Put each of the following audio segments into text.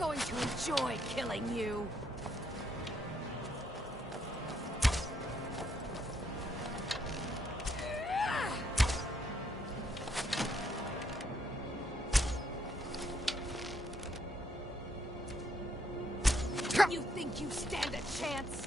Going to enjoy killing you. You think you stand a chance?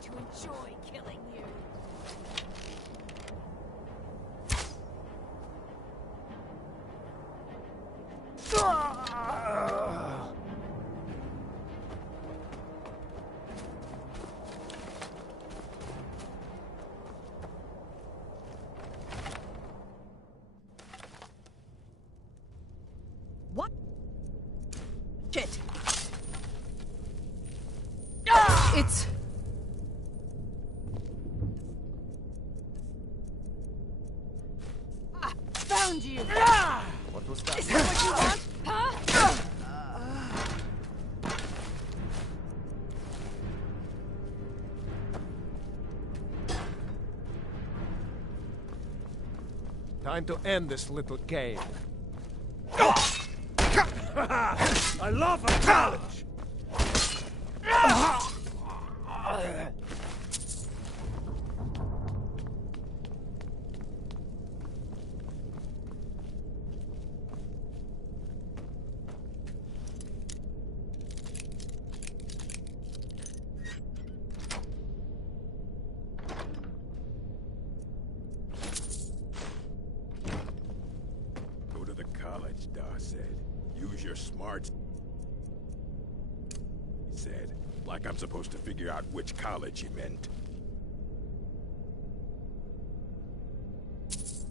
To enjoy killing you. What? Shit. It's... Found you! What was that? Is that what you want? Huh? Time to end this little game. I love a challenge! Use your smarts. He said, like I'm supposed to figure out which college he meant. Is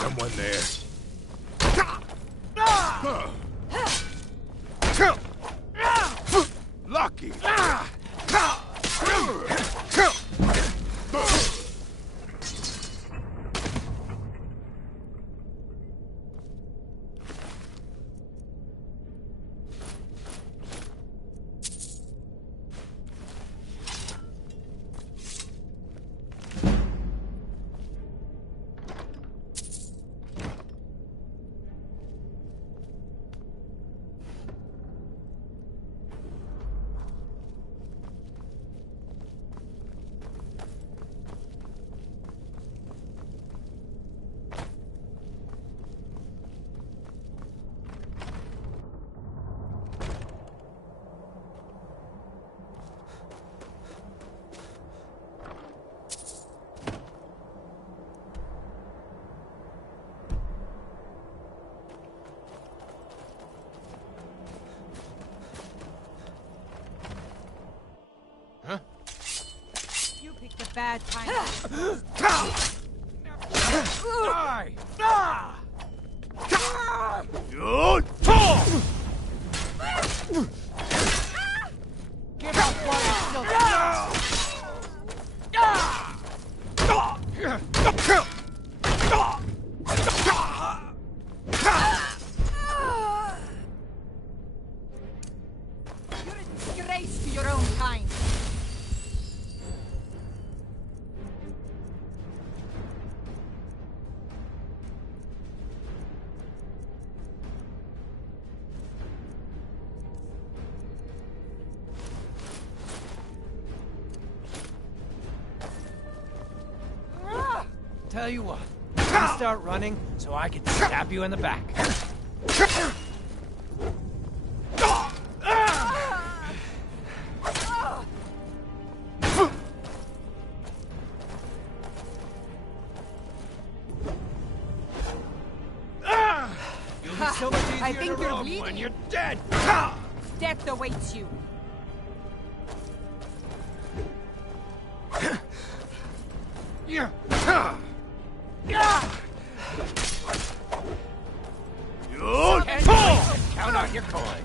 someone there? Lucky! You picked a bad time. Give up while you're still You're a disgrace to your own kind. Tell you what, you start running so I can stab you in the back. You'll be so much easier I think to you're rob bleeding. when you're dead. Death awaits you. got your coin.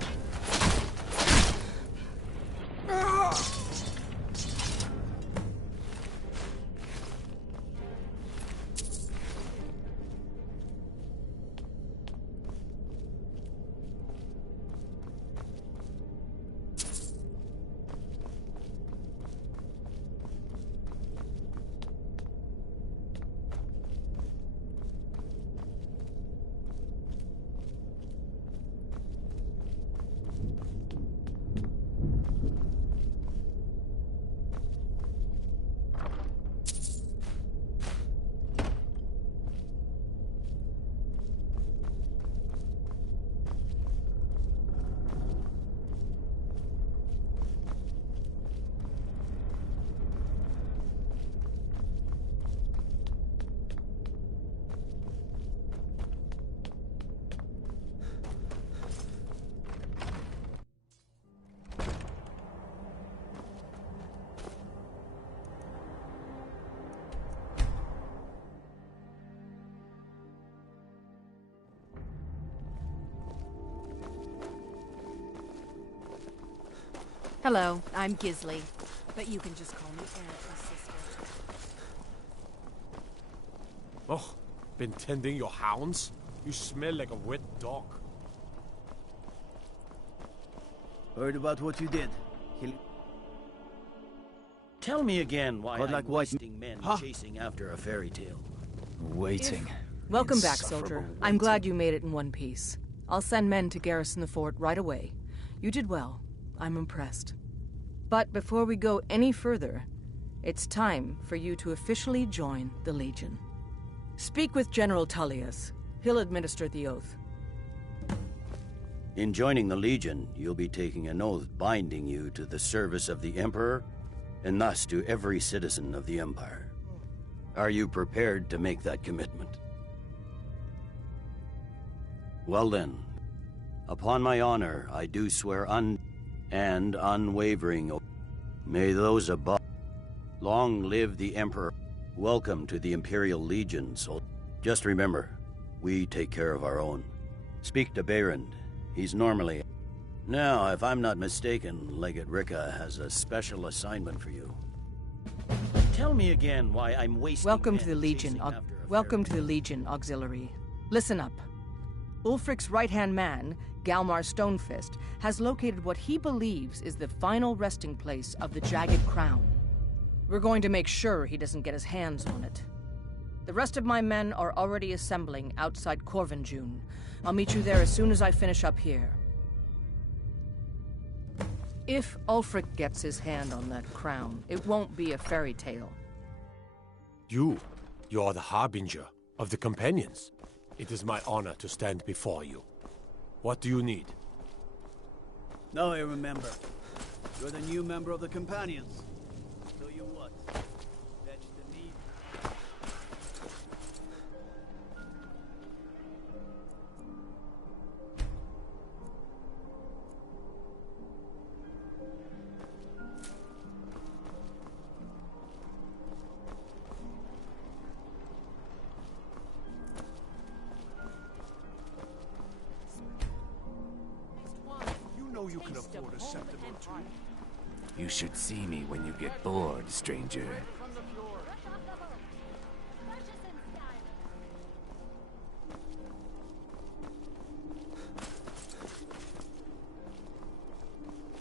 Hello, I'm Gisley, but you can just call me Erica's sister. Oh, been tending your hounds? You smell like a wet dog. Heard about what you did. Tell me again why Not I'm like white wasting men chasing after a fairy tale. Waiting. Welcome back, soldier. Insufferable I'm glad you made it in one piece. I'll send men to garrison the fort right away. You did well. I'm impressed. But before we go any further, it's time for you to officially join the Legion. Speak with General Tullius. He'll administer the oath. In joining the Legion, you'll be taking an oath binding you to the service of the Emperor, and thus to every citizen of the Empire. Are you prepared to make that commitment? Well then, upon my honor, I do swear and unwavering oath. May those above long live the Emperor. Welcome to the Imperial Legion, so just remember, we take care of our own. Speak to Behrend. He's normally... Now, if I'm not mistaken, Legate Ricka has a special assignment for you. Tell me again why I'm wasting Welcome to men the Legion. chasing after a Welcome fairy to the Legion Auxiliary. Listen up. Ulfric's right-hand man, Galmar Stonefist, has located what he believes is the final resting place of the Jagged Crown. We're going to make sure he doesn't get his hands on it. The rest of my men are already assembling outside Corvinjune. I'll meet you there as soon as I finish up here. If Ulfric gets his hand on that crown, it won't be a fairy tale. You're the harbinger of the companions. It is my honor to stand before you. What do you need? Now I remember. You're the new member of the Companions. Tell you what. Fetch the meat. You can afford a septim or two. You should see me when you get bored, stranger.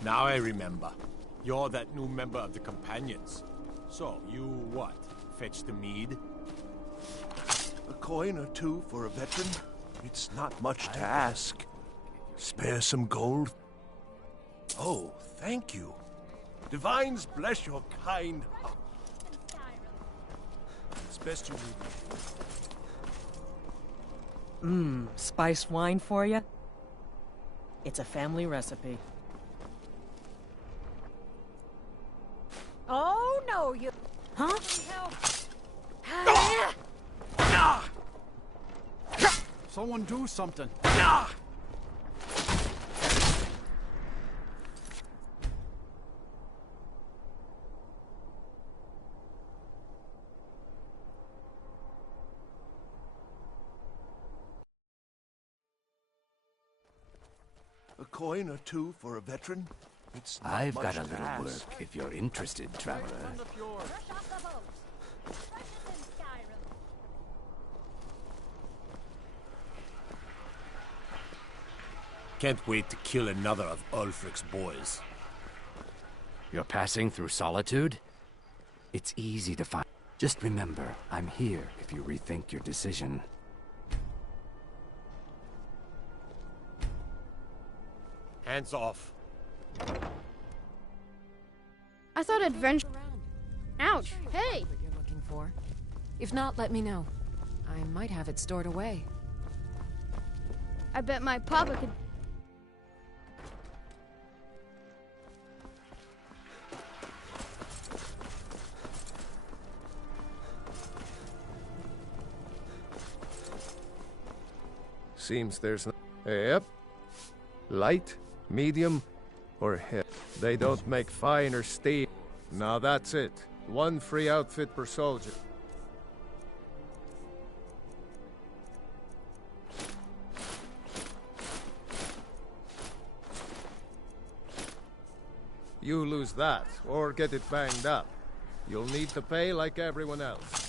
Now I remember. You're that new member of the Companions. So, you what? Fetch the mead? A coin or two for a veteran? It's not much to ask. Spare some gold? Oh, thank you. Divines bless your kind heart. It's best you leave. Spiced wine for you? It's a family recipe. Oh no, you. Huh? Someone do something. A coin or two for a veteran? It's not I've much got a to little ask. work if you're interested, traveler. Fresh off the boat. Fresh as in Skyrim. Can't wait to kill another of Ulfric's boys. You're passing through solitude? It's easy to find. Just remember, I'm here if you rethink your decision. Hands off. I thought adventure. Ouch! Sure you Hey! found what you're looking for. If not, let me know. I might have it stored away. I bet my papa could. Seems there's no... Yep. Light, medium, or heavy. They don't make fine or steel. Now that's it. One free outfit per soldier. You lose that, or get it banged up. You'll need to pay like everyone else.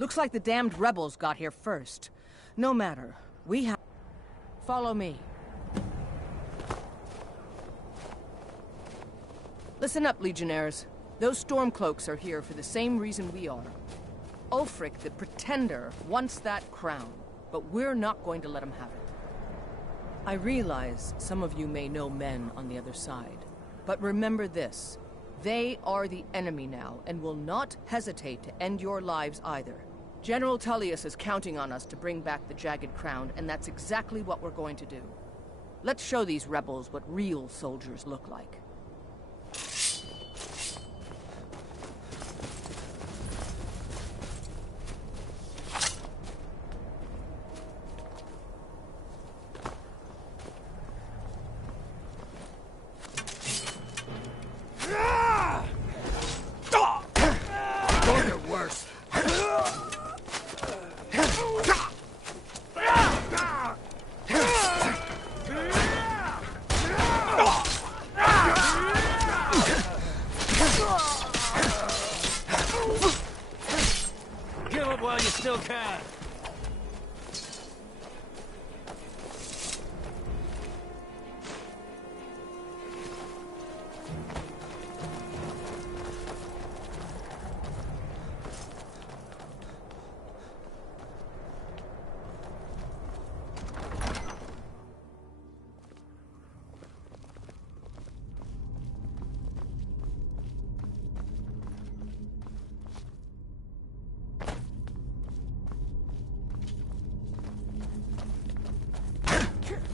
Looks like the damned rebels got here first. No matter. We have... Follow me. Listen up, Legionnaires. Those Stormcloaks are here for the same reason we are. Ulfric, the Pretender, wants that crown, but we're not going to let him have it. I realize some of you may know men on the other side, but remember this. They are the enemy now, and will not hesitate to end your lives either. General Tullius is counting on us to bring back the Jagged Crown, and that's exactly what we're going to do. Let's show these rebels what real soldiers look like.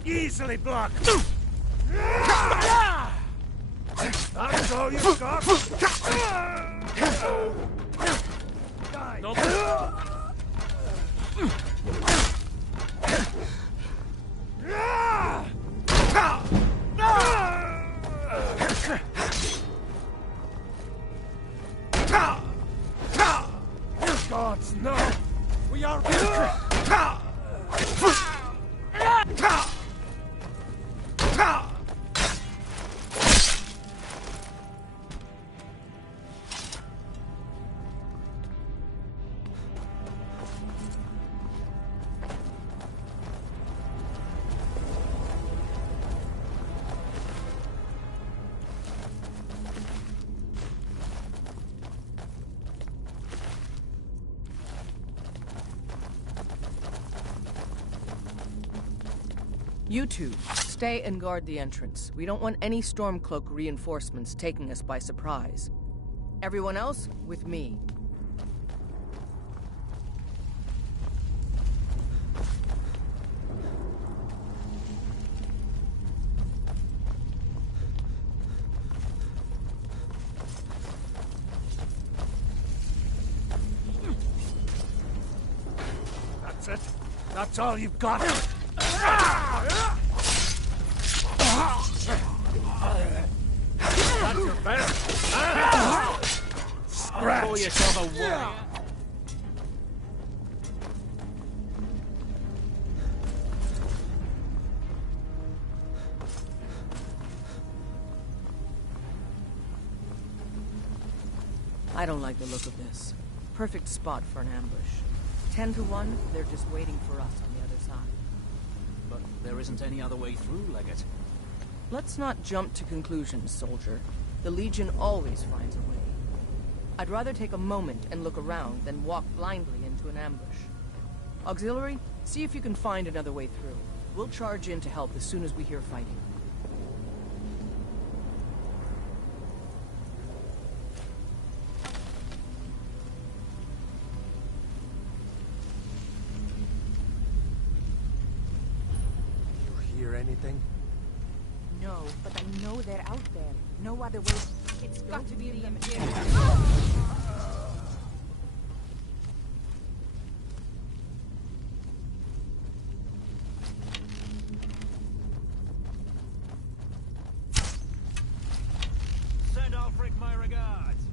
Easily blocked. That's all you got. Gods, no! We are... You two, stay and guard the entrance. We don't want any Stormcloak reinforcements taking us by surprise. Everyone else, with me. That's it? That's all you've got? That's your best? Scratch! Call yourself a warrior. I don't like the look of this. Perfect spot for an ambush. 10 to 1, they're just waiting for us on the other side. But there isn't any other way through, Leggett. Let's not jump to conclusions, soldier. The Legion always finds a way. I'd rather take a moment and look around than walk blindly into an ambush. Auxiliary, see if you can find another way through. We'll charge in to help as soon as we hear fighting. Anything? No, but I know they're out there. No other way. It's got to be the Imperial. Send Ulfric my regards.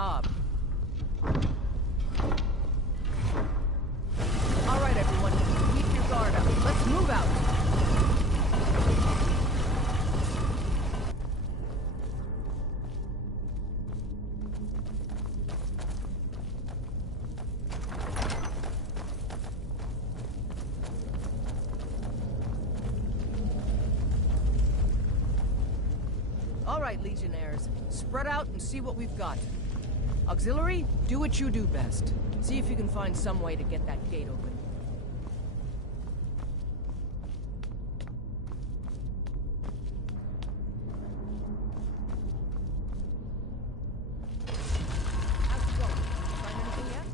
job. All right, everyone. Keep your guard up. Let's move out. All right, Legionnaires. Spread out and see what we've got. Auxiliary, do what you do best. See if you can find some way to get that gate open. How's it going? Find anything yet?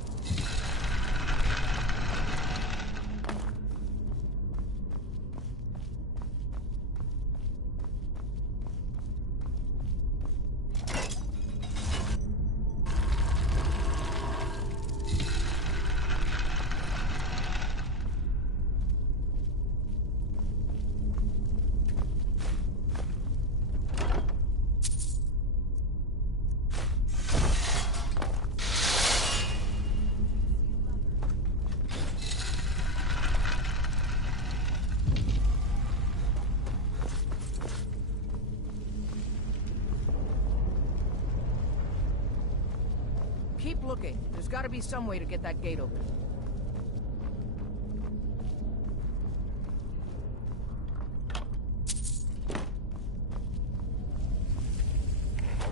Keep looking. There's got to be some way to get that gate open.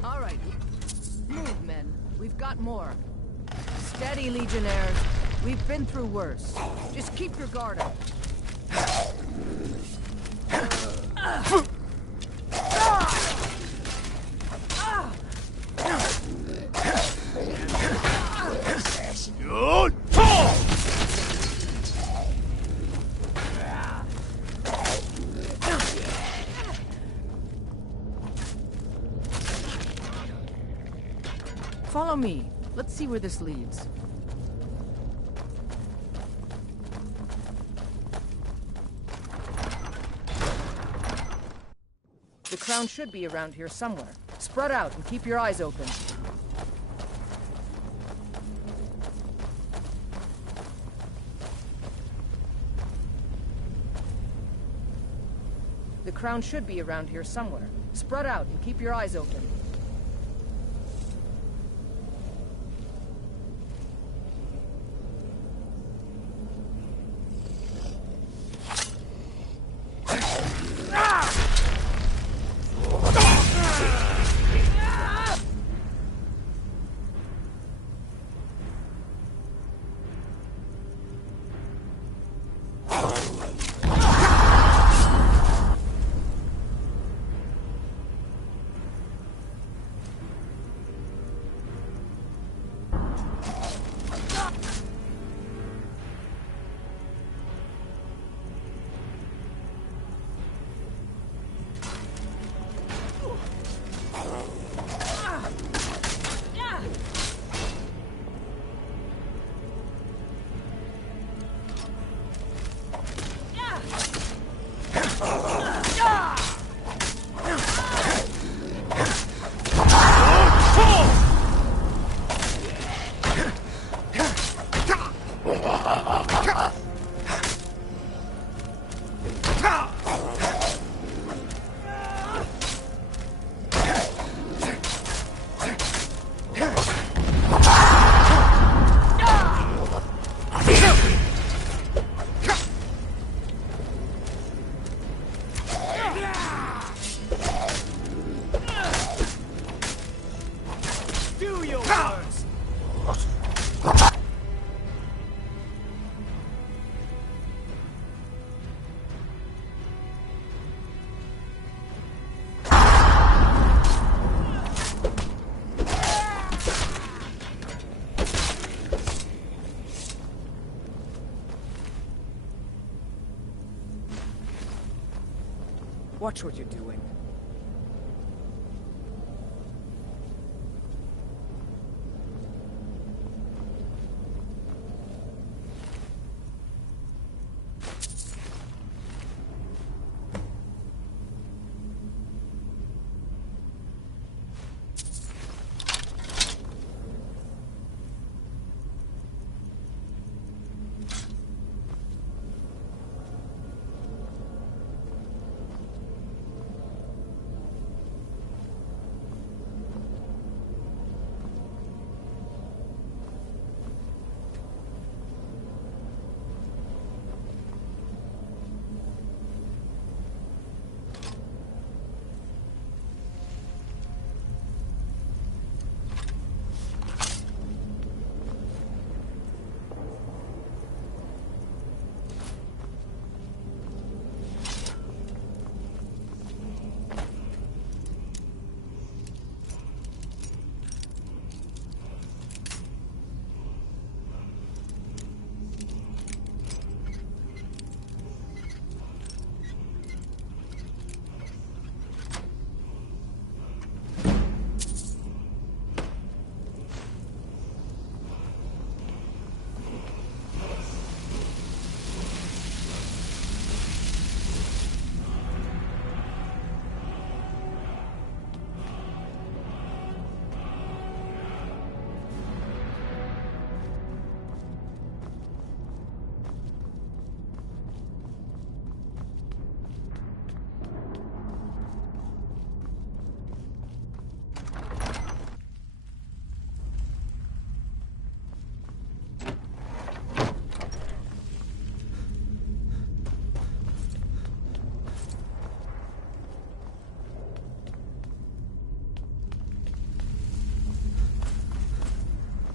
All right. Move, men. We've got more. Steady, Legionnaires. We've been through worse. Just keep your guard up. Follow me. Let's see where this leads. The crown should be around here somewhere. Spread out and keep your eyes open. The crown should be around here somewhere. Spread out and keep your eyes open. Watch what you're doing.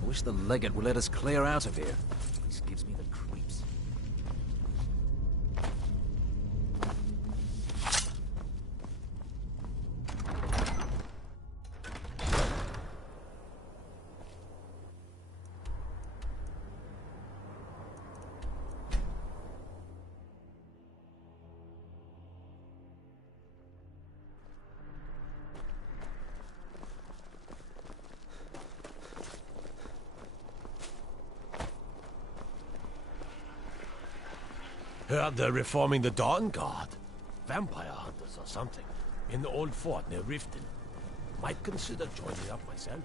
Wish the legate would let us clear out of here. This gives me the creeps. Heard they're reforming the Dawn Guard. Vampire hunters or something. In the old fort near Riften. Might consider joining up myself.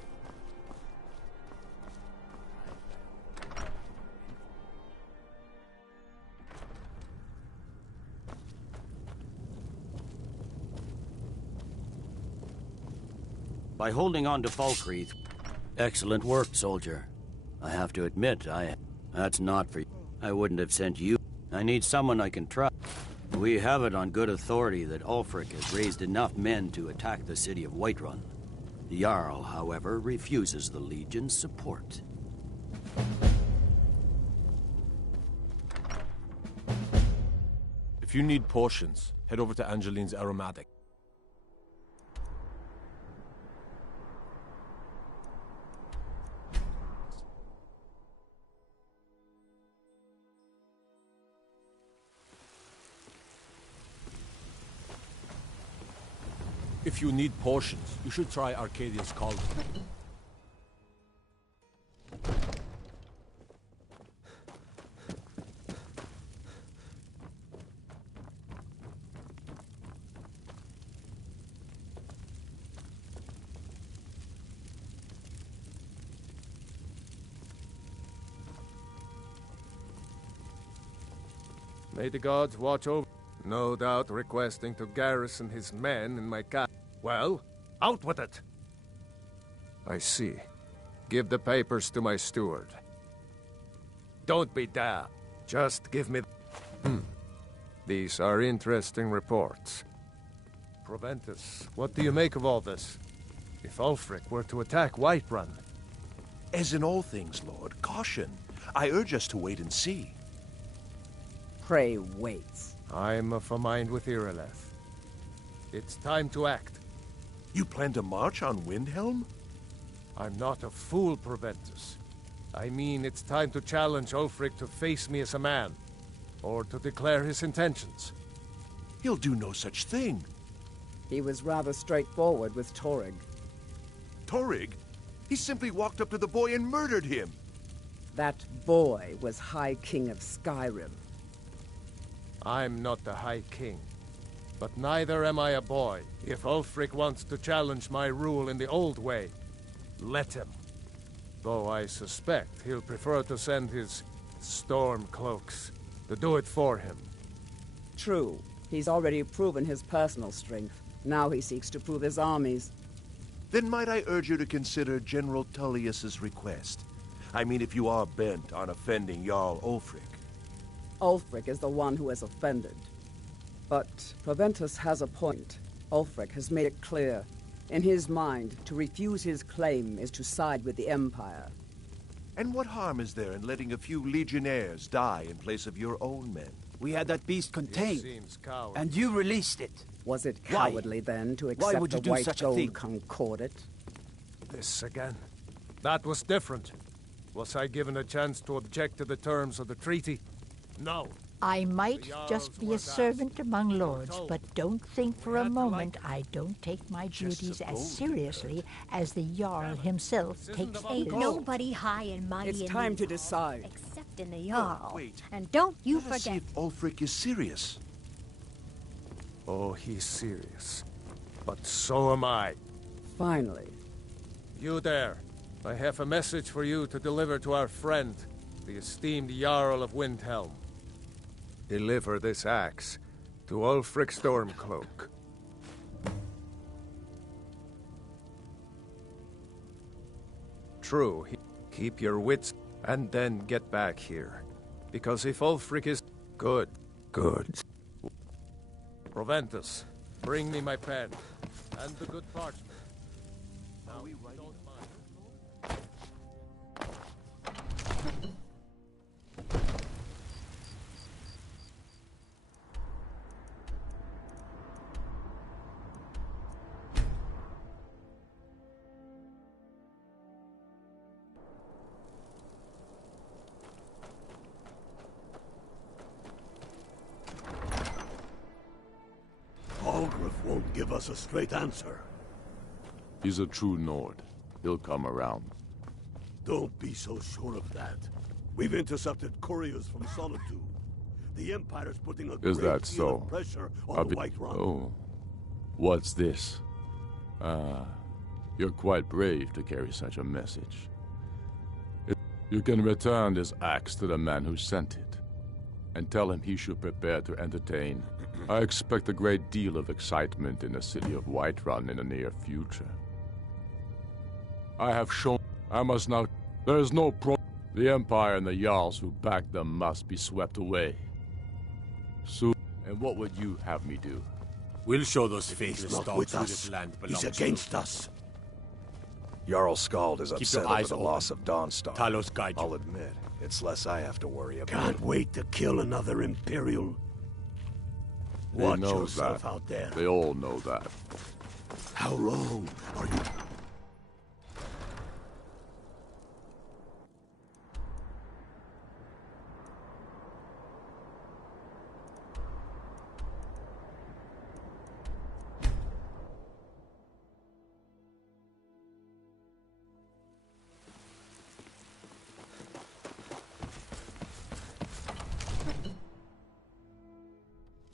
By holding on to Falkreath, excellent work, soldier. I have to admit, that's not for you. I wouldn't have sent you. I need someone I can trust. We have it on good authority that Ulfric has raised enough men to attack the city of Whiterun. The Jarl, however, refuses the Legion's support. If you need potions, head over to Angeline's Aromatic. If you need potions, you should try Arcadia's Cauldron. May the gods watch over. No doubt requesting to garrison his men in my castle. Well, out with it! I see. Give the papers to my steward. Don't be daft. Just give me... These are interesting reports. Proventus, what do you make of all this? If Ulfric were to attack Whiterun... As in all things, Lord, caution. I urge us to wait and see. Pray wait. I'm of a mind with Irileth. It's time to act. You plan to march on Windhelm? I'm not a fool, Proventus. I mean, it's time to challenge Ulfric to face me as a man, or to declare his intentions. He'll do no such thing. He was rather straightforward with Torrig. Torrig? He simply walked up to the boy and murdered him. That boy was High King of Skyrim. I'm not the High King, but neither am I a boy. If Ulfric wants to challenge my rule in the old way, let him. Though I suspect he'll prefer to send his storm cloaks to do it for him. True. He's already proven his personal strength. Now he seeks to prove his armies. Then might I urge you to consider General Tullius's request? I mean, if you are bent on offending Jarl Ulfric. Ulfric is the one who has offended. But Proventus has a point. Ulfric has made it clear. In his mind, to refuse his claim is to side with the Empire. And what harm is there in letting a few legionnaires die in place of your own men? We had that beast contained, Seems coward. and you released it. Was it Why? cowardly then to Why accept would you the do White such a Gold thing? Concordat? This again. That was different. Was I given a chance to object to the terms of the treaty? No. I might The Jarls just be a weren't servant asked. among We were lords, told. but don't think for We a had to moment like I don't take my Chests duties of as gold, seriously as the Jarl himself This isn't takes about his. gold. Nobody high and mighty It's in time the to decide. except in the Jarl. wait. And don't you Let us see forget. if Ulfric is serious. Oh, he's serious. But so am I. Finally. You there. I have a message for you to deliver to our friend, the esteemed Jarl of Windhelm. Deliver this axe to Ulfric Stormcloak. True, keep your wits and then get back here. Because if Ulfric is good. Proventus, bring me my pen and the good parchment. Now, don't mind. won't give us a straight answer. He's a true Nord. He'll come around. Don't be so sure of that. We've intercepted couriers from Solitude. The Empire's putting a Is great that deal so? of pressure on the White Run. Oh. What's this? You're quite brave to carry such a message. You can return this axe to the man who sent it, and tell him he should prepare to entertain. I expect a great deal of excitement in the city of Whiterun in the near future. I have shown I must now... There is no The Empire and the Jarls who back them must be swept away. Soon. And what would you have me do? We'll show those faithless He's not dogs with who us. this land He's belongs against to. us. Jarl Skald is Keep upset your over eyes the open. loss of Dawnstar. Talos guide you. I'll admit, it's less I have to worry about. Can't wait to kill another Imperial. They Watch know yourself that. out there. They all know that. How long are you...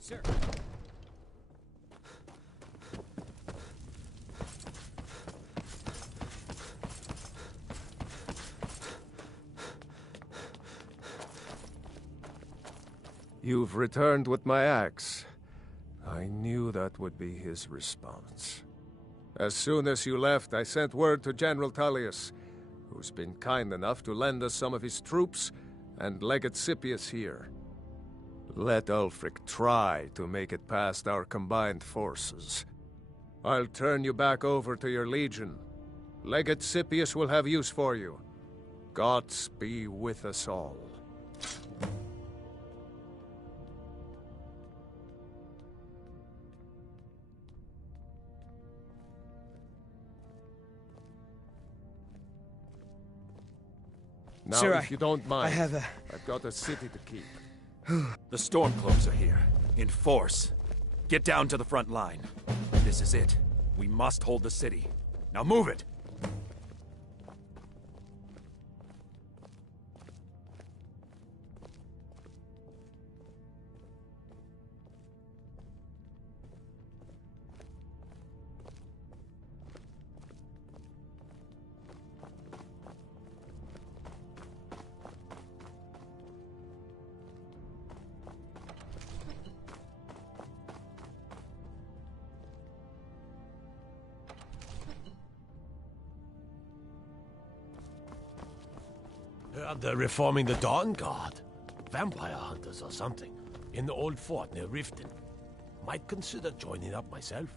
Sir. You've returned with my axe. I knew that would be his response. As soon as you left, I sent word to General Tullius, who's been kind enough to lend us some of his troops, and Legate Scipius here. Let Ulfric try to make it past our combined forces. I'll turn you back over to your legion. Legate Scipius will have use for you. Gods be with us all. Now, Sir, if you don't mind, have I've got a city to keep. The Stormcloaks are here, in force. Get down to the front line. This is it. We must hold the city. Now move it! They're reforming the Dawn Guard. Vampire hunters or something. In the old fort near Riften. Might consider joining up myself.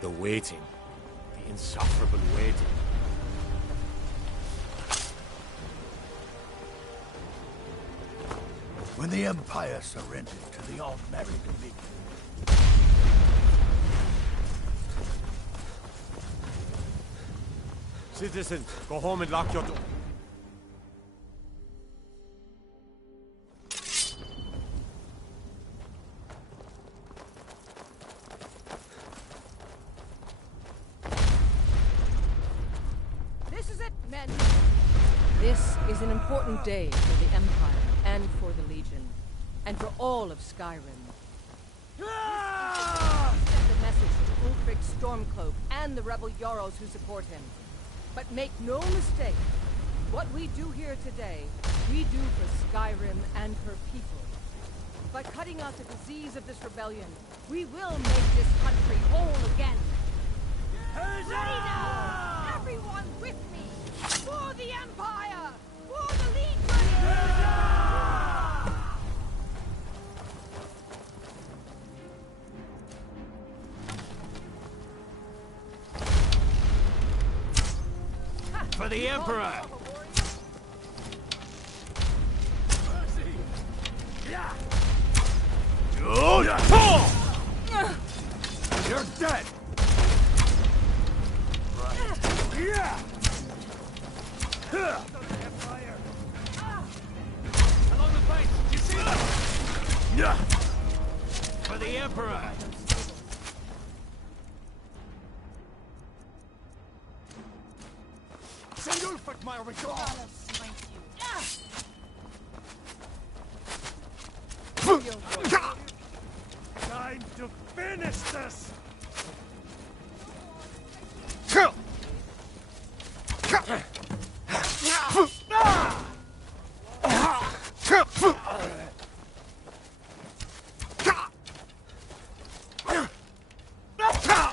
The waiting. The insufferable waiting. When the Empire surrendered to the Altmerry Dominion, Citizens, go home and lock your door. is an important day for the Empire and for the Legion, and for all of Skyrim. Send the message to Ulfric Stormcloak and the rebel Jarls who support him. But make no mistake, what we do here today, we do for Skyrim and her people. By cutting out the disease of this rebellion, we will make this country whole again. Ready now! Everyone with me! For the Empire! For the Legion! For the Emperor! You're dead! Along the flank! You see them? For the Emperor! Send Ulfric my regard! Time to finish this!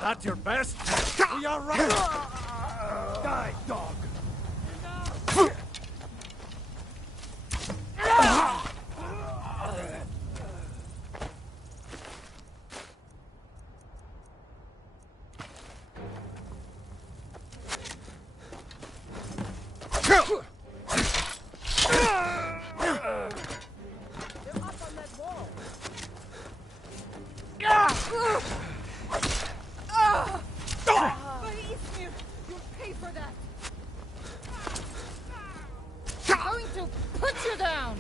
That's your best? We are right! Die, dog! You'll pay for that! I'm going to put you down!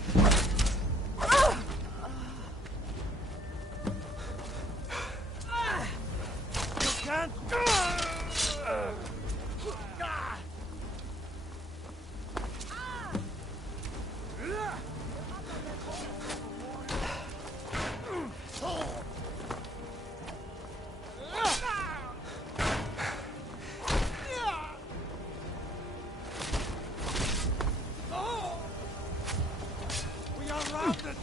You can't! We are routed!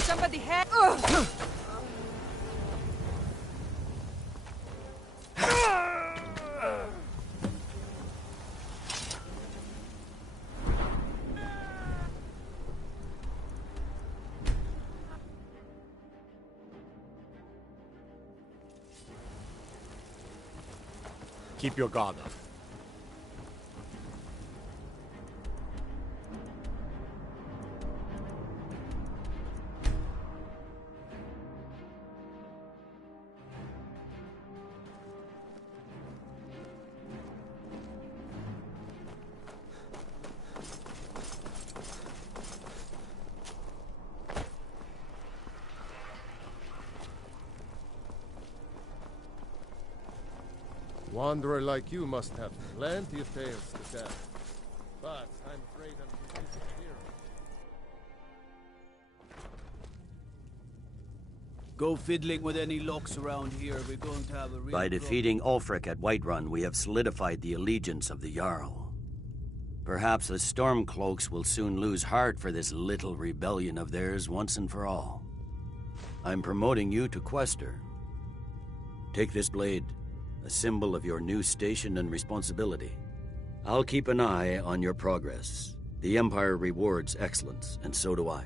Somebody help! Keep your guard up. Wanderer like you must have plenty of tales to tell. But I'm afraid I'm too busy to hear 'em. Go fiddling with any locks around here. We're going to have a real By defeating Ulfric at Whiterun, we have solidified the allegiance of the Jarl. Perhaps the Stormcloaks will soon lose heart for this little rebellion of theirs once and for all. I'm promoting you to Quester. Take this blade, a symbol of your new station and responsibility. I'll keep an eye on your progress. The Empire rewards excellence, and so do I.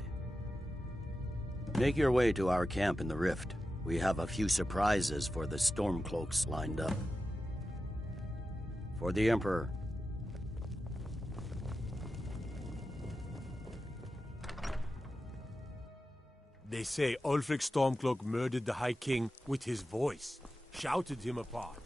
Make your way to our camp in the Rift. We have a few surprises for the Stormcloaks lined up. For the Emperor. They say Ulfric Stormcloak murdered the High King with his voice, shouted him apart.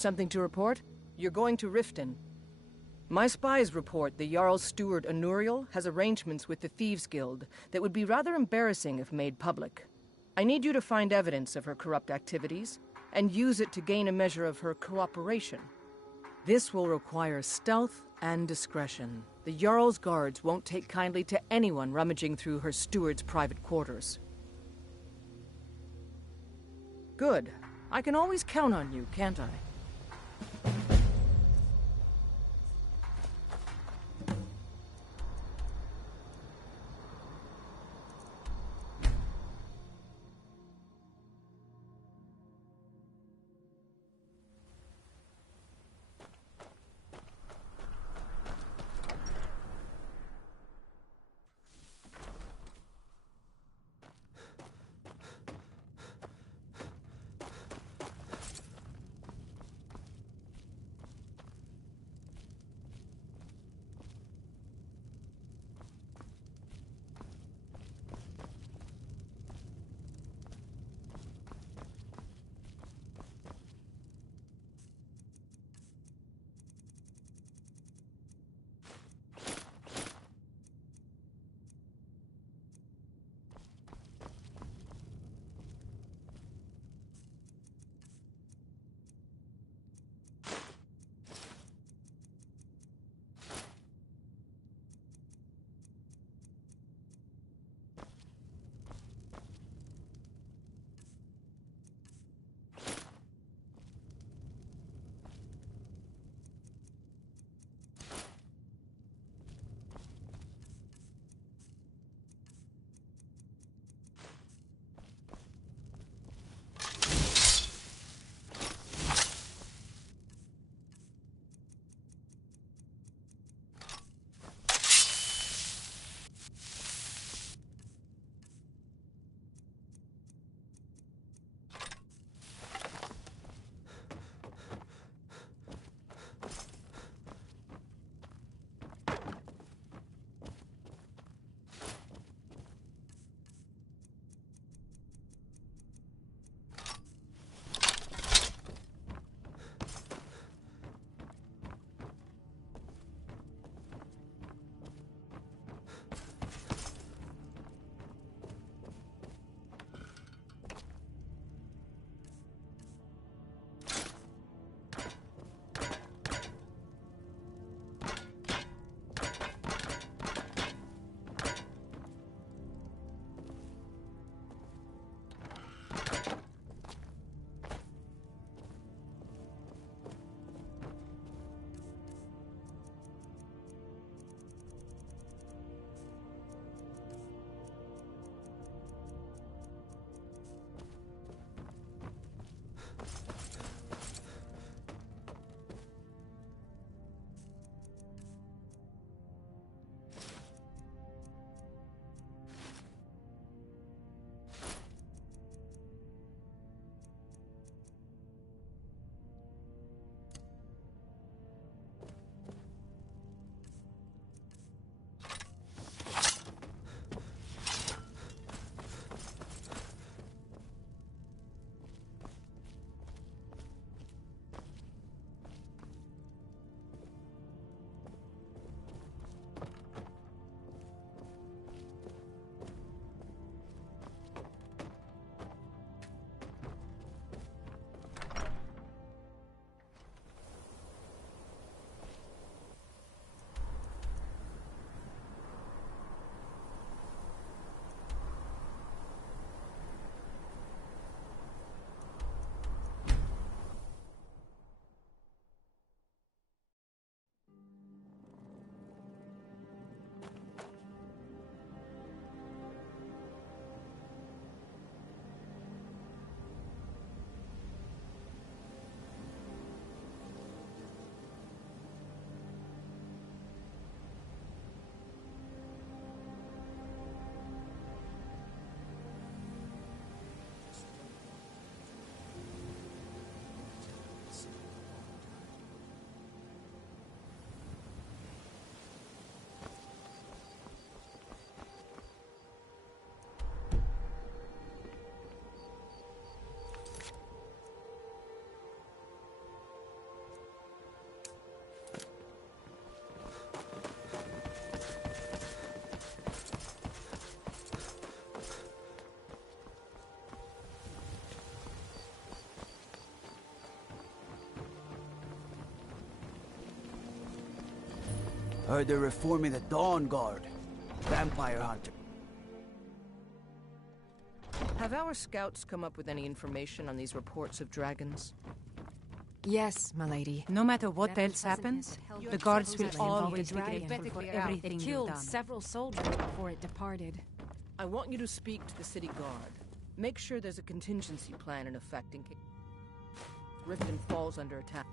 Something to report? You're going to Riften. My spies report the Jarl's steward Anuriel has arrangements with the Thieves' Guild that would be rather embarrassing if made public. I need you to find evidence of her corrupt activities and use it to gain a measure of her cooperation. This will require stealth and discretion. The Jarl's guards won't take kindly to anyone rummaging through her steward's private quarters. Good. I can always count on you, can't I? Heard they're reforming the Dawn Guard. Vampire hunter. Have our scouts come up with any information on these reports of dragons? Yes, my lady. No matter what else happens, the guards will always be dragon. grateful for everything It you've killed done. several soldiers before it departed. I want you to speak to the city guard. Make sure there's a contingency plan in effect in case Riften falls under attack.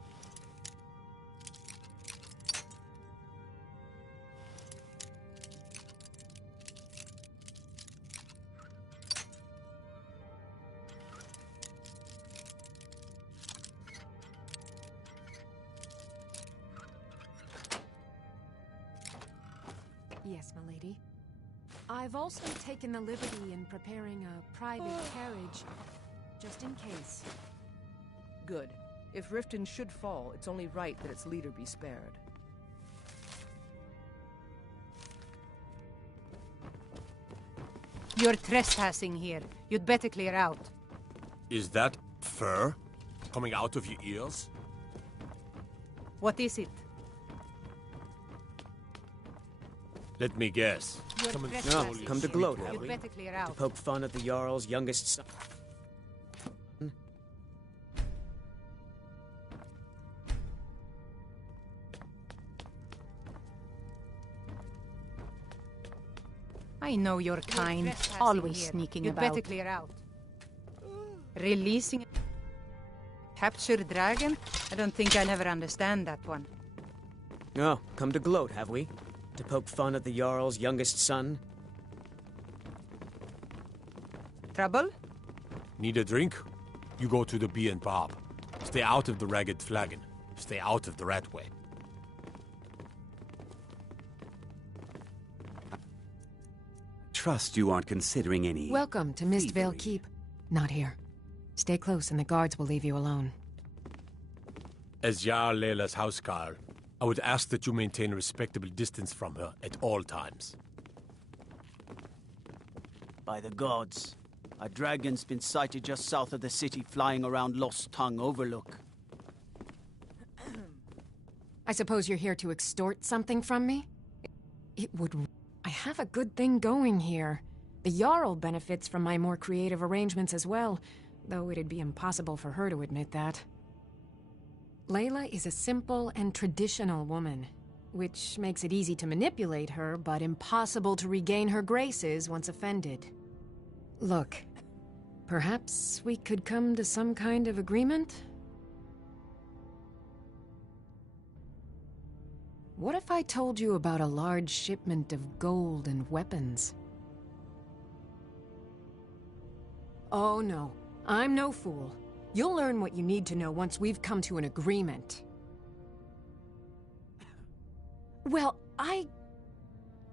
Yes, my lady. I've also taken the liberty in preparing a private carriage, just in case. Good. If Riften should fall, it's only right that its leader be spared. You're trespassing here. You'd better clear out. Is that fur coming out of your ears? What is it? Let me guess. You're Come and trespassing slowly come to sweep gloat, over have You'd we? better clear To out. poke fun at the Jarl's youngest son. I know you're kind, trespassing always here. sneaking You'd about. better clear out. Releasing capture dragon? I don't think I'll ever understand that one. Oh, come to gloat, have we? To poke fun at the Jarl's youngest son? Trouble? Need a drink? You go to the Bee and Bob. Stay out of the Ragged Flagon. Stay out of the Ratway. Trust you aren't considering any... Welcome to Mistvale Keep. Not here. Stay close and the guards will leave you alone. As Jarl Leila's housecarl, I would ask that you maintain a respectable distance from her at all times. By the gods. A dragon's been sighted just south of the city, flying around Lost Tongue Overlook. I suppose you're here to extort something from me? It would... I have a good thing going here. The Jarl benefits from my more creative arrangements as well, though it'd be impossible for her to admit that. Leila is a simple and traditional woman, which makes it easy to manipulate her, but impossible to regain her graces once offended. Look, perhaps we could come to some kind of agreement? What if I told you about a large shipment of gold and weapons? Oh no, I'm no fool. You'll learn what you need to know once we've come to an agreement. Well, I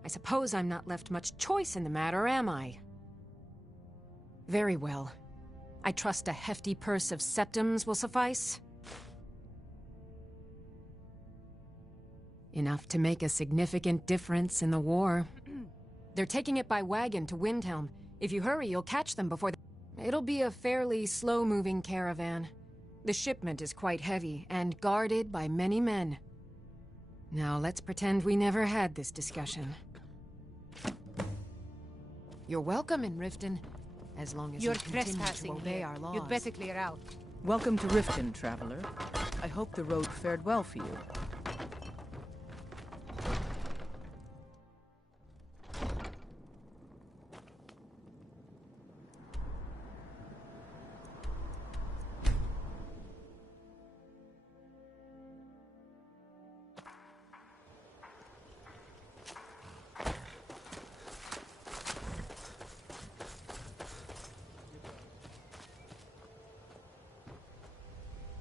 suppose I'm not left much choice in the matter, am I? Very well. I trust a hefty purse of septims will suffice. Enough to make a significant difference in the war. They're taking it by wagon to Windhelm. If you hurry, you'll catch them before It'll be a fairly slow-moving caravan. The shipment is quite heavy, and guarded by many men. Now let's pretend we never had this discussion. You're welcome in Riften, as long as You're you continue to trespassing obey here. our laws. You'd better clear out. Welcome to Riften, traveler. I hope the road fared well for you.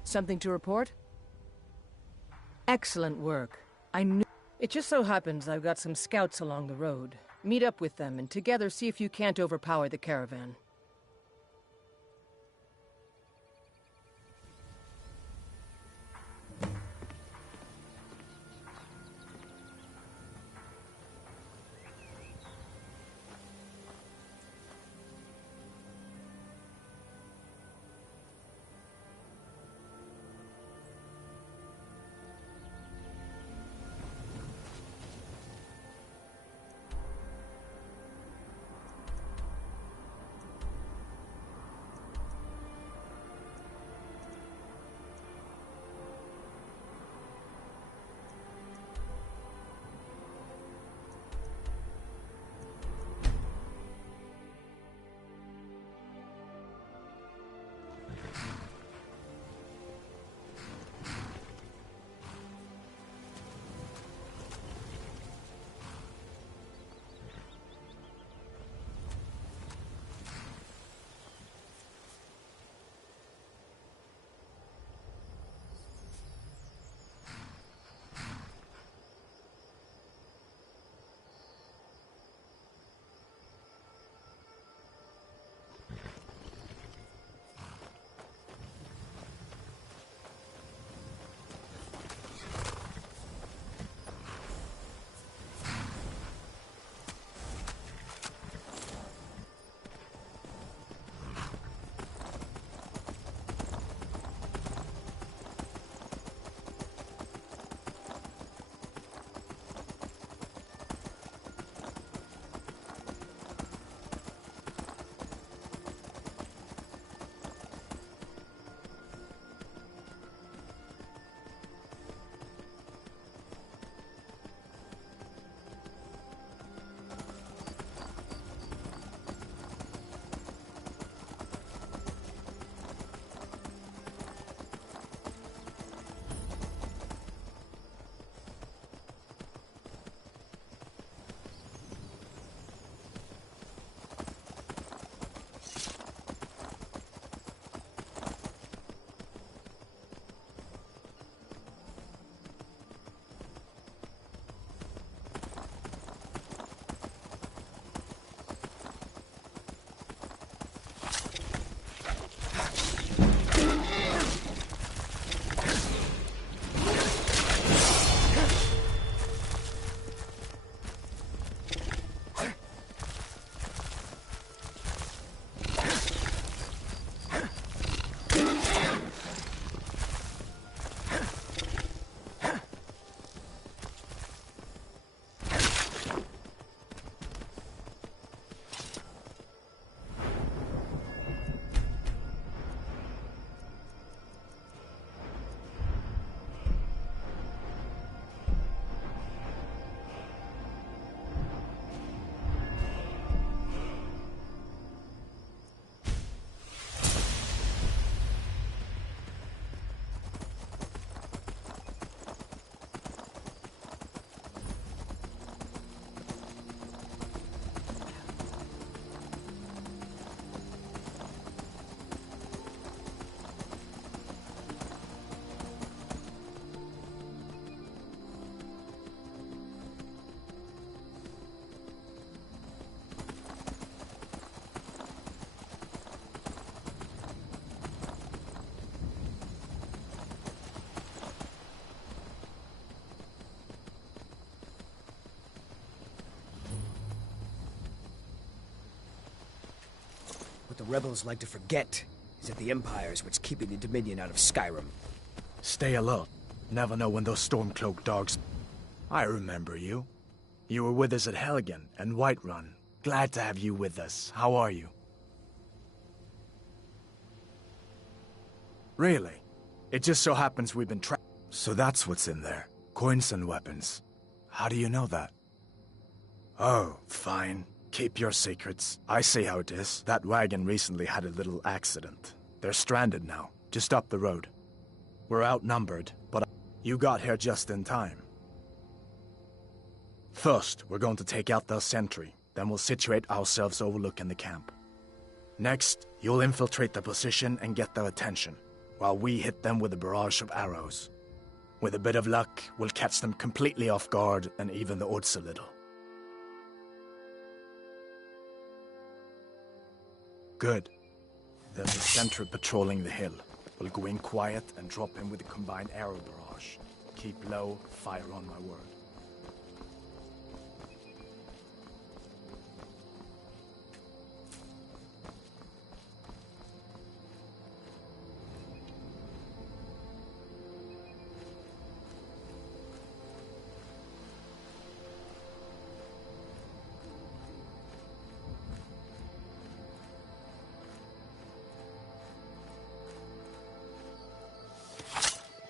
Something to report? Excellent work. I knew... It just so happens I've got some scouts along the road. Meet up with them and together see if you can't overpower the caravan. the rebels like to forget is that the Empire's what's keeping the Dominion out of Skyrim. Stay alert. Never know when those Stormcloak dogs... I remember you. You were with us at Helgen and Whiterun. Glad to have you with us. How are you? Really? It just so happens we've been So that's what's in there. Coins and weapons. How do you know that? Oh, fine. Keep your secrets. I see how it is. That wagon recently had a little accident. They're stranded now, just up the road. We're outnumbered, but you got here just in time. First, we're going to take out their sentry. Then we'll situate ourselves overlooking the camp. Next, you'll infiltrate the position and get their attention, while we hit them with a barrage of arrows. With a bit of luck, we'll catch them completely off guard and even the odds a little. Good. There's a sentry patrolling the hill. We'll go in quiet and drop him with a combined arrow barrage. Keep low, fire on my word.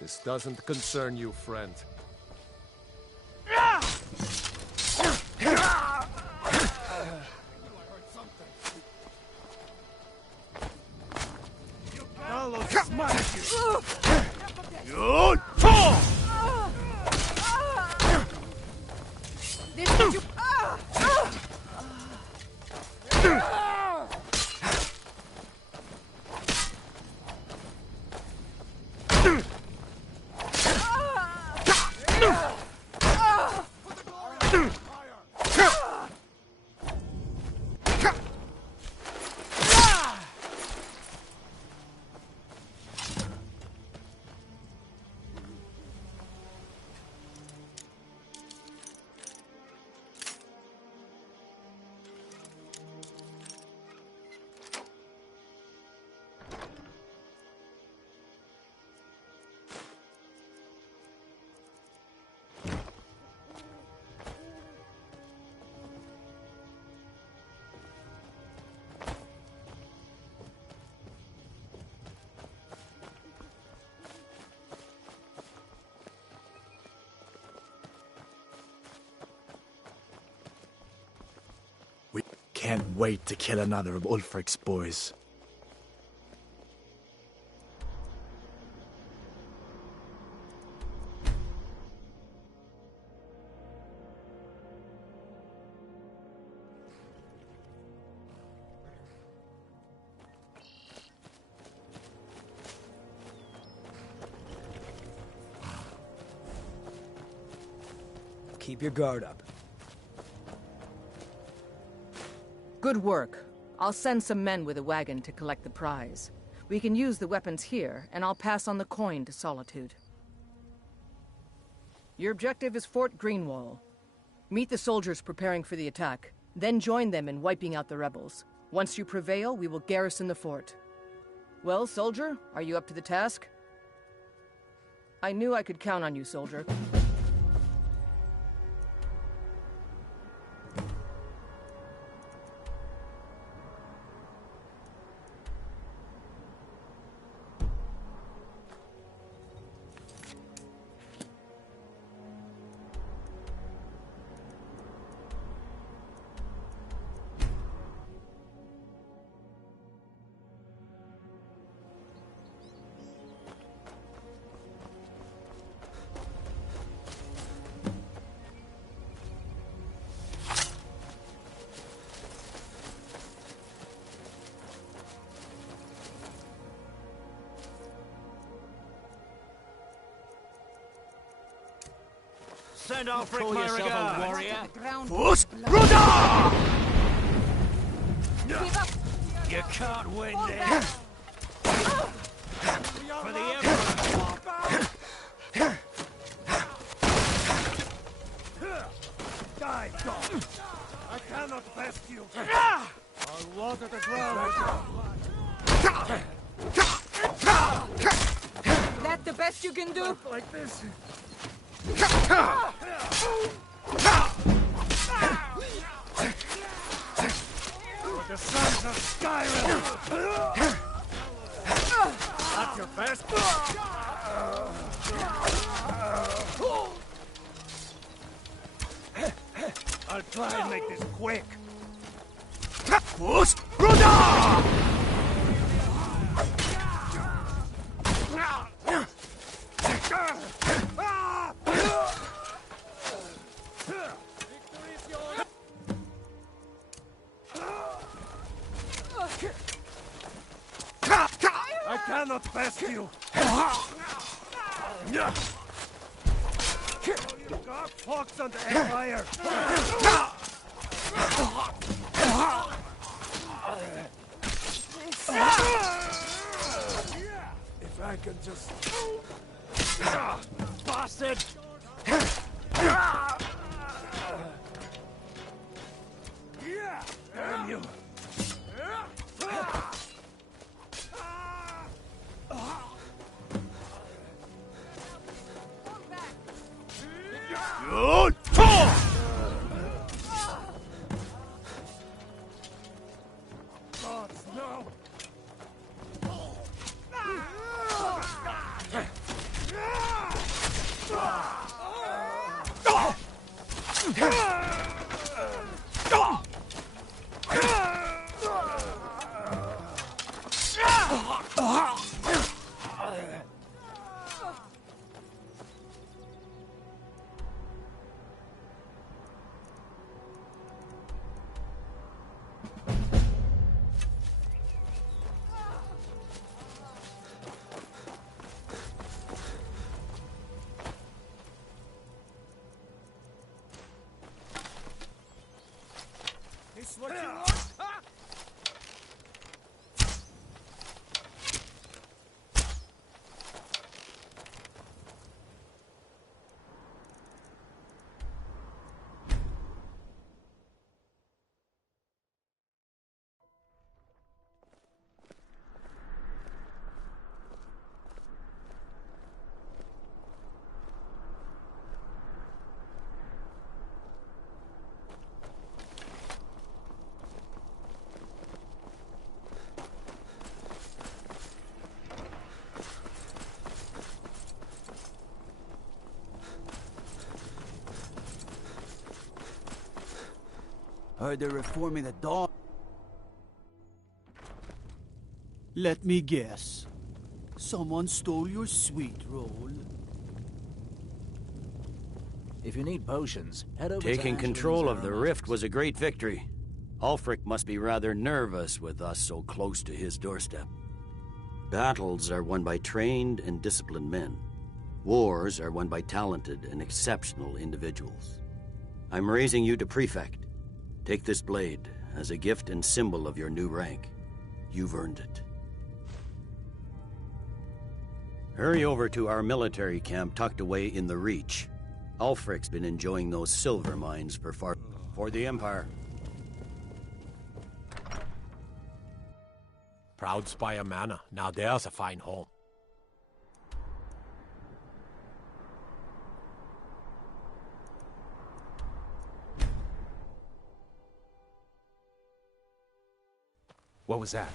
This doesn't concern you, friend. Can't wait to kill another of Ulfric's boys. Keep your guard up. Good work. I'll send some men with a wagon to collect the prize. We can use the weapons here, and I'll pass on the coin to Solitude. Your objective is Fort Greenwall. Meet the soldiers preparing for the attack, then join them in wiping out the rebels. Once you prevail, we will garrison the fort. Well, soldier, are you up to the task? I knew I could count on you, soldier. Send Ulfric my regards. Warrior. Fust Rudder! You can't win this. For the Emperor. Die, dog. I cannot best you. I'll water the ground. Is that the best you can do? Like this. For the sons of Skyrim! That's your best? I'll try and make this quick. Boost! I cannot best you. You got fox on the Empire. If I can just... Bastard! Damn you! Good! Gods, no! This what you want? Huh? Heard they're reforming the dawn. Let me guess. Someone stole your sweet roll. If you need potions, head over to Taking control of the rift was a great victory. Ulfric must be rather nervous with us so close to his doorstep. Battles are won by trained and disciplined men. Wars are won by talented and exceptional individuals. I'm raising you to prefect. Take this blade as a gift and symbol of your new rank. You've earned it. Hurry over to our military camp tucked away in the Reach. Ulfric's been enjoying those silver mines for the Empire. Proud Spire Manor. Now there's a fine home. What was that?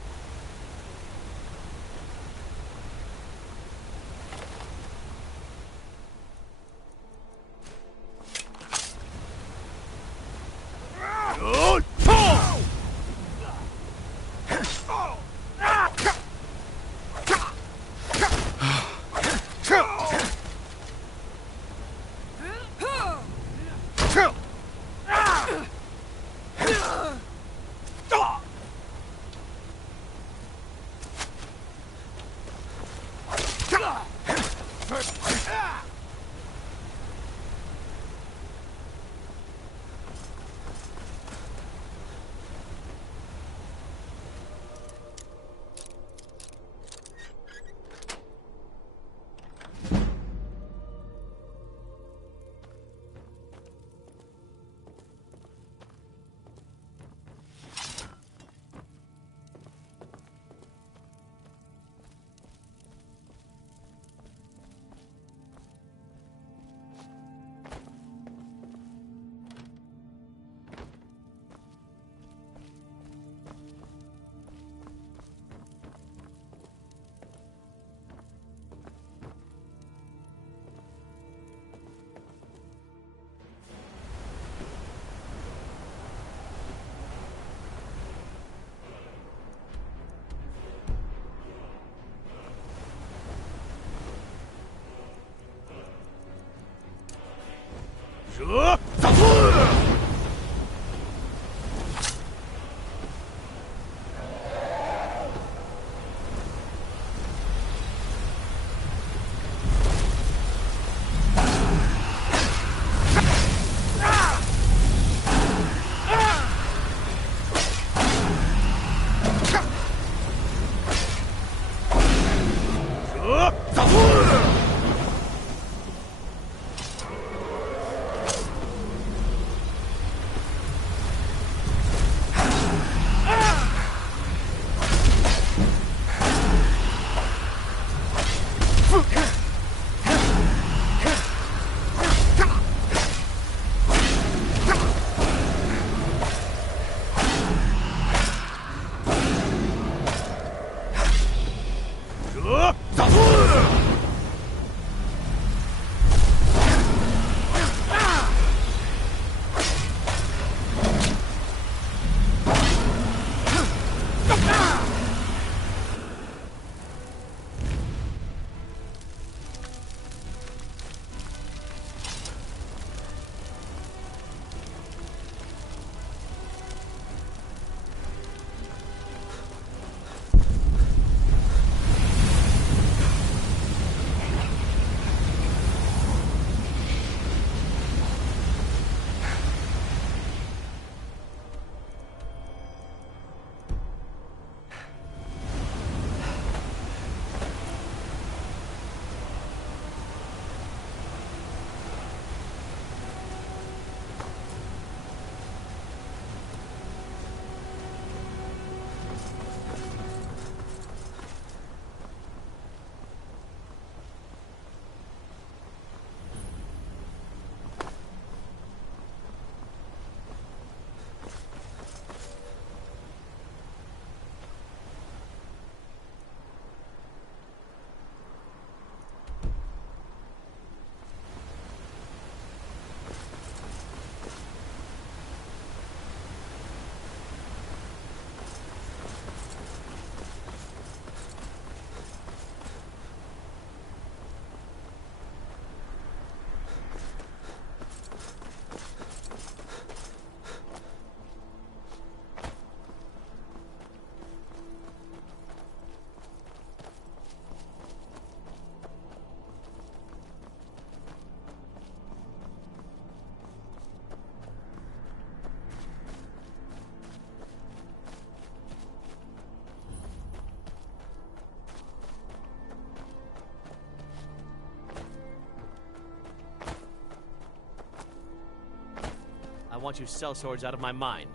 I want you sellswords out of my mind.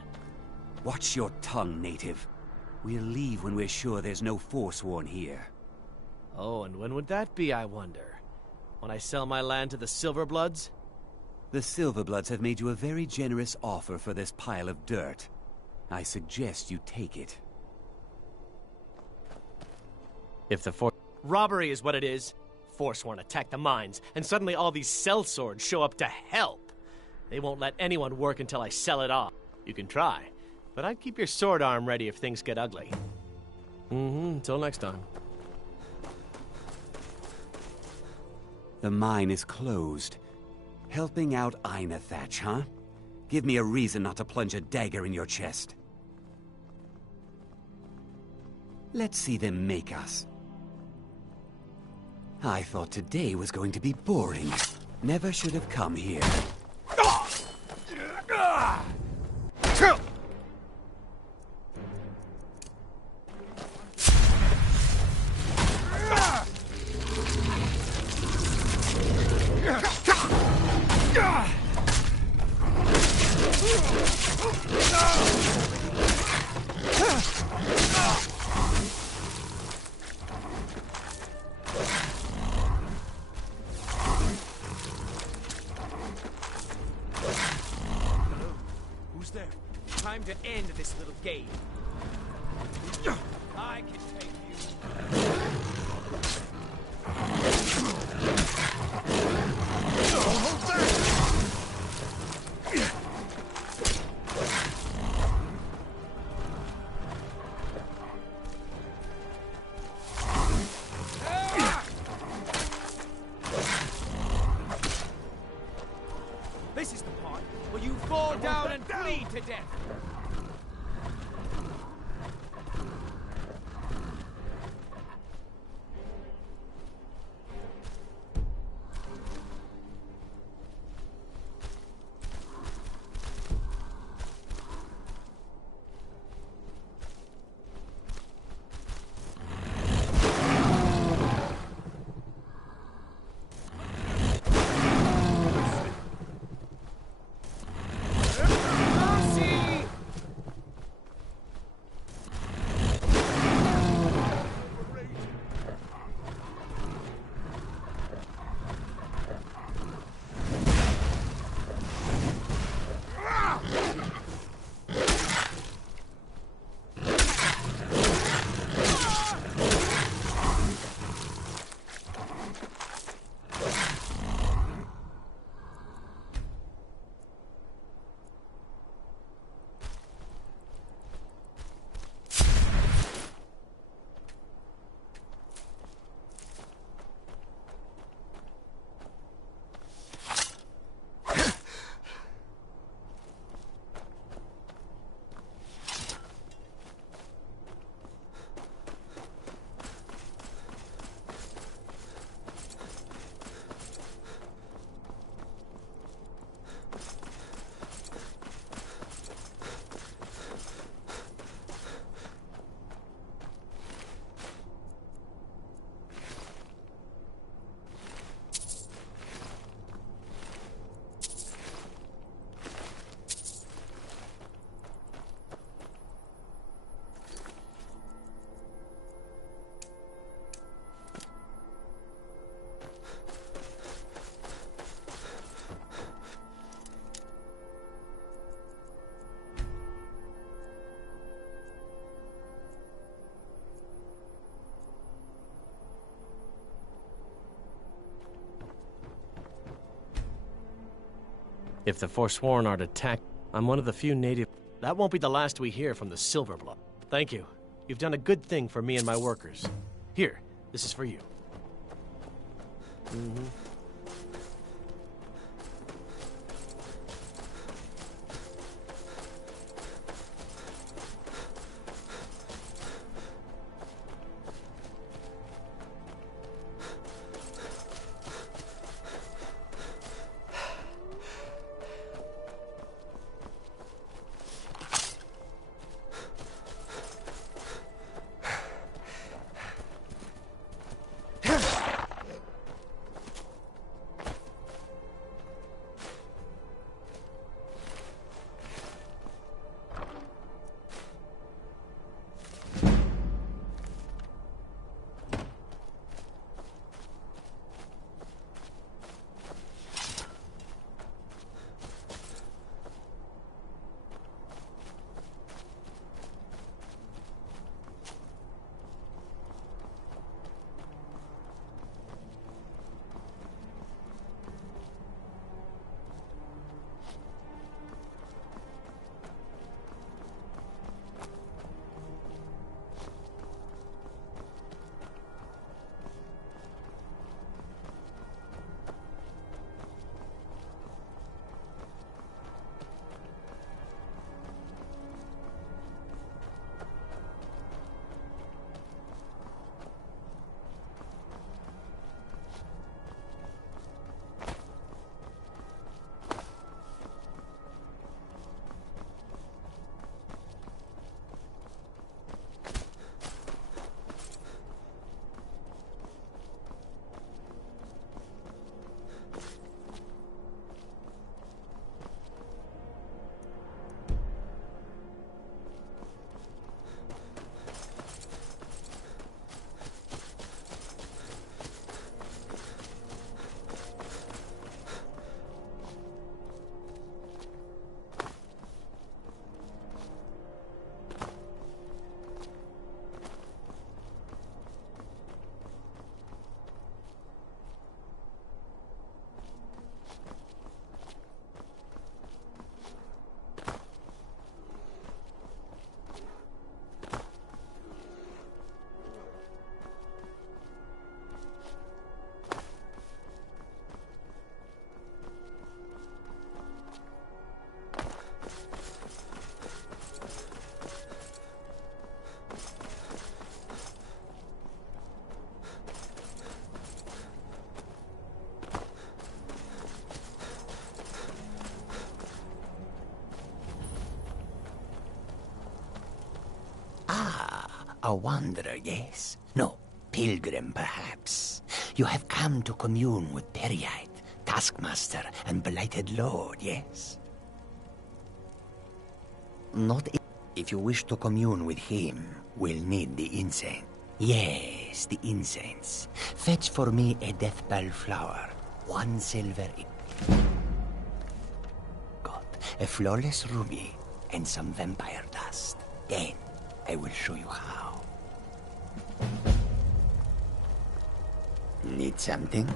Watch your tongue, native. We'll leave when we're sure there's no Forsworn here. Oh, and when would that be, I wonder? When I sell my land to the Silverbloods? The Silverbloods have made you a very generous offer for this pile of dirt. I suggest you take it. If the robbery is what it is, Forsworn attack the mines, and suddenly all these sellswords show up to help. They won't let anyone work until I sell it off. You can try, but I'd keep your sword arm ready if things get ugly. Until next time. The mine is closed. Helping out Ainethach, huh? Give me a reason not to plunge a dagger in your chest. Let's see them make us. I thought today was going to be boring. Never should have come here. Who's there? Time to end this little game. I can take you. Hold back! This is death! If the Forsworn are attacked, I'm one of the few native... That won't be the last we hear from the Silverblood. Thank you. You've done a good thing for me and my workers. Here, this is for you. A wanderer, yes? No, pilgrim, perhaps. You have come to commune with Periite, Taskmaster, and Blighted Lord, yes? Not if you wish to commune with him, we'll need the incense. Yes, the incense. Fetch for me a deathbell flower. 1 silver got a flawless ruby and some vampire dust. Then I will show you how. Need something?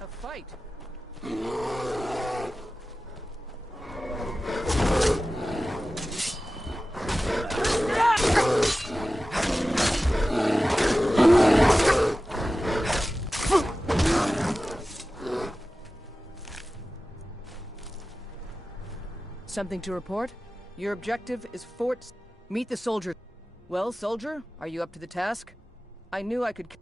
A fight? Something to report? Your objective is Fort... Meet the soldier. Well, soldier, are you up to the task? I knew I could...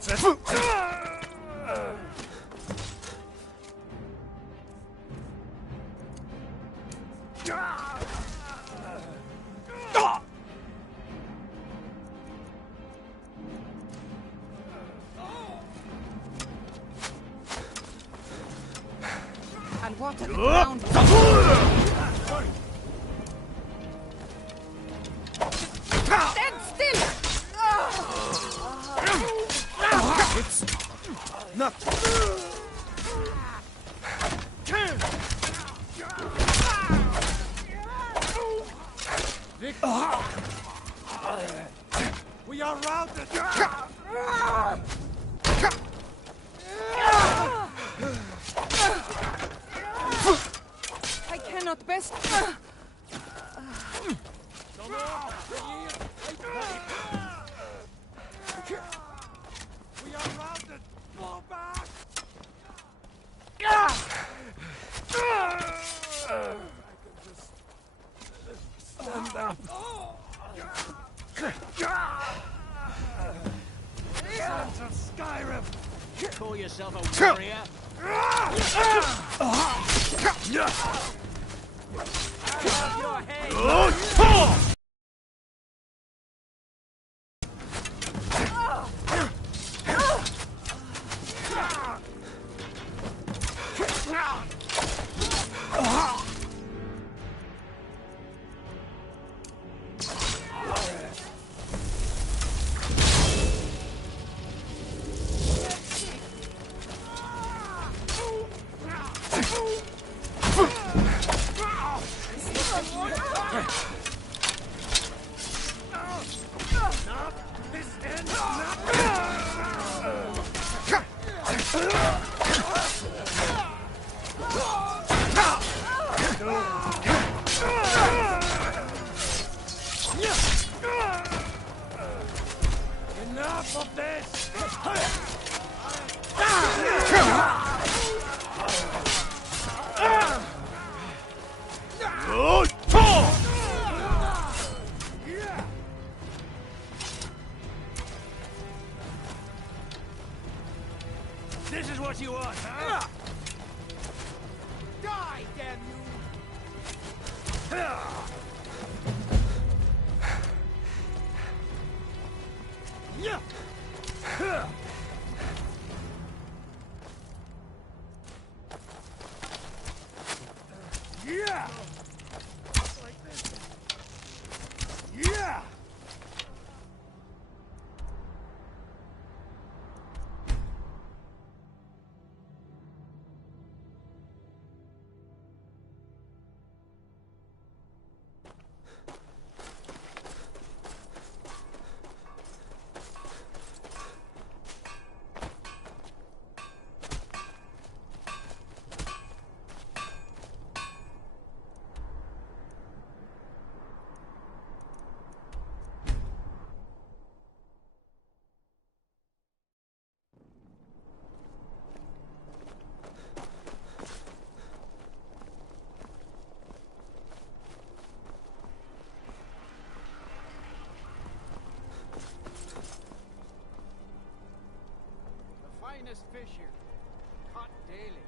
That's it. And what at the ground? Stand still! It's not. We are routed. I cannot best. We are routed. Fall back. Stand up. Sons of Skyrim. Call yourself a warrior? Enough of this! This is what you want, huh? Die, damn you! Yeah! Like this. Yeah! Finest fish here, caught daily.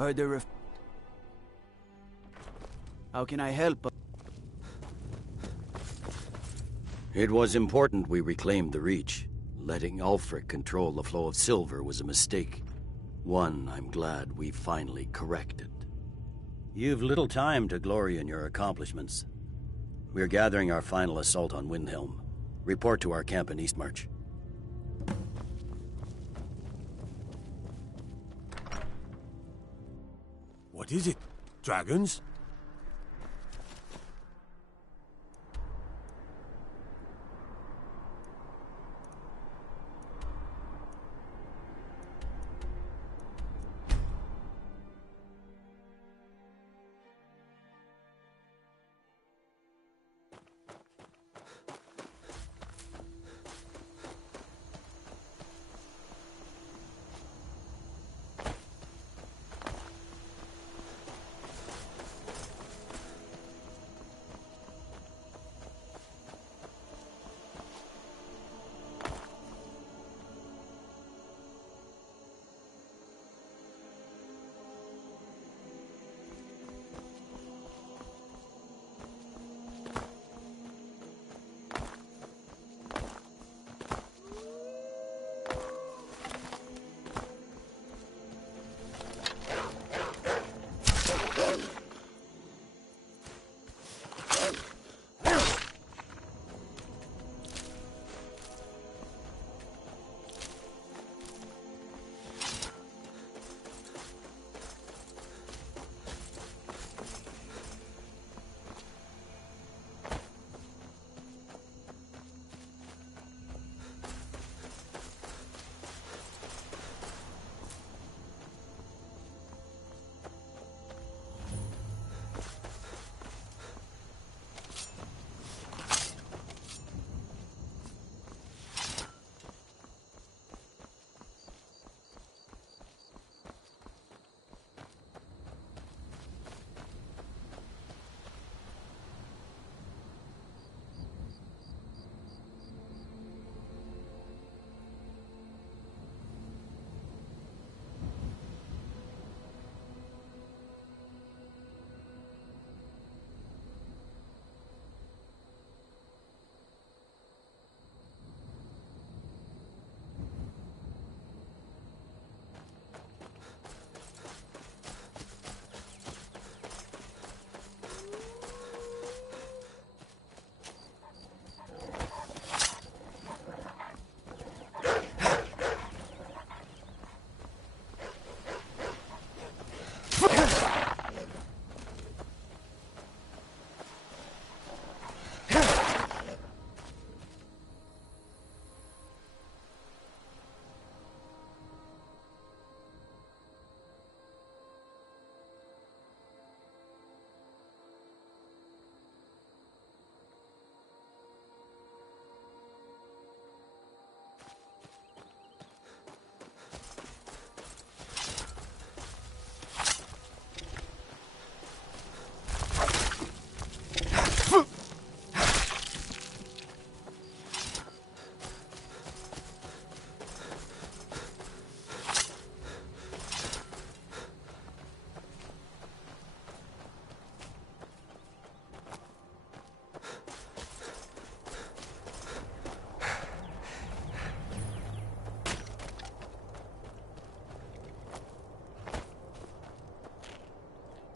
Heard the How can I help? It was important we reclaimed the Reach. Letting Ulfric control the flow of silver was a mistake. One I'm glad we finally corrected. You've little time to glory in your accomplishments. We're gathering our final assault on Windhelm. Report to our camp in Eastmarch. What is it? Dragons?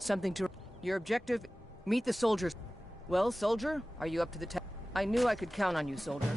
Something to... Your objective? Meet the soldiers. Well, soldier, are you up to the task? I knew I could count on you, soldier.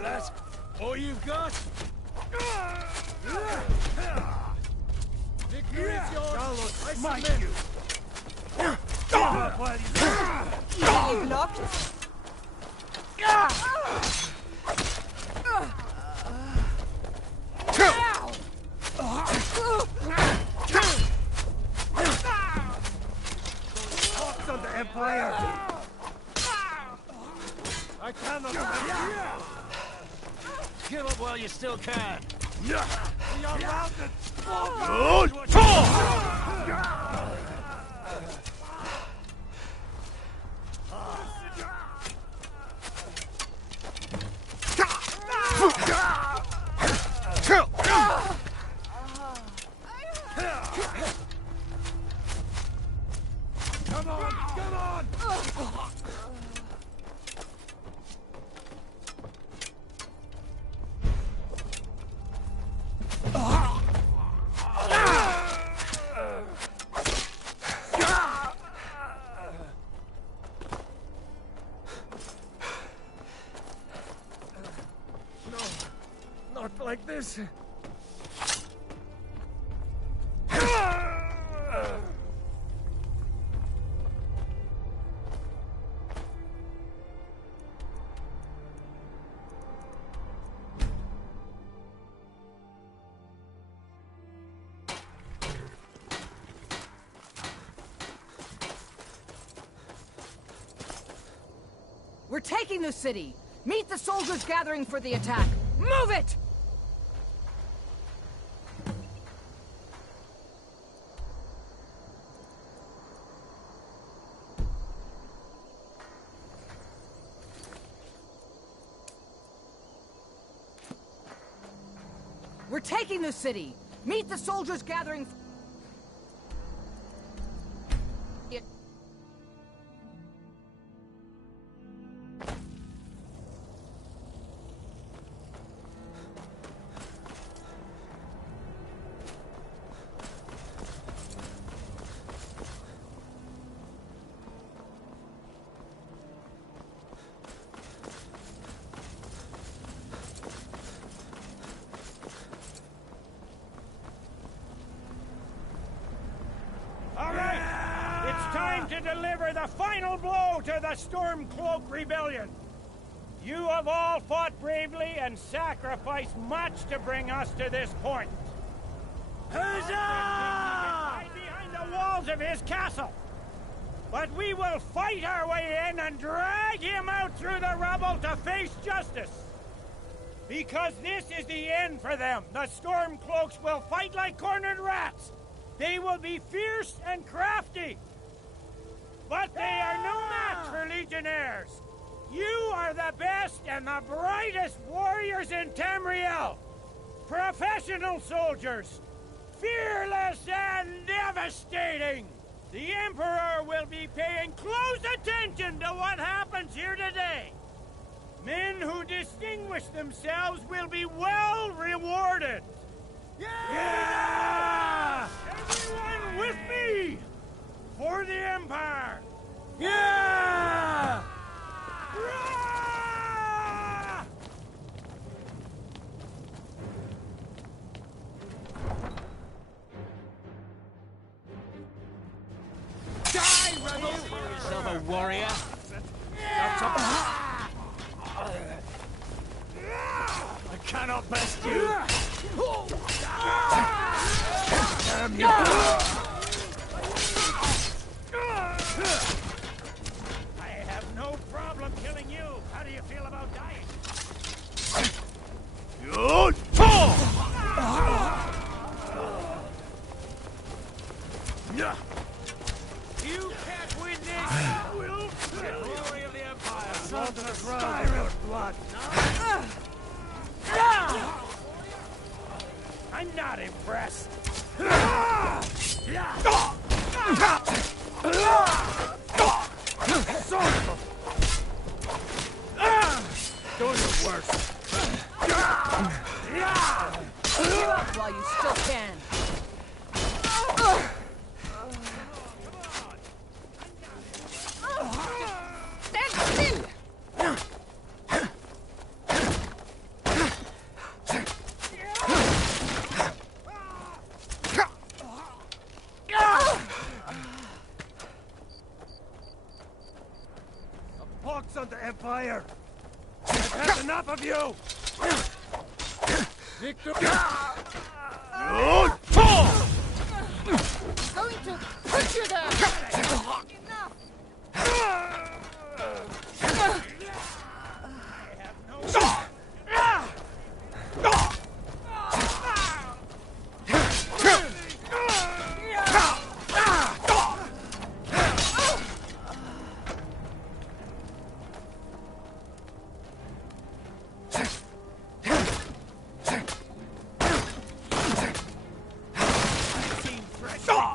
That's all you've got? Victory is yours. I submit. Give up while you blocked. Thoughts on the Empire. I cannot. Give up while you still can. We are routed. Come on, come on! No, not like this. We're taking the city! Meet the soldiers gathering for the attack! Move it! We're taking the city! Meet the soldiers gathering... All right, it's time to deliver the final blow to the Stormcloak Rebellion. You have all fought bravely and sacrificed much to bring us to this point. Huzzah! Hide behind the walls of his castle. But we will fight our way in and drag him out through the rubble to face justice. Because this is the end for them. The Stormcloaks will fight like cornered rats. They will be fierce and crafty. But they are no match for Legionnaires. You are the best and the brightest warriors in Tamriel. Professional soldiers. Fearless and devastating. The Emperor will be paying close attention to what happens here today. Men who distinguish themselves will be well rewarded. Yeah! Everyone with me! For the Empire! Yeah! Die, rebel! Call yourself a warrior? I cannot best you. Damn you! I have no problem killing you. How do you feel about dying? Good. You can't win this! Will the glory of the Empire! Skyrim blood. I'm not impressed. Doing the worst. Give up while you still can. Stand still! A pox on the Empire! I've had enough of you! Victor! I'm going to put you there! Enough!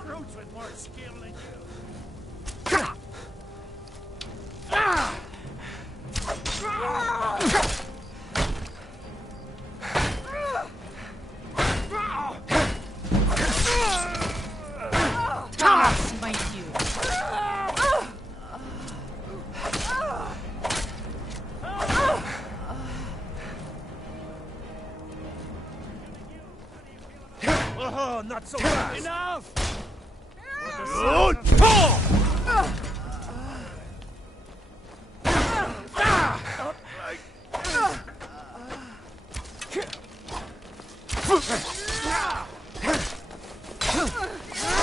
Recruits with more skill than you. Smite you. Oh, not so fast! Enough!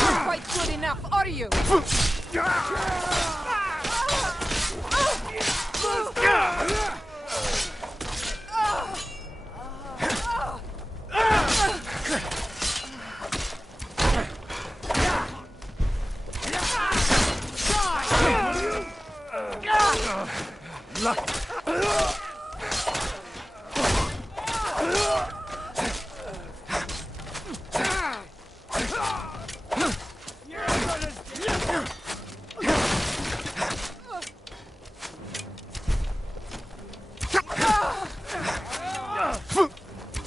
Not quite good enough, are you?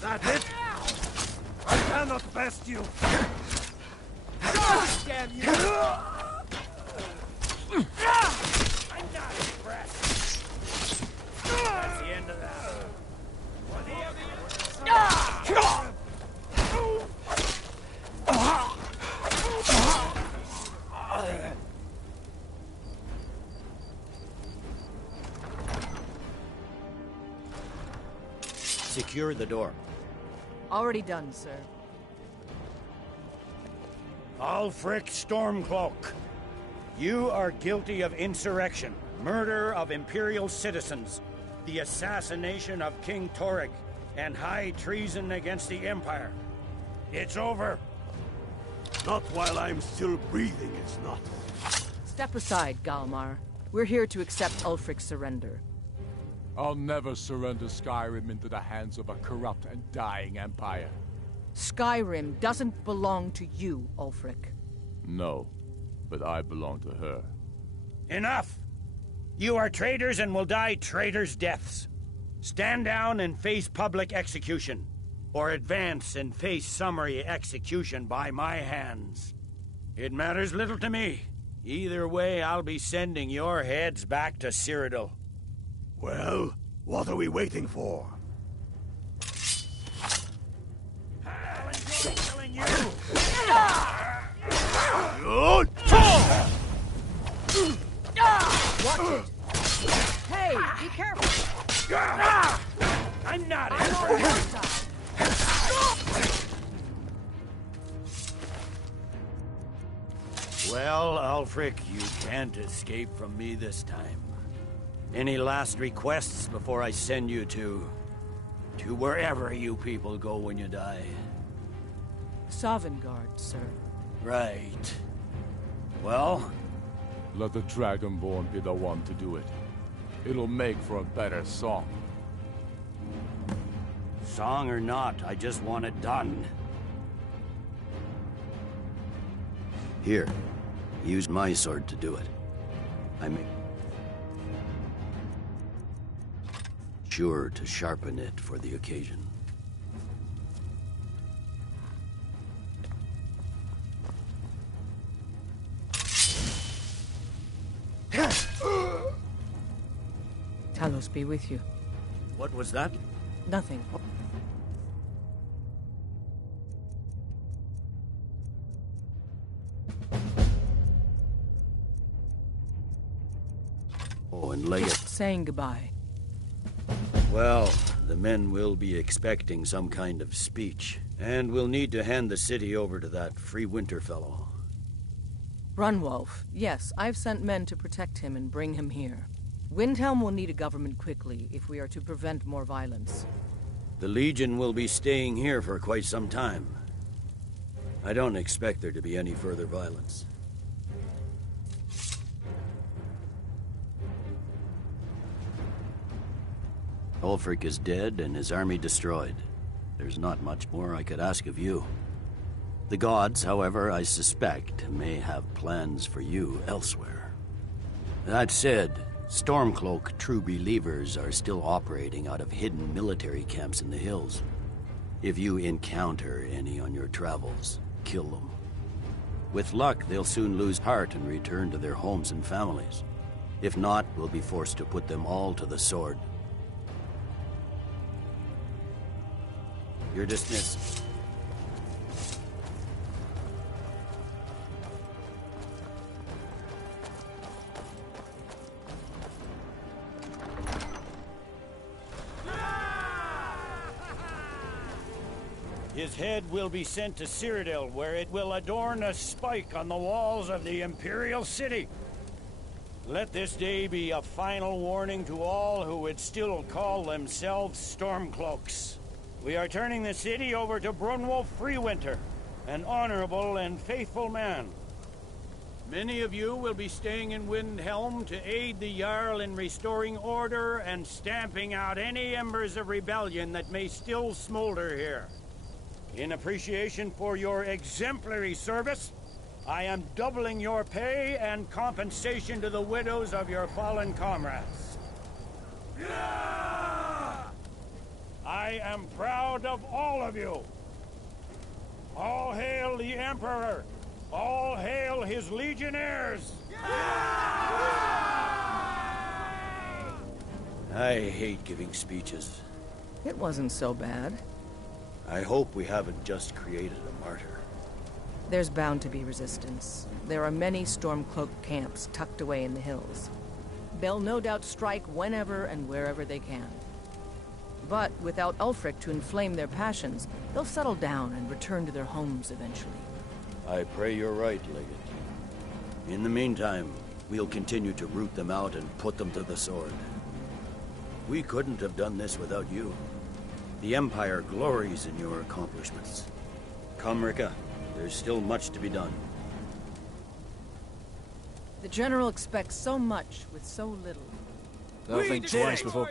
That's it? I cannot best you! Damn you! I'm not impressed! That's the end of that. Secure the door. Already done, sir. Ulfric Stormcloak, you are guilty of insurrection, murder of Imperial citizens, the assassination of King Torek, and high treason against the Empire. It's over. Not while I'm still breathing, it's not. Step aside, Galmar. We're here to accept Ulfric's surrender. I'll never surrender Skyrim into the hands of a corrupt and dying empire. Skyrim doesn't belong to you, Ulfric. No, but I belong to her. Enough! You are traitors and will die traitors' deaths. Stand down and face public execution, or advance and face summary execution by my hands. It matters little to me. Either way, I'll be sending your heads back to Cyrodiil. Well, what are we waiting for? I'll enjoy killing you! Watch it! Hey, be careful! I'm not I'm on your side. Well, Ulfric, you can't escape from me this time. Any last requests before I send you to wherever you people go when you die? Sovngarde, sir. Right. Well? Let the Dragonborn be the one to do it. It'll make for a better song. Song or not, I just want it done. Here, use my sword to do it. I make sure to sharpen it for the occasion. Talos be with you. What was that? Nothing. Oh, and Leggett. Just saying goodbye. Well, the men will be expecting some kind of speech, and we'll need to hand the city over to that free winter fellow. Brunwolf, yes, I've sent men to protect him and bring him here. Windhelm will need a government quickly if we are to prevent more violence. The Legion will be staying here for quite some time. I don't expect there to be any further violence. Ulfric is dead and his army destroyed. There's not much more I could ask of you. The gods, however, I suspect, may have plans for you elsewhere. That said, Stormcloak true believers are still operating out of hidden military camps in the hills. If you encounter any on your travels, kill them. With luck, they'll soon lose heart and return to their homes and families. If not, we'll be forced to put them all to the sword. You're dismissed. His head will be sent to Cyrodiil, where it will adorn a spike on the walls of the Imperial City. Let this day be a final warning to all who would still call themselves Stormcloaks. We are turning the city over to Brunwolf Freewinter, an honorable and faithful man. Many of you will be staying in Windhelm to aid the Jarl in restoring order and stamping out any embers of rebellion that may still smolder here. In appreciation for your exemplary service, I am doubling your pay and compensation to the widows of your fallen comrades. I am proud of all of you. All hail the Emperor! All hail his legionnaires! I hate giving speeches. It wasn't so bad. I hope we haven't just created a martyr. There's bound to be resistance. There are many Stormcloak camps tucked away in the hills. They'll no doubt strike whenever and wherever they can. But without Ulfric to inflame their passions, they'll settle down and return to their homes eventually. I pray you're right, Leggett. In the meantime, we'll continue to root them out and put them to the sword. We couldn't have done this without you. The Empire glories in your accomplishments. Come, Rika. There's still much to be done. The General expects so much with so little. They'll think twice before...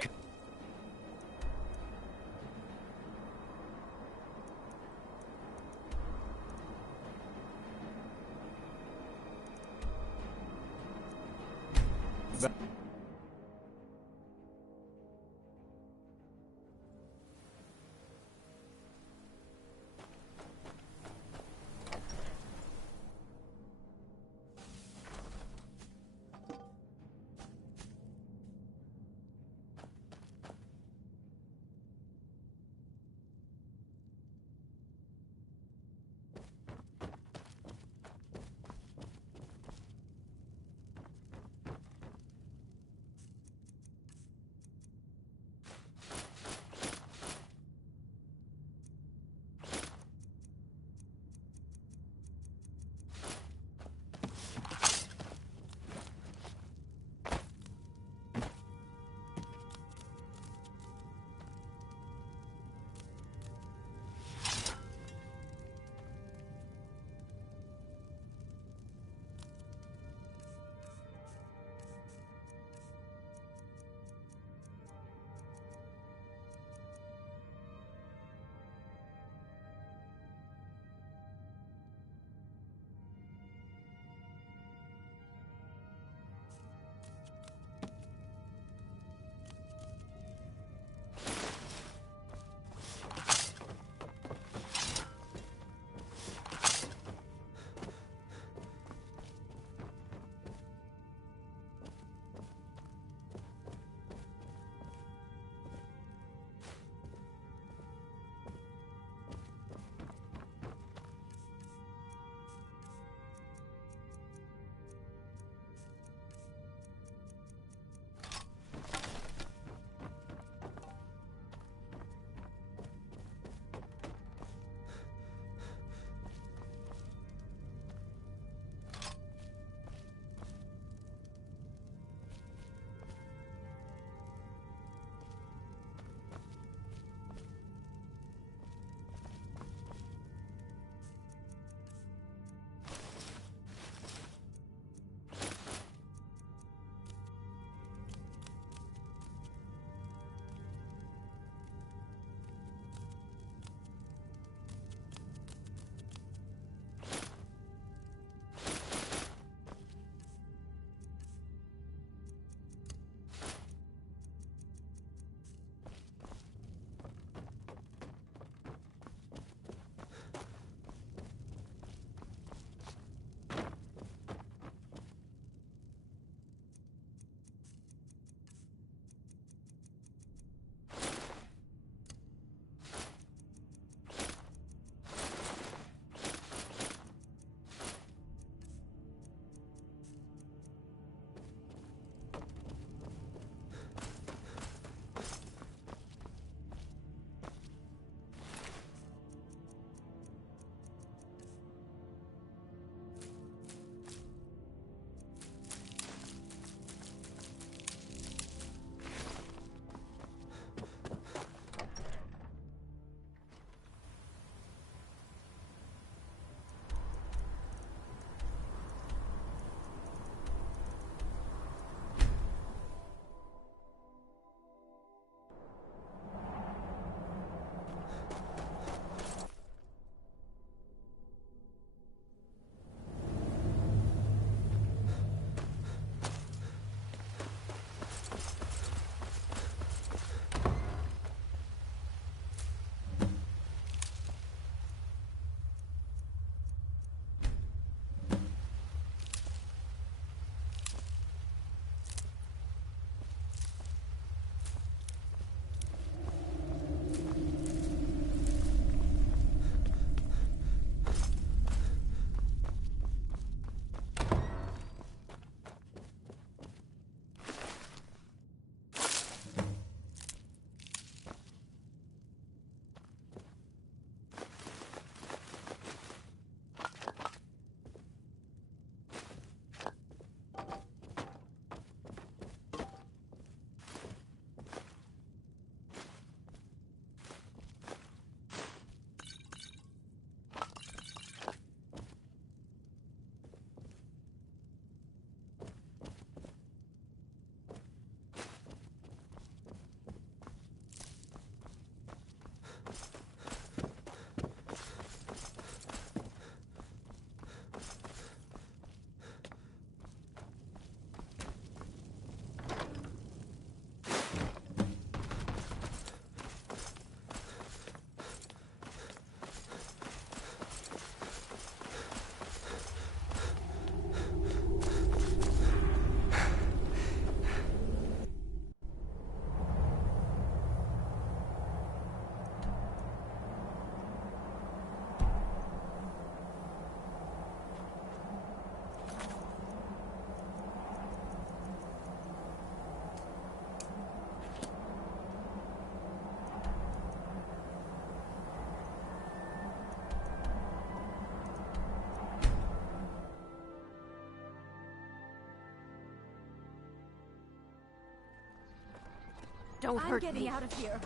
Don't I'm hurt getting me. out of here.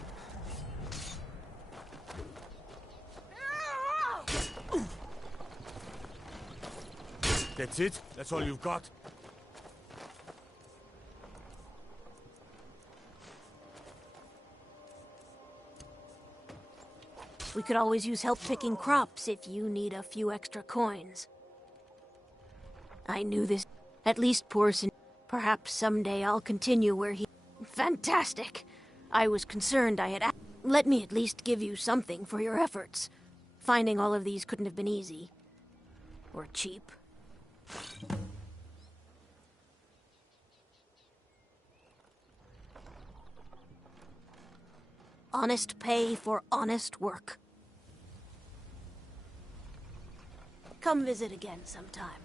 That's it? That's all you've got? We could always use help picking crops if you need a few extra coins. I knew this. At least Porson. Perhaps someday I'll continue where he... Fantastic! I was concerned I had... Let me at least give you something for your efforts. Finding all of these couldn't have been easy. Or cheap. Honest pay for honest work. Come visit again sometime.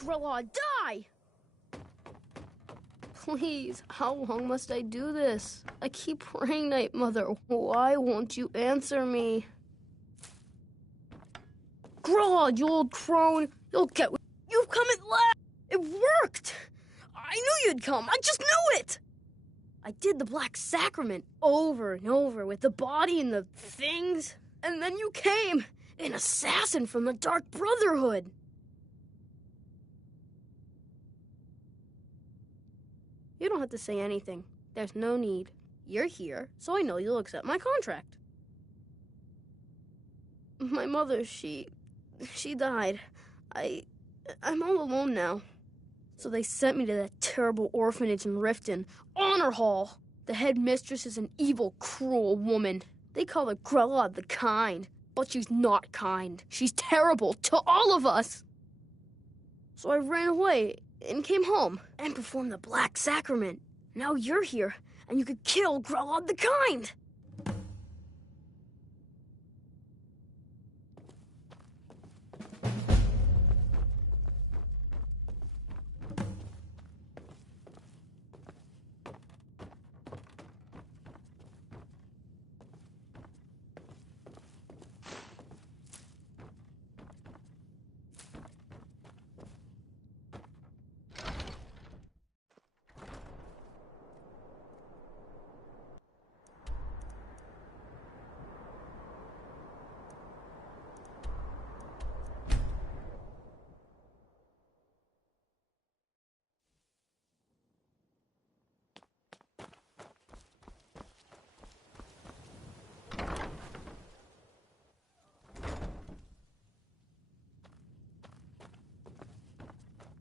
Grella, die! Please, how long must I do this? I keep praying, Night Mother. Why won't you answer me? Grella, you old crone. You'll get... You've come at last! It worked! I knew you'd come. I just knew it! I did the Black Sacrament over and over with the body and the things. And then you came, an assassin from the Dark Brotherhood. You don't have to say anything. There's no need. You're here, so I know you'll accept my contract. My mother, she died. I'm all alone now. So they sent me to that terrible orphanage in Riften, Honor Hall. The head mistress is an evil, cruel woman. They call her Grella the Kind, but she's not kind. She's terrible to all of us. So I ran away and came home and performed the Black Sacrament. Now you're here, and you could kill Grella the Kind.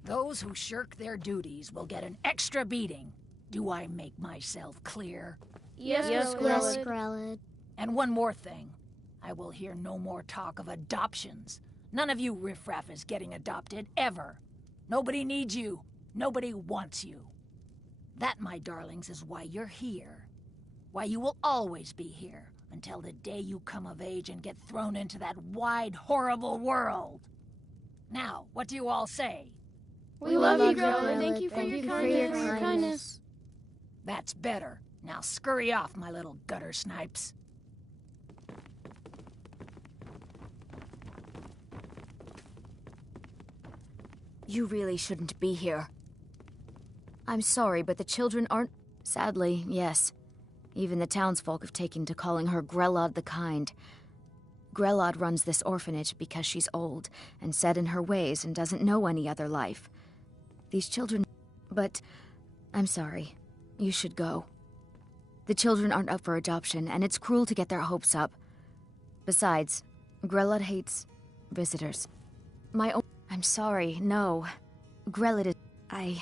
Those who shirk their duties will get an extra beating. Do I make myself clear? Yes, Grellid. And one more thing. I will hear no more talk of adoptions. None of you riffraff is getting adopted, ever. Nobody needs you. Nobody wants you. That, my darlings, is why you're here. Why you will always be here, until the day you come of age and get thrown into that wide, horrible world. Now, what do you all say? We love you, Grella. Thank you for your kindness. That's better. Now scurry off, my little gutter snipes. You really shouldn't be here. I'm sorry, but the children aren't... Sadly, yes. Even the townsfolk have taken to calling her Grellod the Kind. Grellod runs this orphanage because she's old and set in her ways and doesn't know any other life. These children... But... I'm sorry. You should go. The children aren't up for adoption, and it's cruel to get their hopes up. Besides, Grellod hates... visitors. My own... I'm sorry, no. Grellod is... I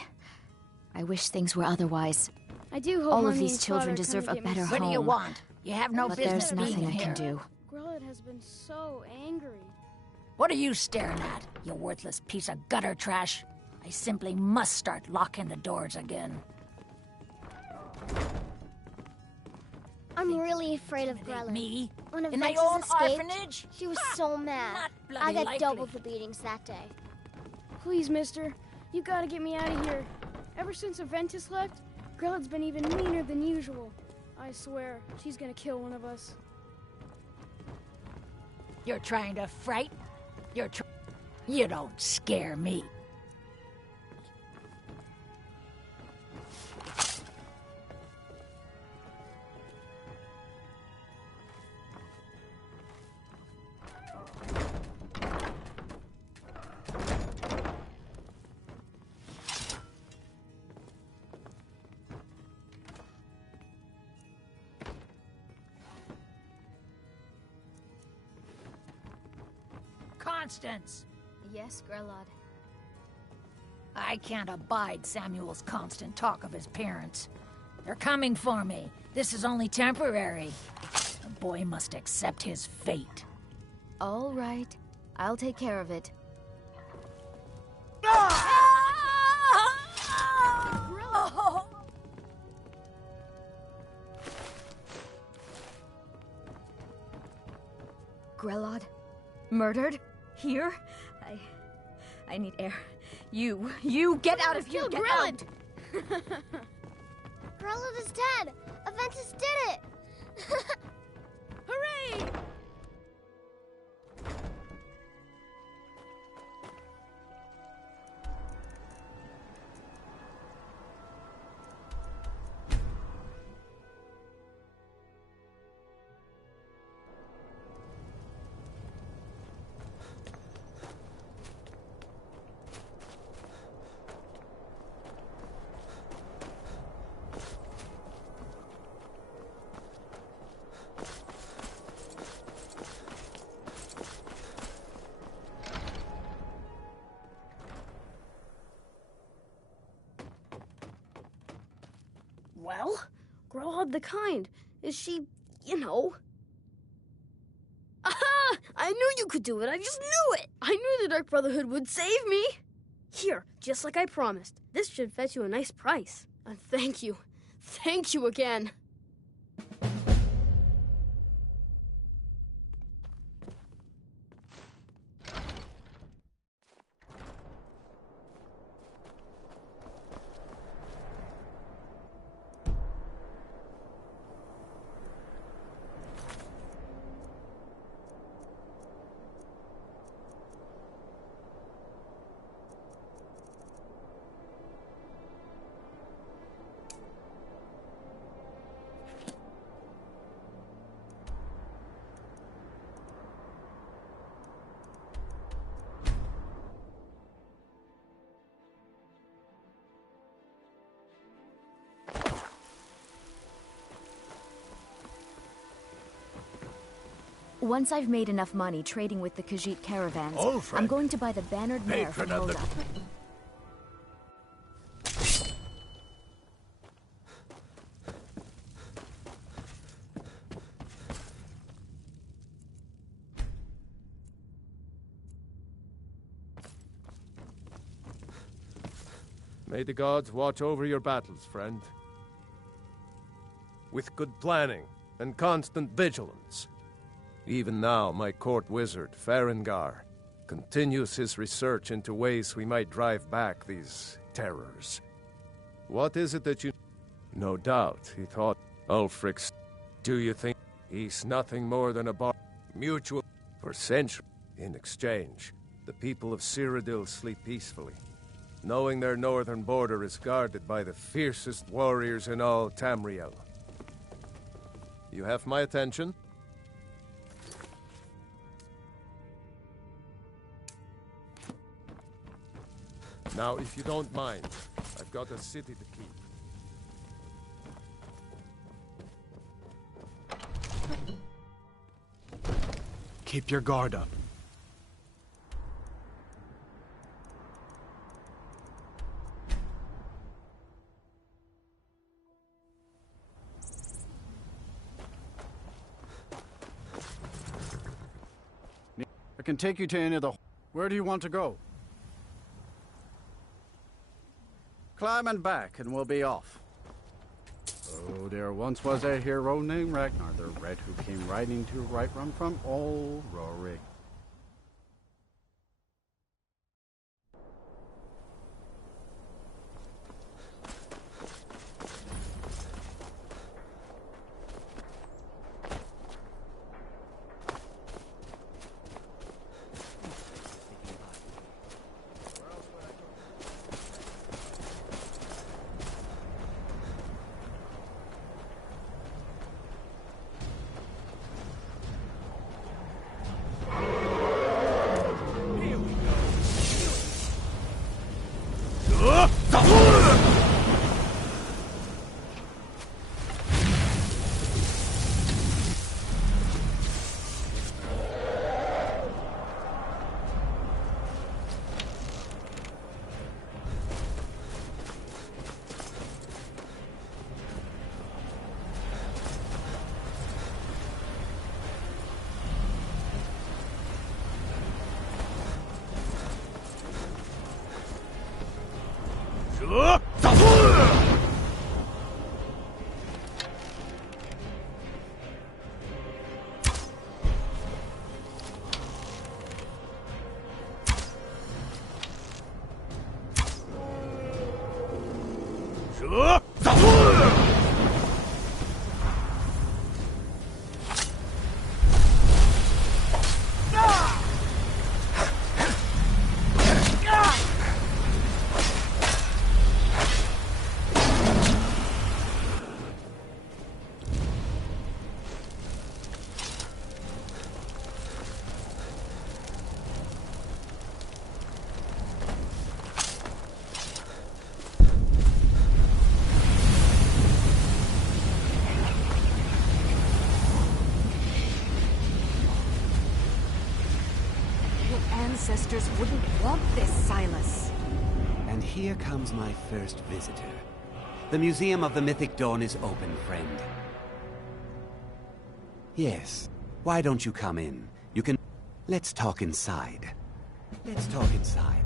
wish things were otherwise. I do hope all of Mommy these and children Father deserve a come to get me better What home. do you want? You have no but business there's nothing being I can here. do. Grellid has been so angry. What are you staring at, you worthless piece of gutter trash? I simply must start locking the doors again. I'm really afraid of Grella. Me? When In my Aventus own escaped, orphanage? she was so mad. bloody I got likely. double the beatings that day. Please, mister. You gotta get me out of here. Ever since Aventus left, Grellad's been even meaner than usual. I swear, she's gonna kill one of us. You're trying to fright? You don't scare me. Constance! Yes, Grellod. I can't abide Samuel's constant talk of his parents. They're coming for me. This is only temporary. The boy must accept his fate. All right. I'll take care of it. Grellod? Murdered? Here? I need air. You get out of here! Kill Get Grelod! out! Grelod is dead! Aventus did it! Hooray! Well, Grelod the Kind. Is she, Aha! I knew you could do it. I just knew it. I knew the Dark Brotherhood would save me. Here, just like I promised. This should fetch you a nice price. And thank you. Thank you again. Once I've made enough money trading with the Khajiit caravans, I'm going to buy the bannered mare from Hilda. May the gods watch over your battles, friend. With good planning and constant vigilance. Even now, my court wizard, Farengar, continues his research into ways we might drive back these terrors. What is it that you... No doubt, he thought, Ulfric's... Do you think he's nothing more than a mutual... For centuries, in exchange, the people of Cyrodiil sleep peacefully, knowing their northern border is guarded by the fiercest warriors in all Tamriel. You have my attention? Now, if you don't mind, I've got a city to keep. Keep your guard up. I can take you to any of the... Where do you want to go? Climb and back, and we'll be off. Oh, there once was a hero named Ragnar the Red who came riding to Whiterun from old Rorik. Razors wouldn't want this, Silas. And here comes my first visitor. The Museum of the Mythic Dawn is open, friend. Yes. Why don't you come in? You can... Let's talk inside. Let's talk inside.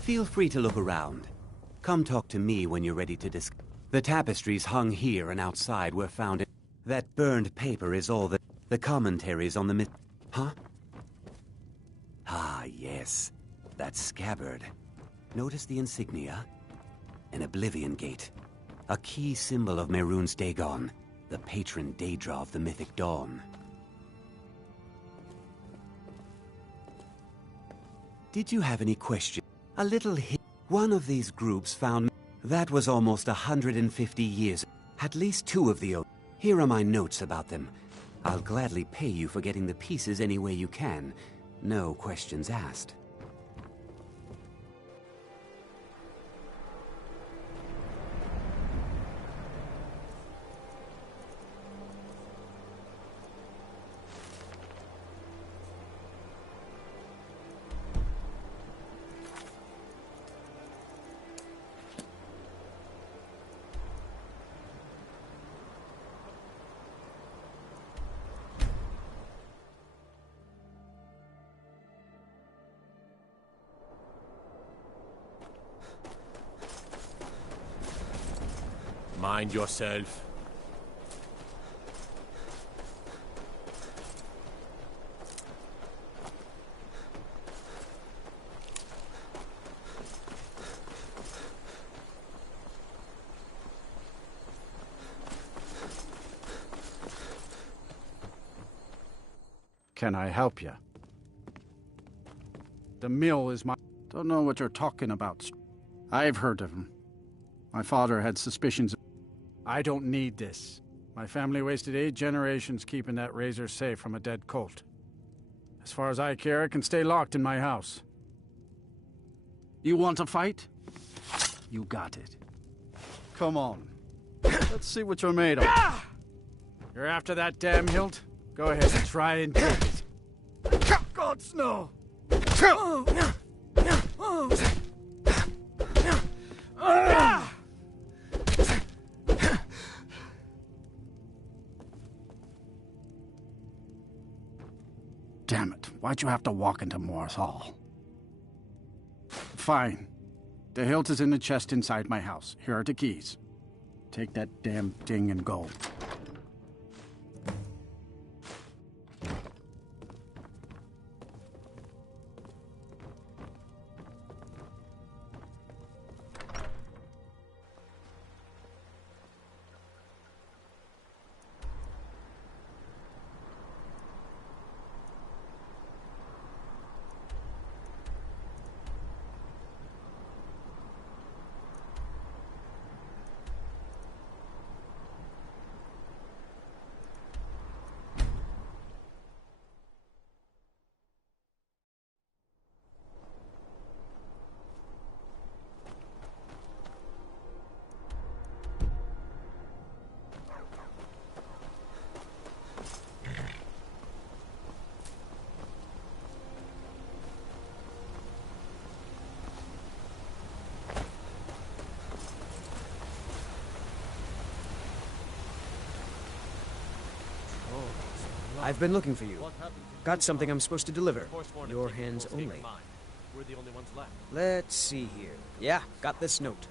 Feel free to look around. Come talk to me when you're ready to discuss. The tapestries hung here and outside were found in... That burned paper is all the commentaries on the myth... Huh? Ah, yes. That scabbard. Notice the insignia? An Oblivion Gate. A key symbol of Mehrunes Dagon, the patron Daedra of the Mythic Dawn. Did you have any questions? A little hint. One of these groups found... That was almost 150 years. At least 2 of the... Here are my notes about them. I'll gladly pay you for getting the pieces any way you can. No questions asked. Mind yourself. Can I help you? The mill is my... Don't know what you're talking about. I've heard of him. My father had suspicions. I don't need this. My family wasted 8 generations keeping that razor safe from a dead cult. As far as I care, it can stay locked in my house. You want to fight? You got it. Come on. Let's see what you're made of. You're after that damn hilt? Go ahead and try and take it. Gods, no! Damn it, why'd you have to walk into Morris Hall? Fine. The hilt is in the chest inside my house. Here are the keys. Take that damn thing and go. I've been looking for you. Got something I'm supposed to deliver. Your hands only. We're the only ones left. Let's see here. Yeah, got this note.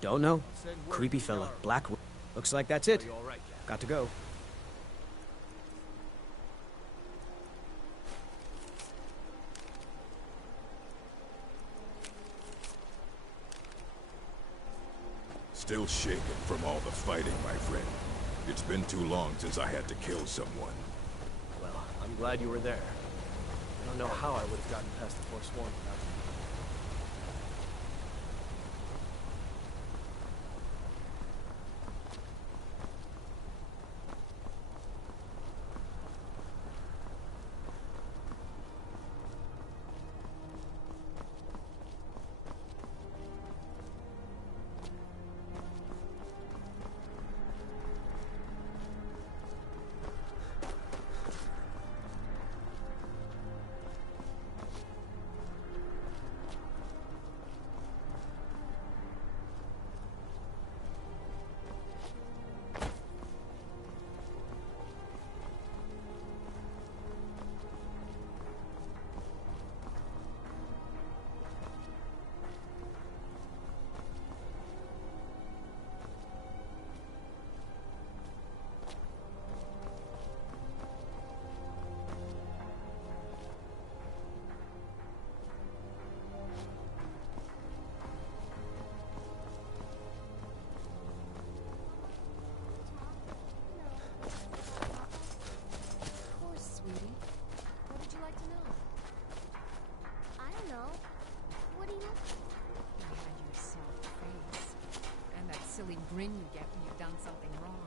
Don't know. Creepy fella. Black. Looks like that's it. Got to go. Still shaken from all the fighting, my friend. It's been too long since I had to kill someone. Well, I'm glad you were there. I don't know how I would have gotten past the Forsworn without you. grin you get when you've done something wrong.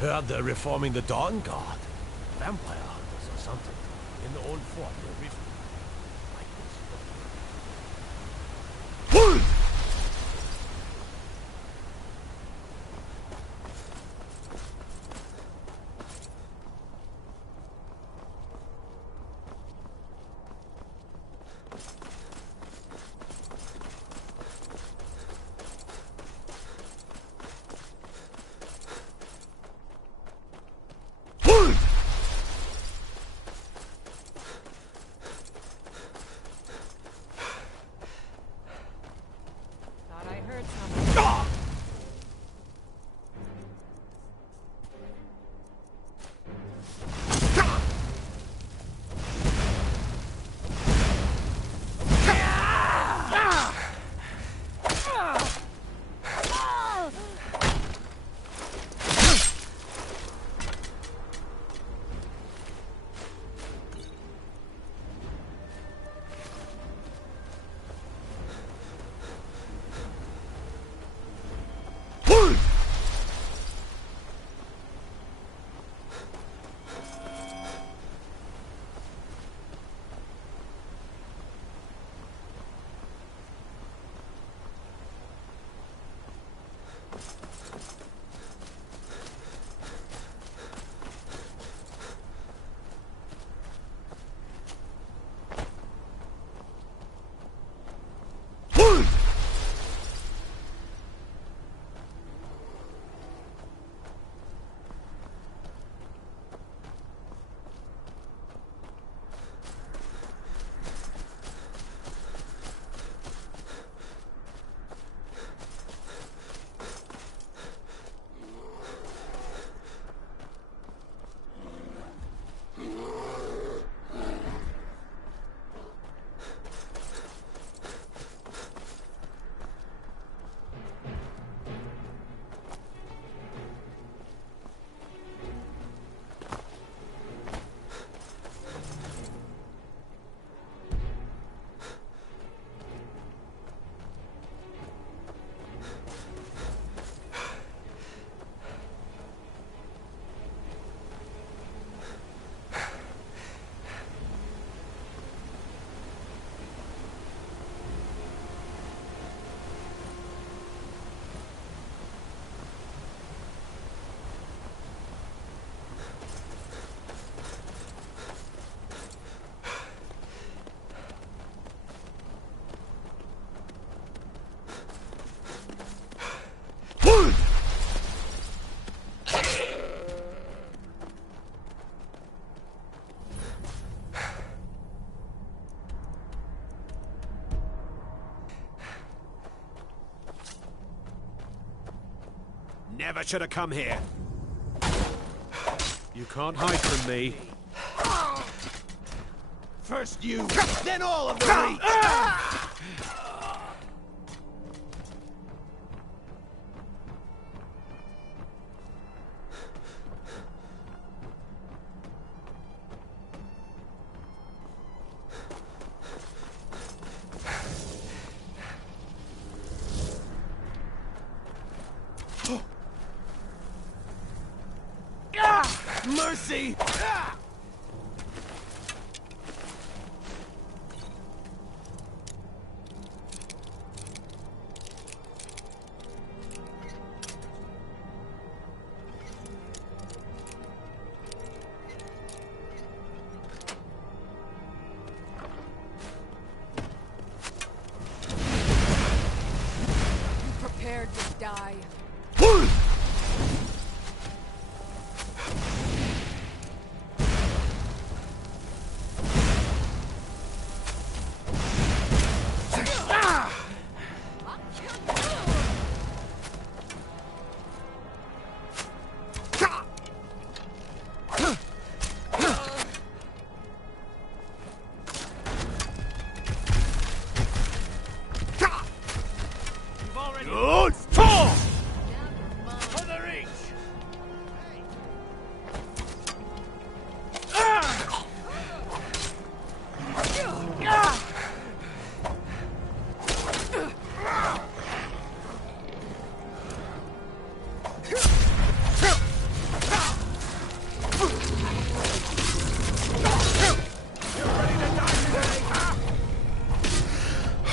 Heard they're reforming the Dawn Guard. Vampire hunters or something. In the old fort near Riften. Never should have come here. You can't hide from me. First you, then all of the Reach! mercy! Prepared to die. Good storm! For the reach!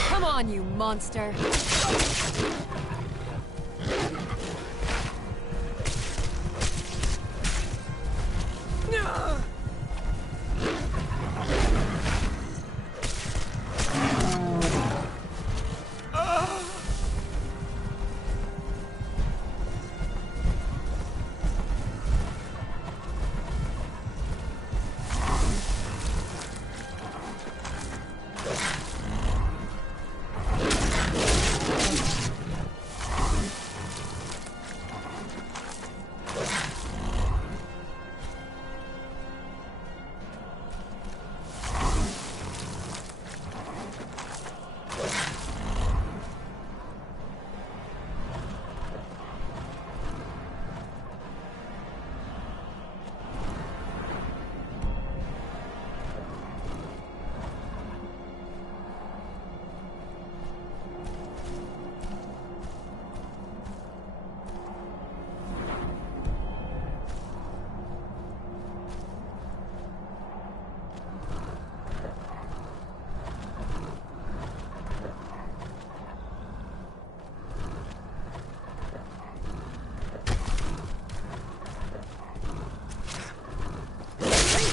Come on, you monster.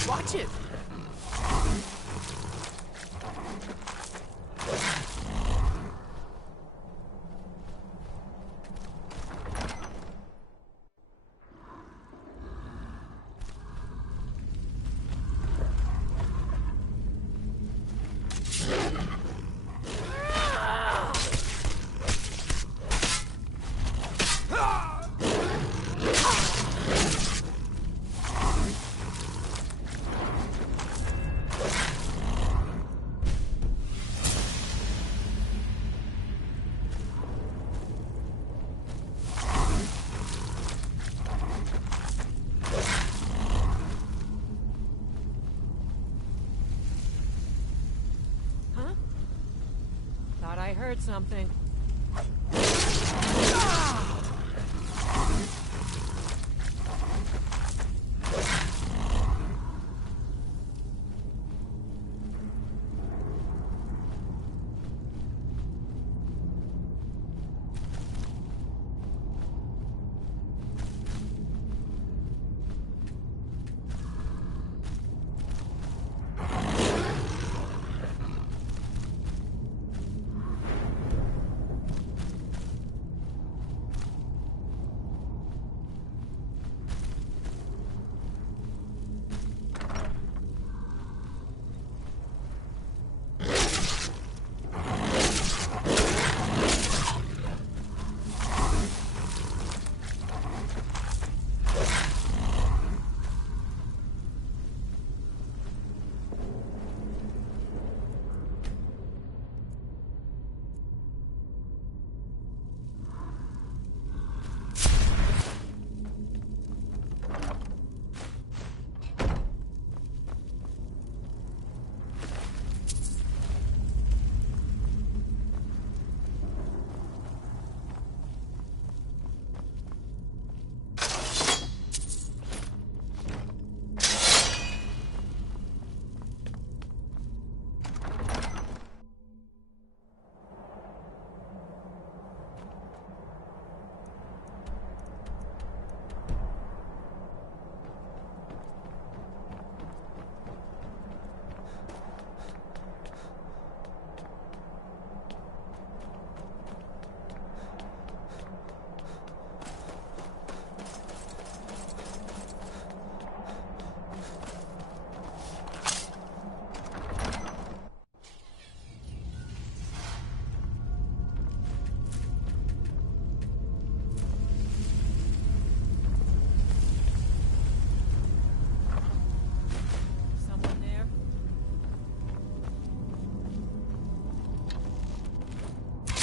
Watch it! Thought I heard something.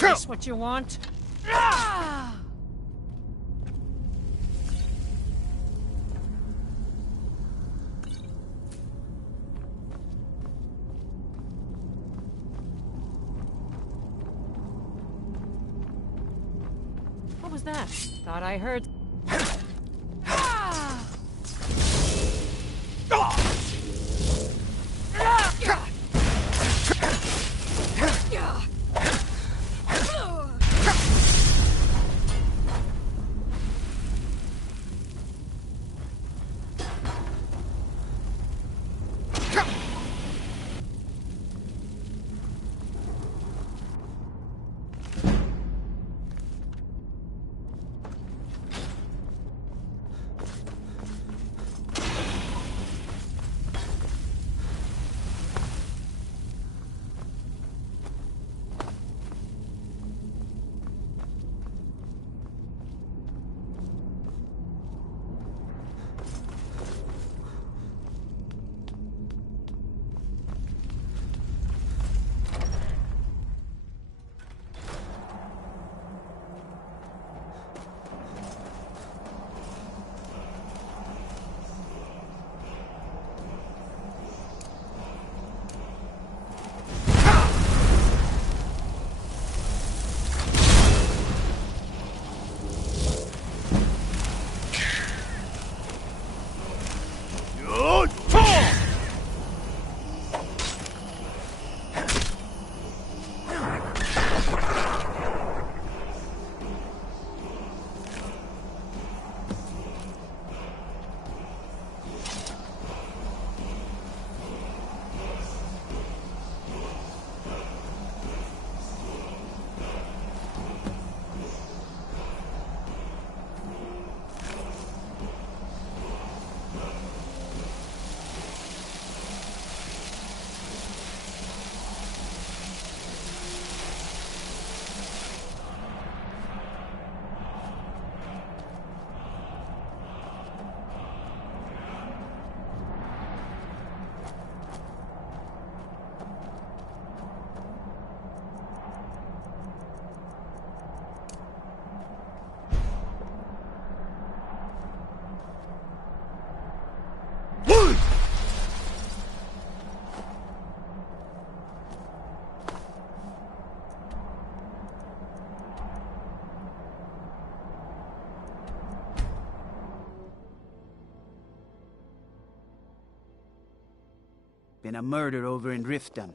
this what you want? What was that? Thought I heard... Been a murder over in Riften.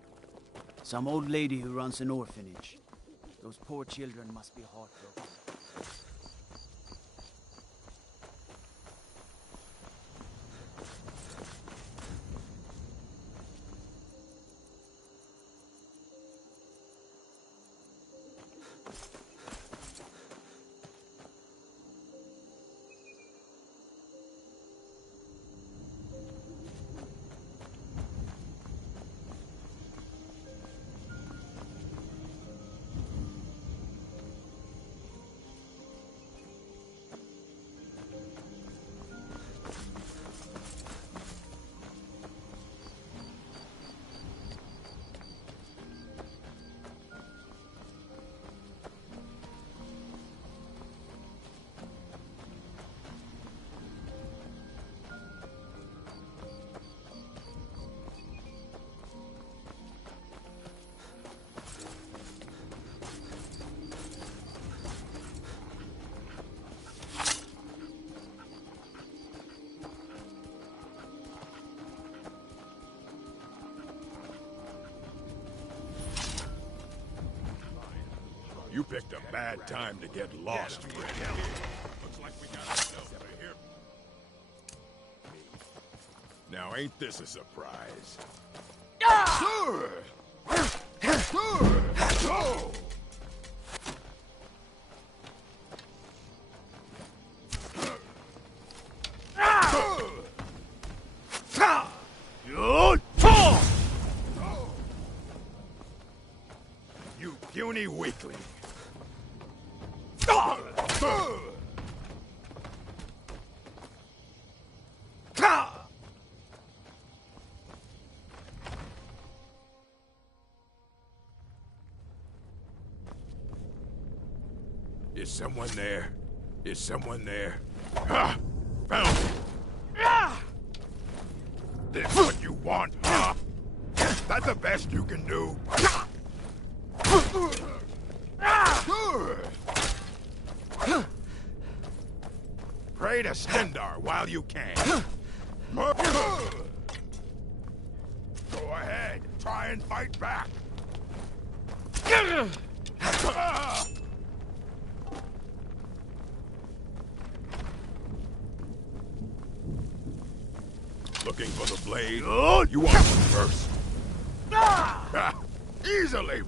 Some old lady who runs an orphanage. Those poor children must be heartbroken. You picked a bad time to get lost, friend. Looks like we got ourselves over here. Now, ain't this a surprise? You puny weakling. Is someone there? Is someone there? Ha! Found it! This what you want, huh? That's the best you can do? Pray to Stendar while you can. Go ahead, try and fight back. Looking for the blade? You want it first. Easily.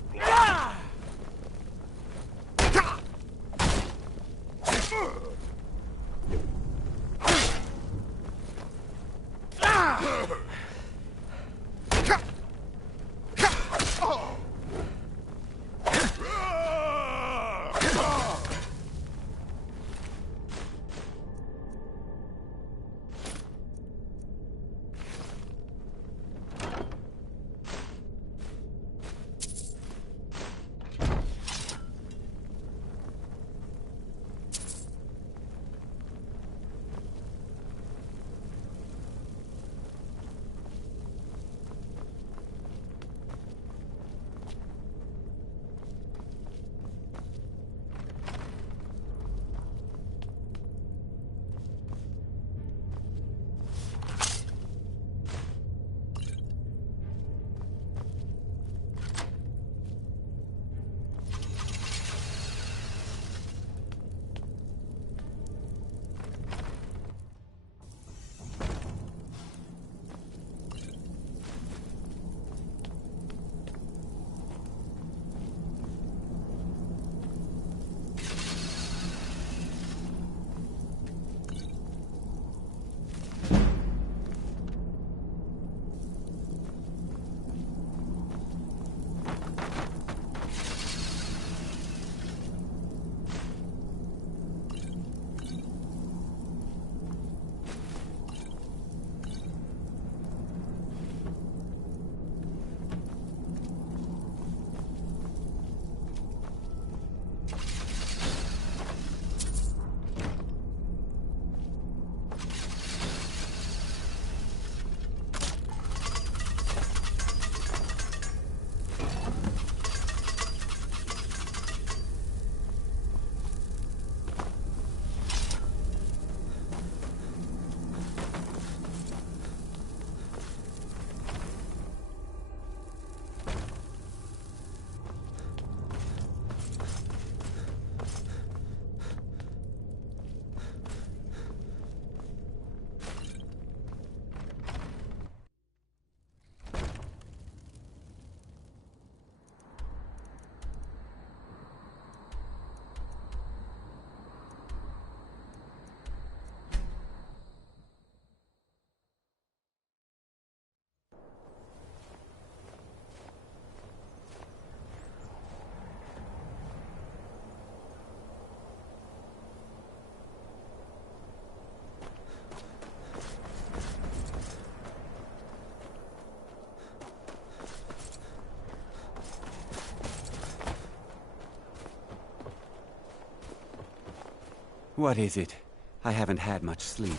What is it? I haven't had much sleep.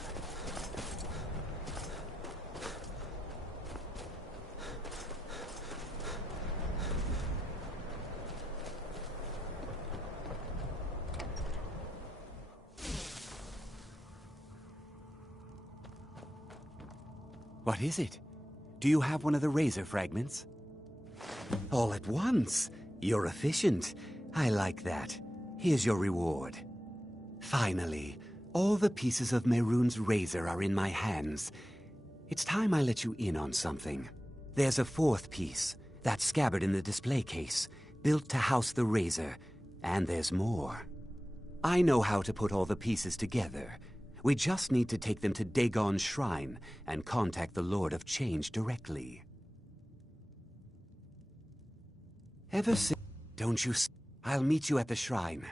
What is it? Do you have one of the razor fragments? All at once? You're efficient. I like that. Here's your reward. Finally, all the pieces of Mehrunes' razor are in my hands. It's time I let you in on something. There's a fourth piece, that scabbard in the display case, built to house the razor. And there's more. I know how to put all the pieces together. We just need to take them to Dagon's shrine and contact the Lord of Change directly. Ever since... Don't you... I'll meet you at the shrine.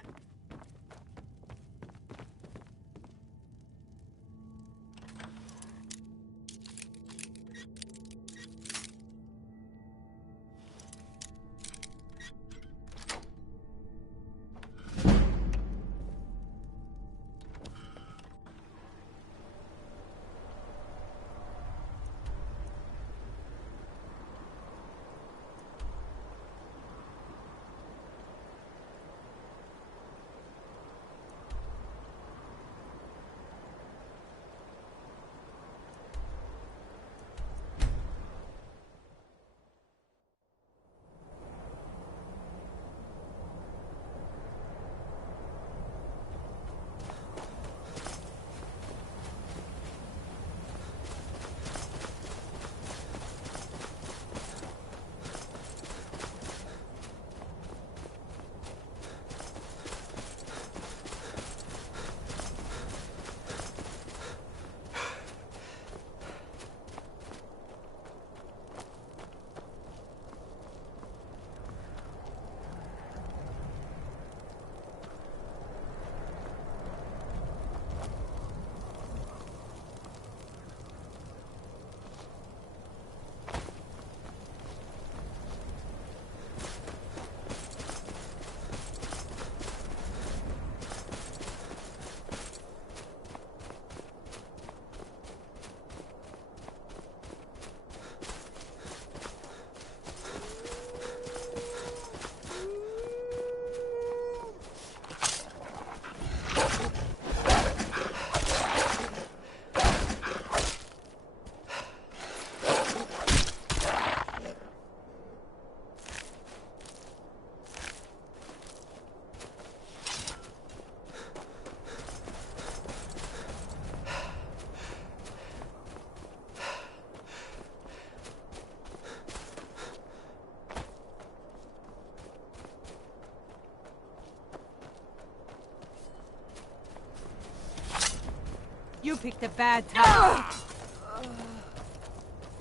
You picked a bad time.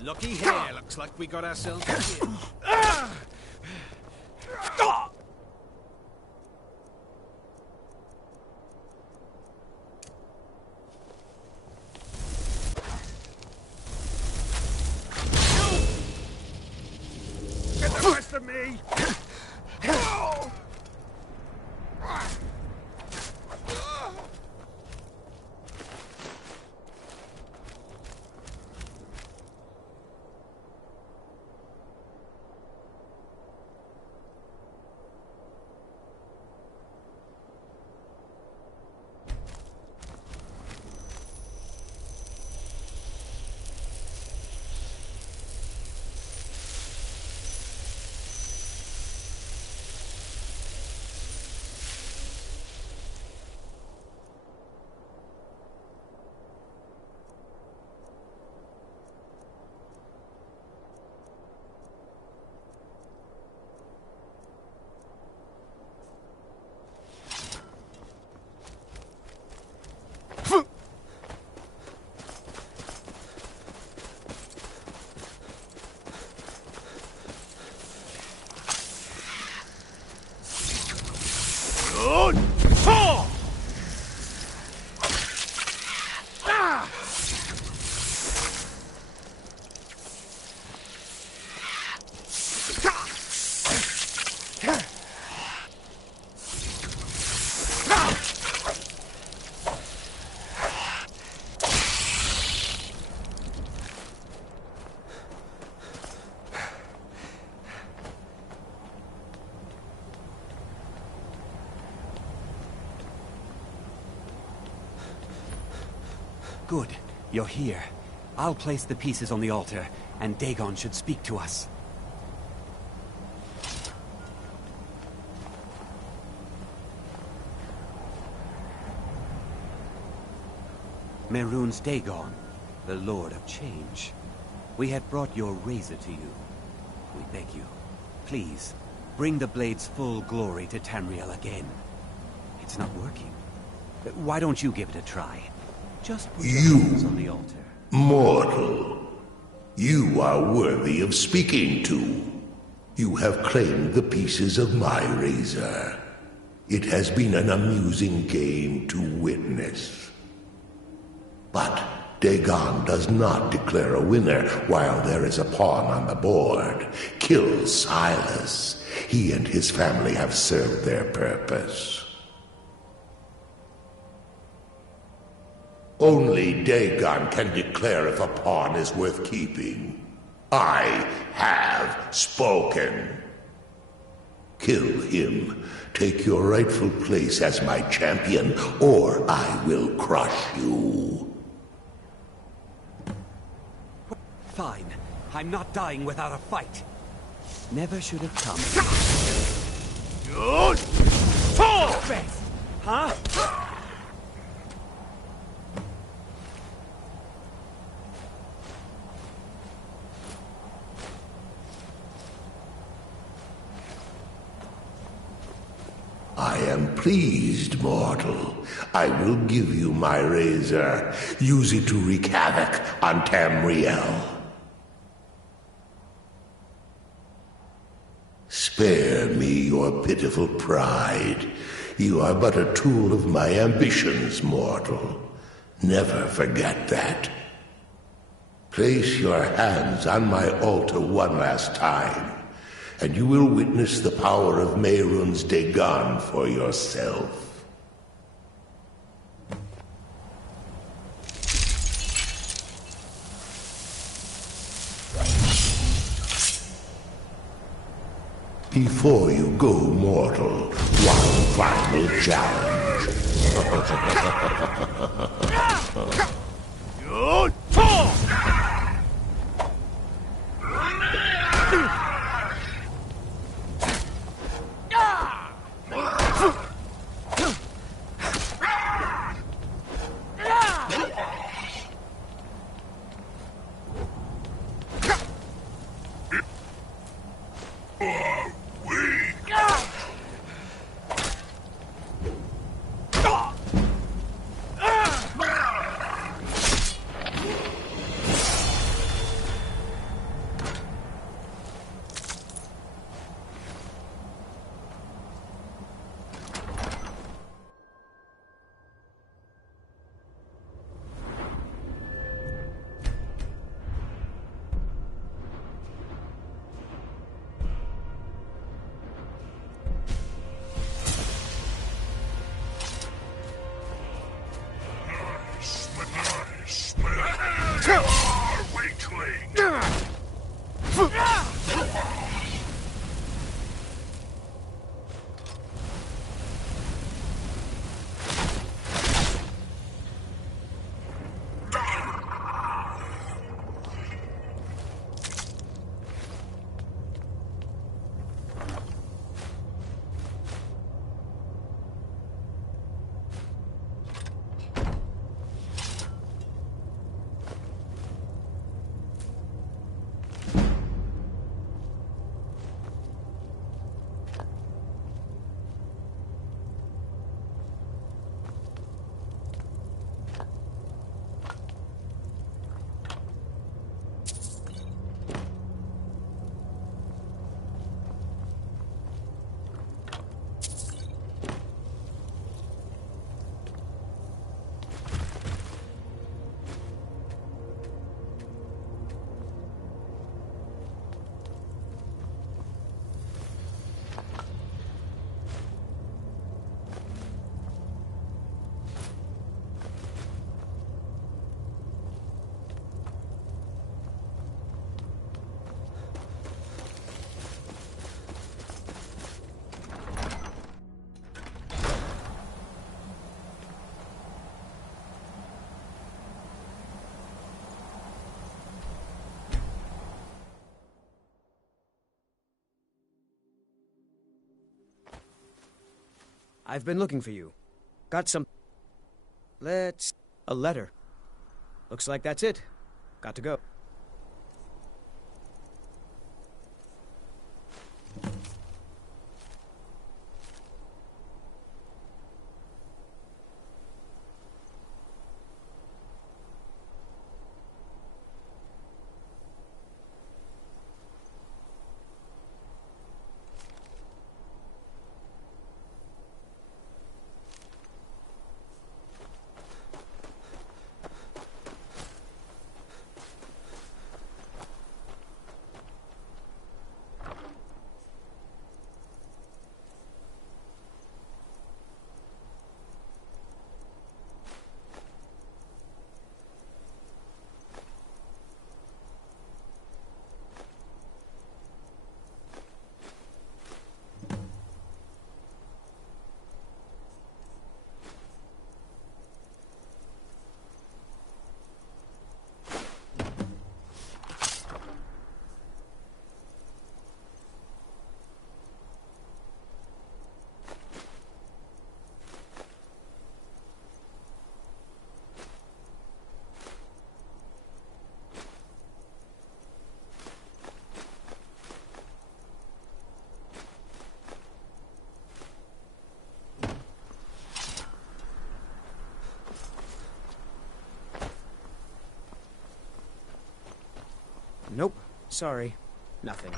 Looky here, looks like we got ourselves a kid. Get the rest of me! Good. You're here. I'll place the pieces on the altar, and Dagon should speak to us. Mehrunes Dagon, the Lord of Change. We have brought your razor to you. We beg you, please, bring the blade's full glory to Tamriel again. It's not working. Why don't you give it a try? Just put your hands on the altar. Mortal, you are worthy of speaking to. You have claimed the pieces of my razor. It has been an amusing game to witness. But Dagon does not declare a winner while there is a pawn on the board. Kill Silas. He and his family have served their purpose. Only Dagon can declare if a pawn is worth keeping. I have spoken. Kill him. Take your rightful place as my champion, or I will crush you. Fine. I'm not dying without a fight. Never should have come. Good! Huh? I am pleased, mortal. I will give you my razor. Use it to wreak havoc on Tamriel. Spare me your pitiful pride. You are but a tool of my ambitions, mortal. Never forget that. Place your hands on my altar one last time, and you will witness the power of Mehrunes Dagon for yourself. Before you go, mortal, one final challenge. Good talk! I've been looking for you. Got some... A letter. Looks like that's it. Got to go. Nope. Sorry. Nothing.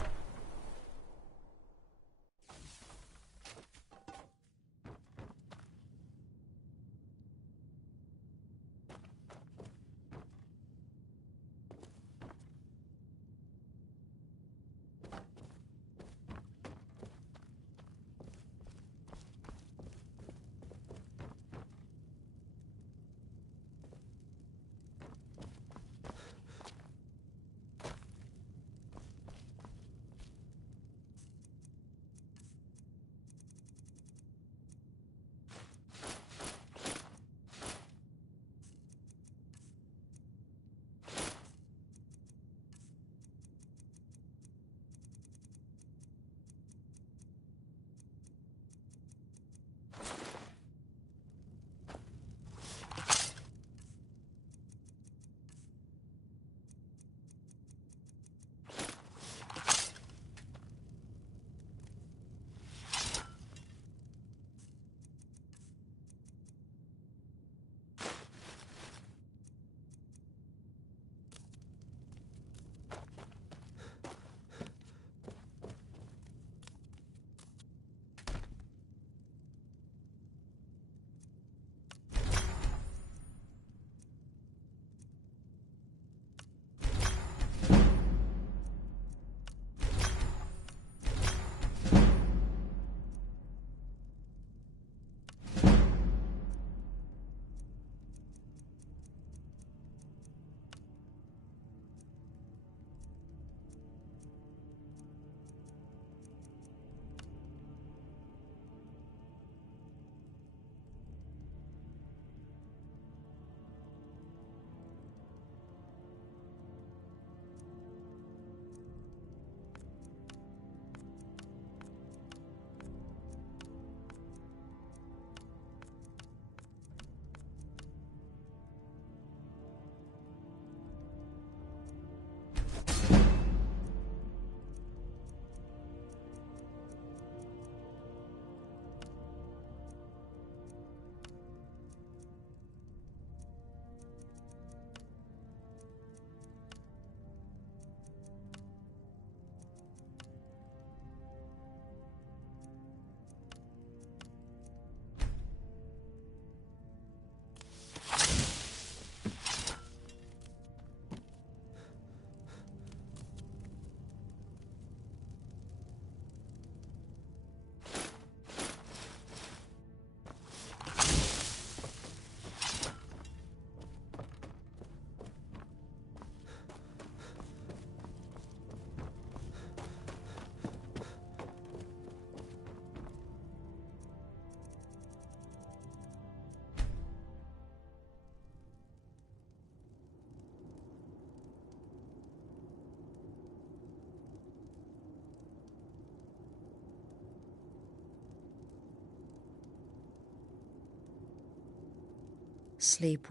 Sleep.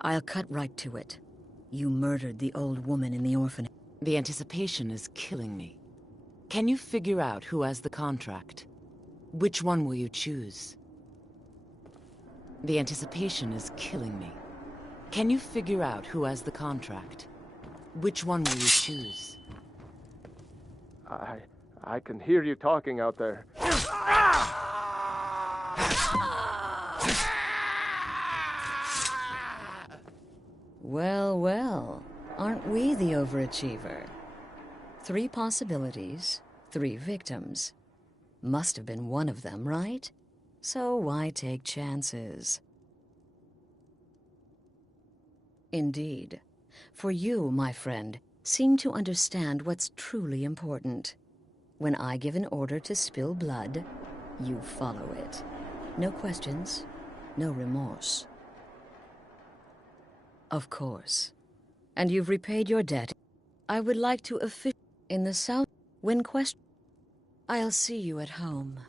I'll cut right to it. You murdered the old woman in the orphanage. The anticipation is killing me. Can you figure out who has the contract? Which one will you choose? The anticipation is killing me. Can you figure out who has the contract? Which one will you choose? I can hear you talking out there. Well, well, aren't we the overachiever? 3 possibilities, 3 victims. Must have been one of them, right? So why take chances? Indeed. For you, my friend, seem to understand what's truly important. When I give an order to spill blood, you follow it. No questions, no remorse. Of course. And you've repaid your debt. I would like to in the south when I'll see you at home.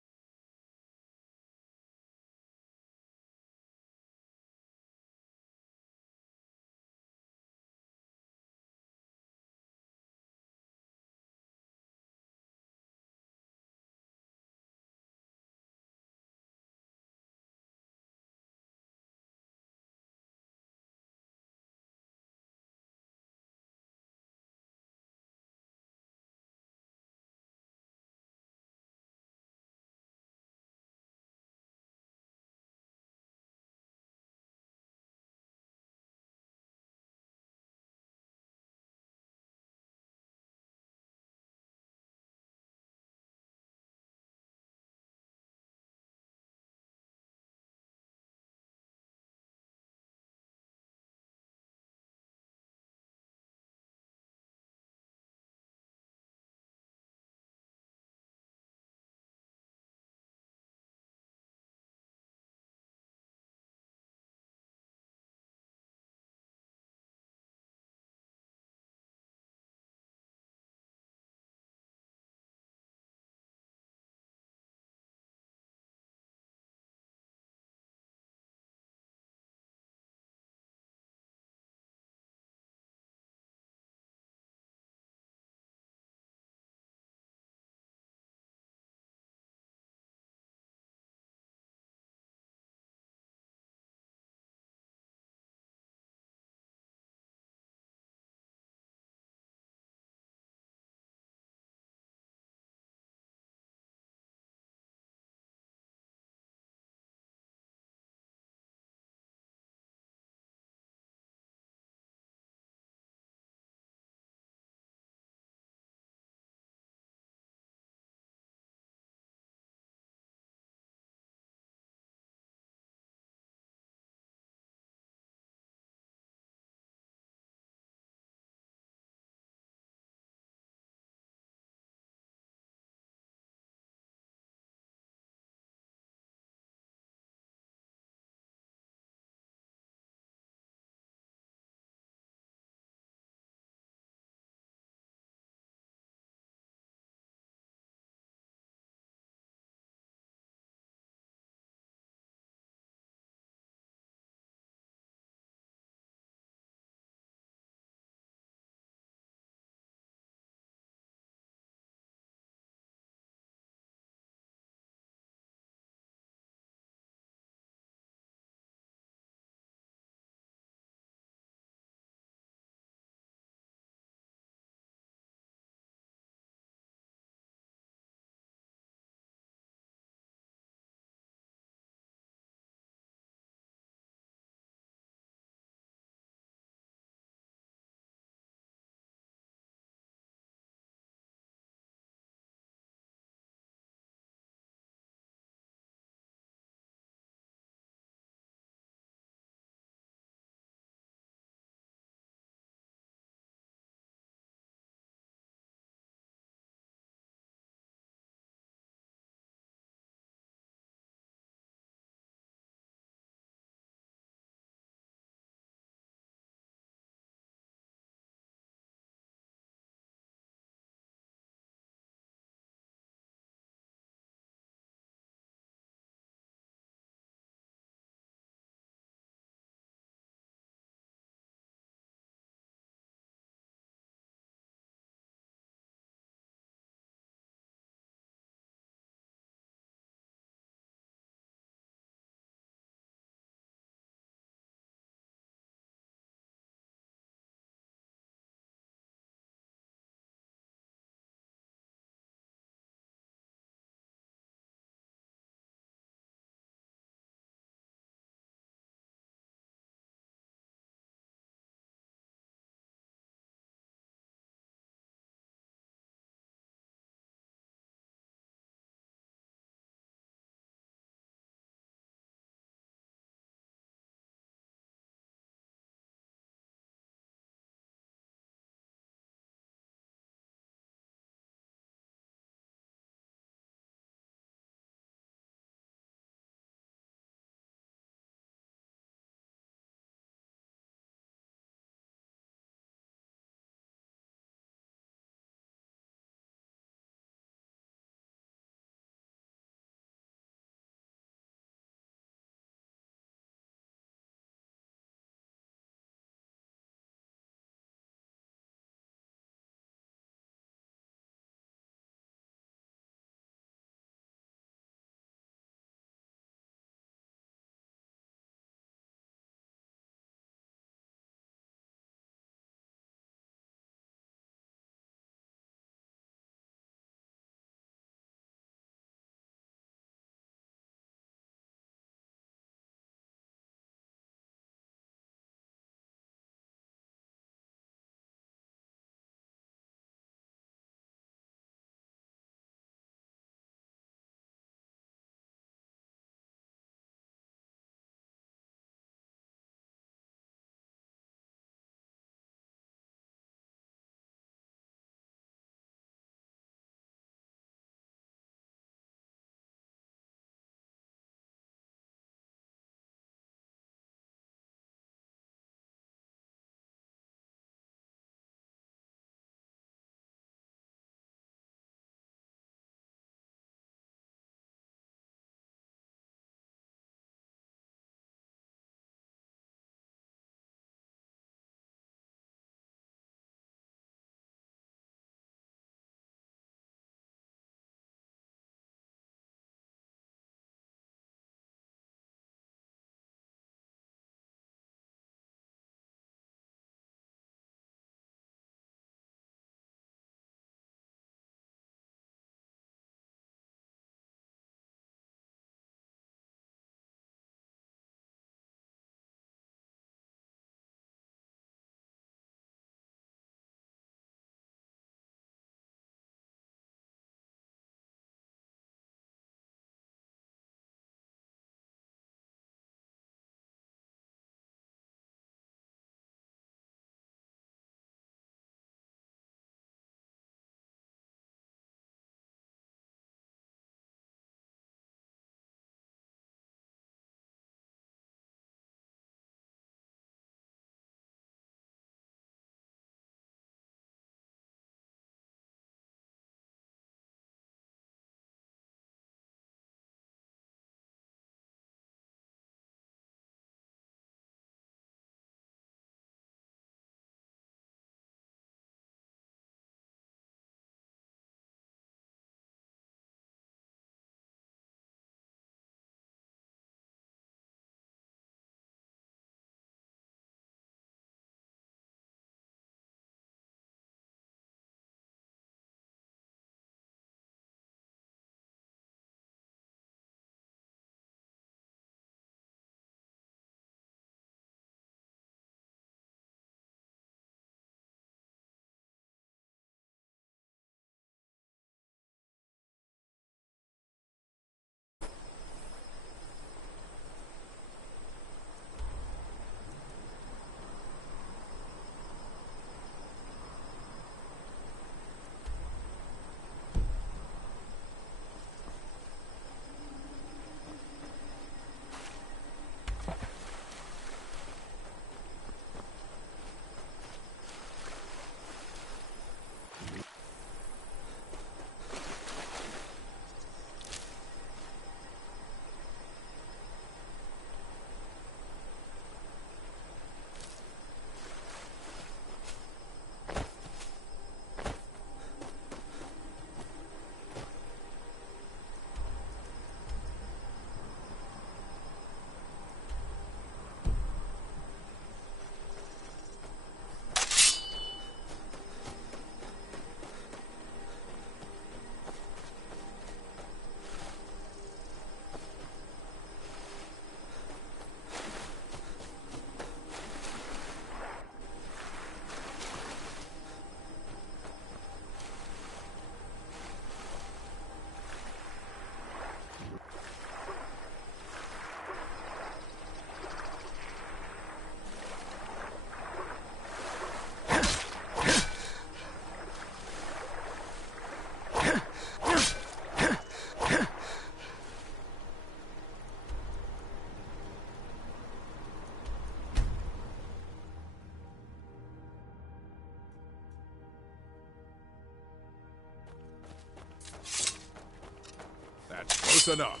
That's close enough.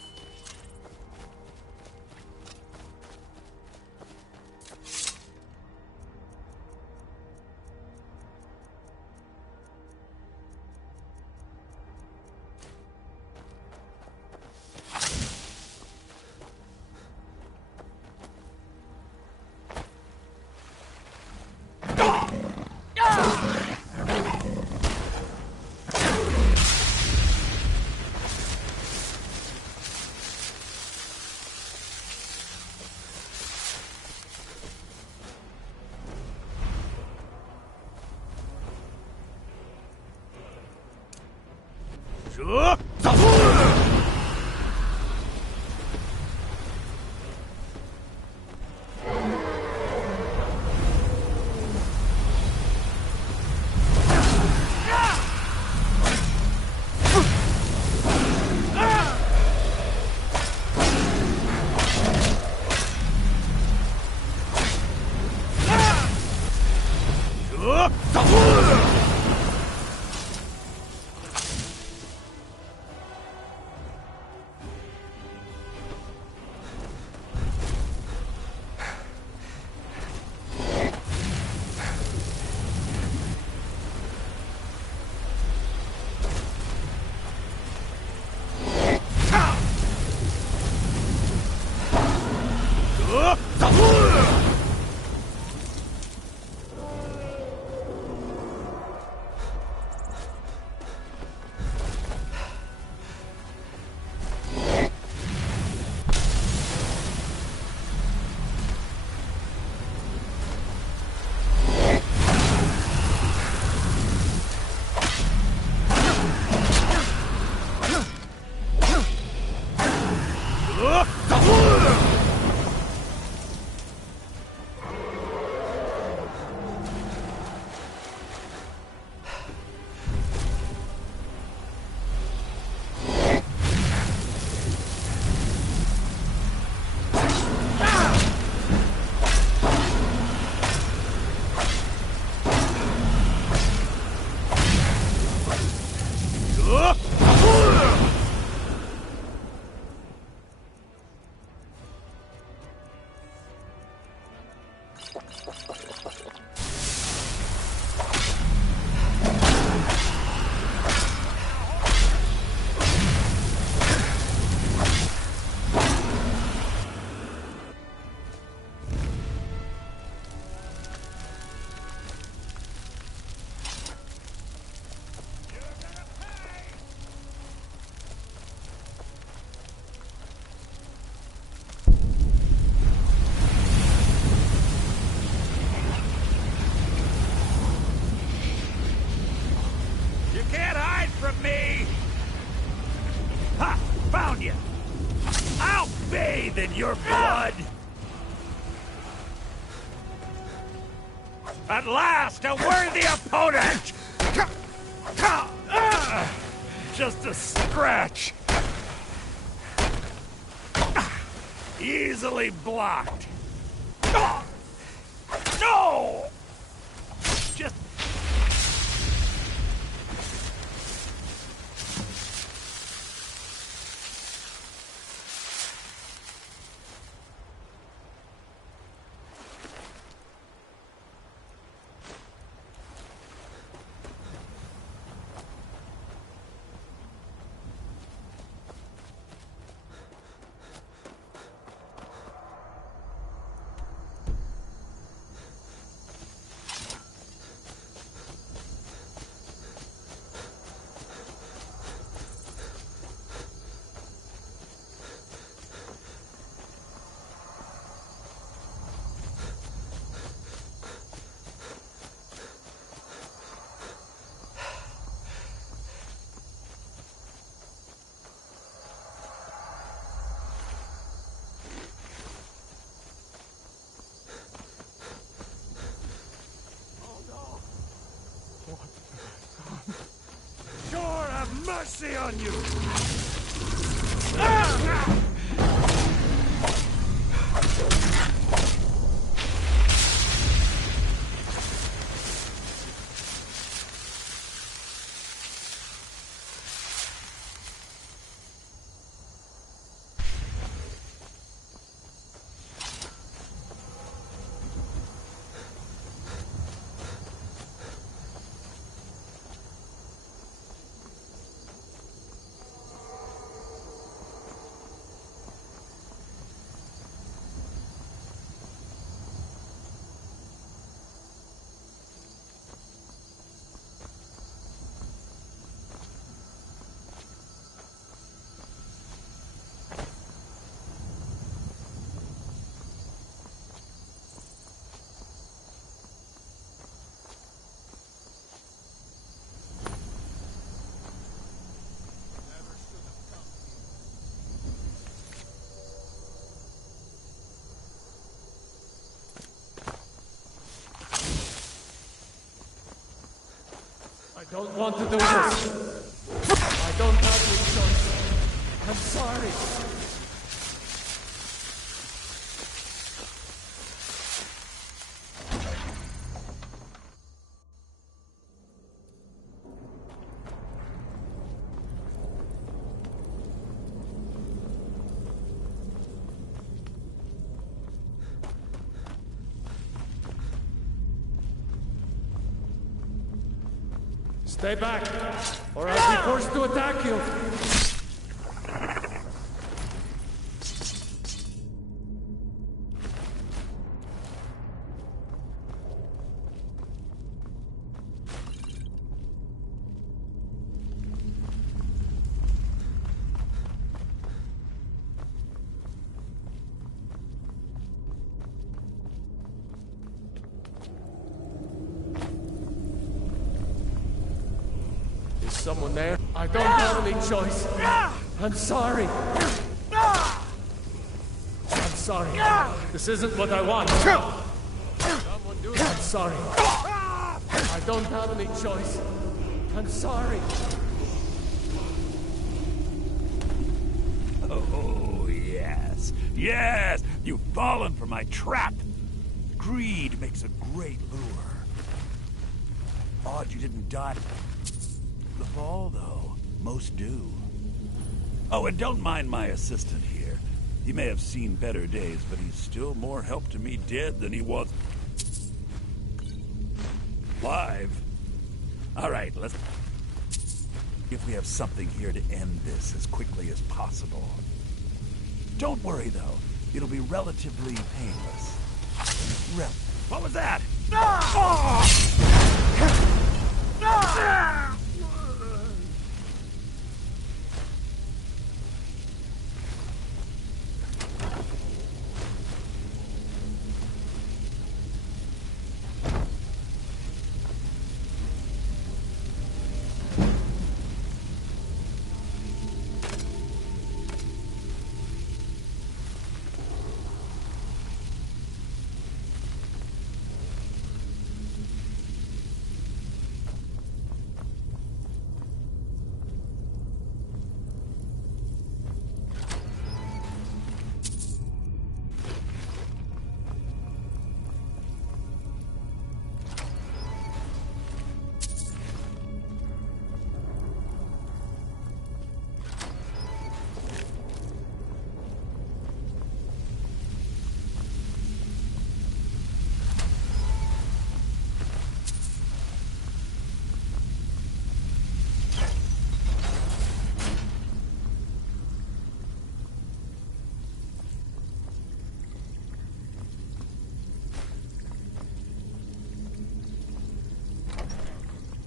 In your blood! At last, a worthy opponent! Just a scratch. Easily blocked. No! Just... mercy on you! Don't want to do this. I don't have any choice. I'm sorry. Stay back, or I'll be forced to attack you. Someone there? I don't have any choice. I'm sorry. I'm sorry. This isn't what I want. Someone do it. I'm sorry. I don't have any choice. I'm sorry. Oh, yes. Yes! You've fallen for my trap. Greed makes a great lure. Odd you didn't die. The fall, though. Most do. Oh, and don't mind my assistant here. He may have seen better days, but he's still more help to me dead than he was live. All right, let's... if we have something here to end this as quickly as possible. Don't worry, though. It'll be relatively painless. What was that?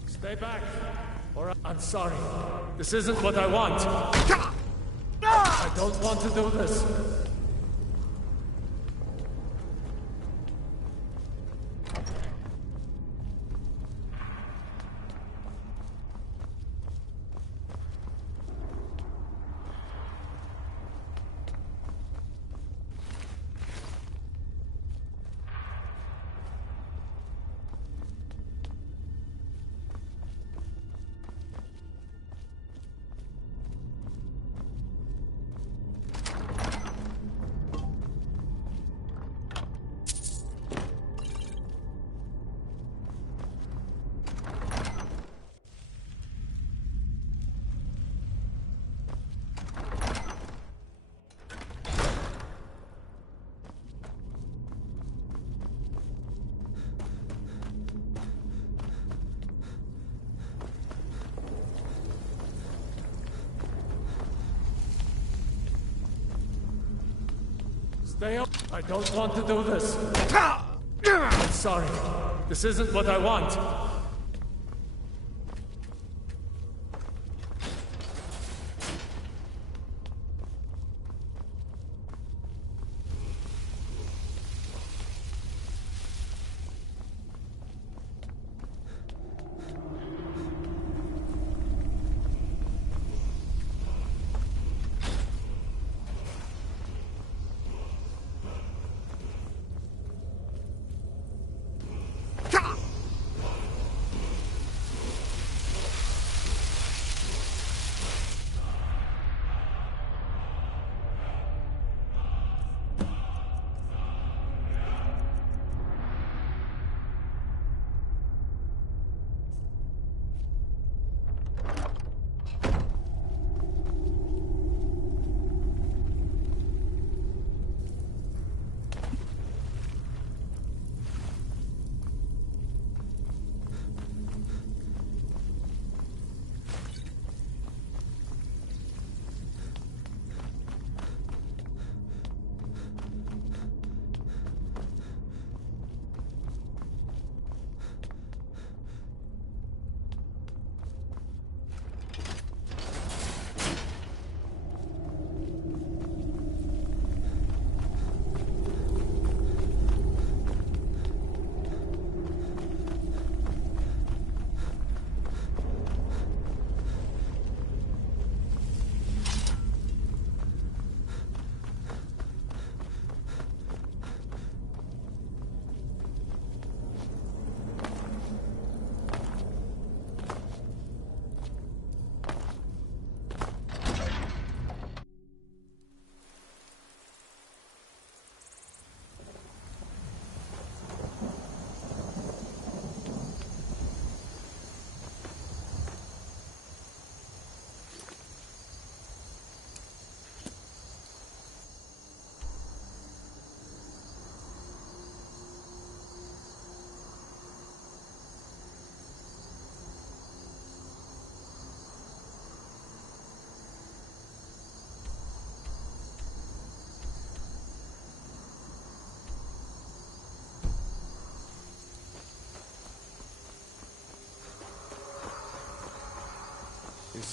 Stay back, or I'm sorry. This isn't what I want. I don't want to do this. Stay up. I don't want to do this. I'm sorry. This isn't what I want.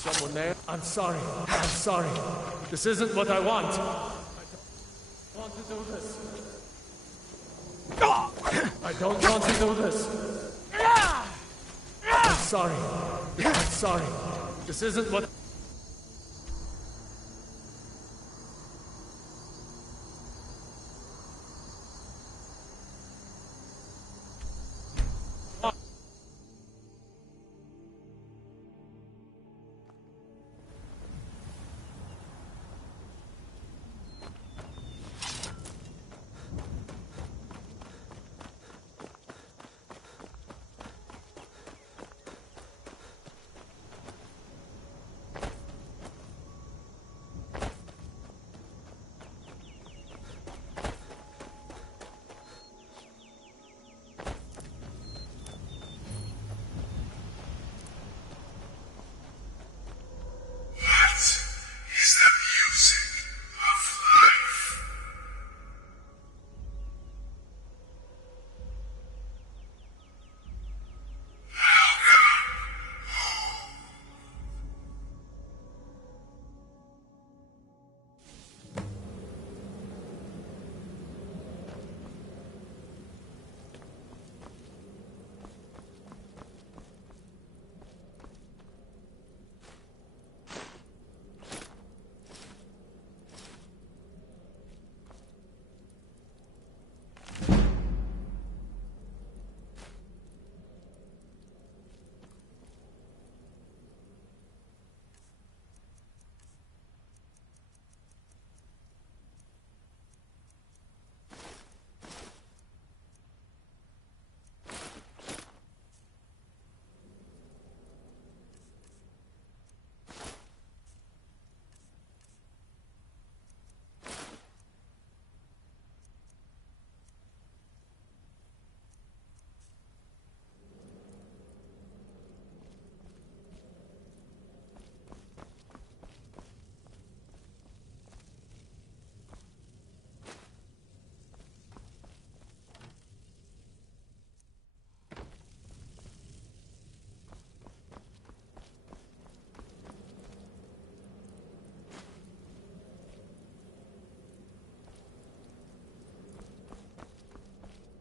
someone there? I'm sorry. I'm sorry. This isn't what I want. I don't want to do this. I don't want to do this. I'm sorry. I'm sorry. This isn't what...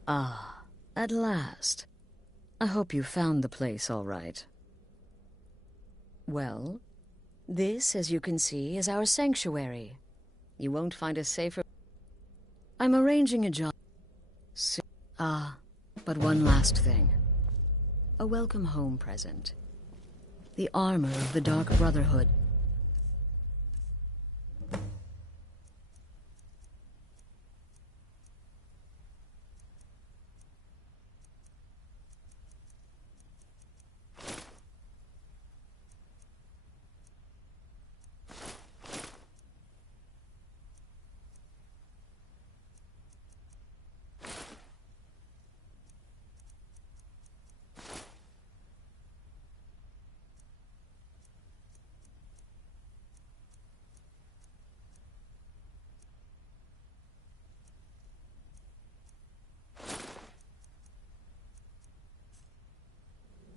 Ah, at last. I hope you found the place all right. Well, this, as you can see, is our sanctuary. You won't find a safer... I'm arranging a job... but one last thing. A welcome home present. The armor of the Dark Brotherhood.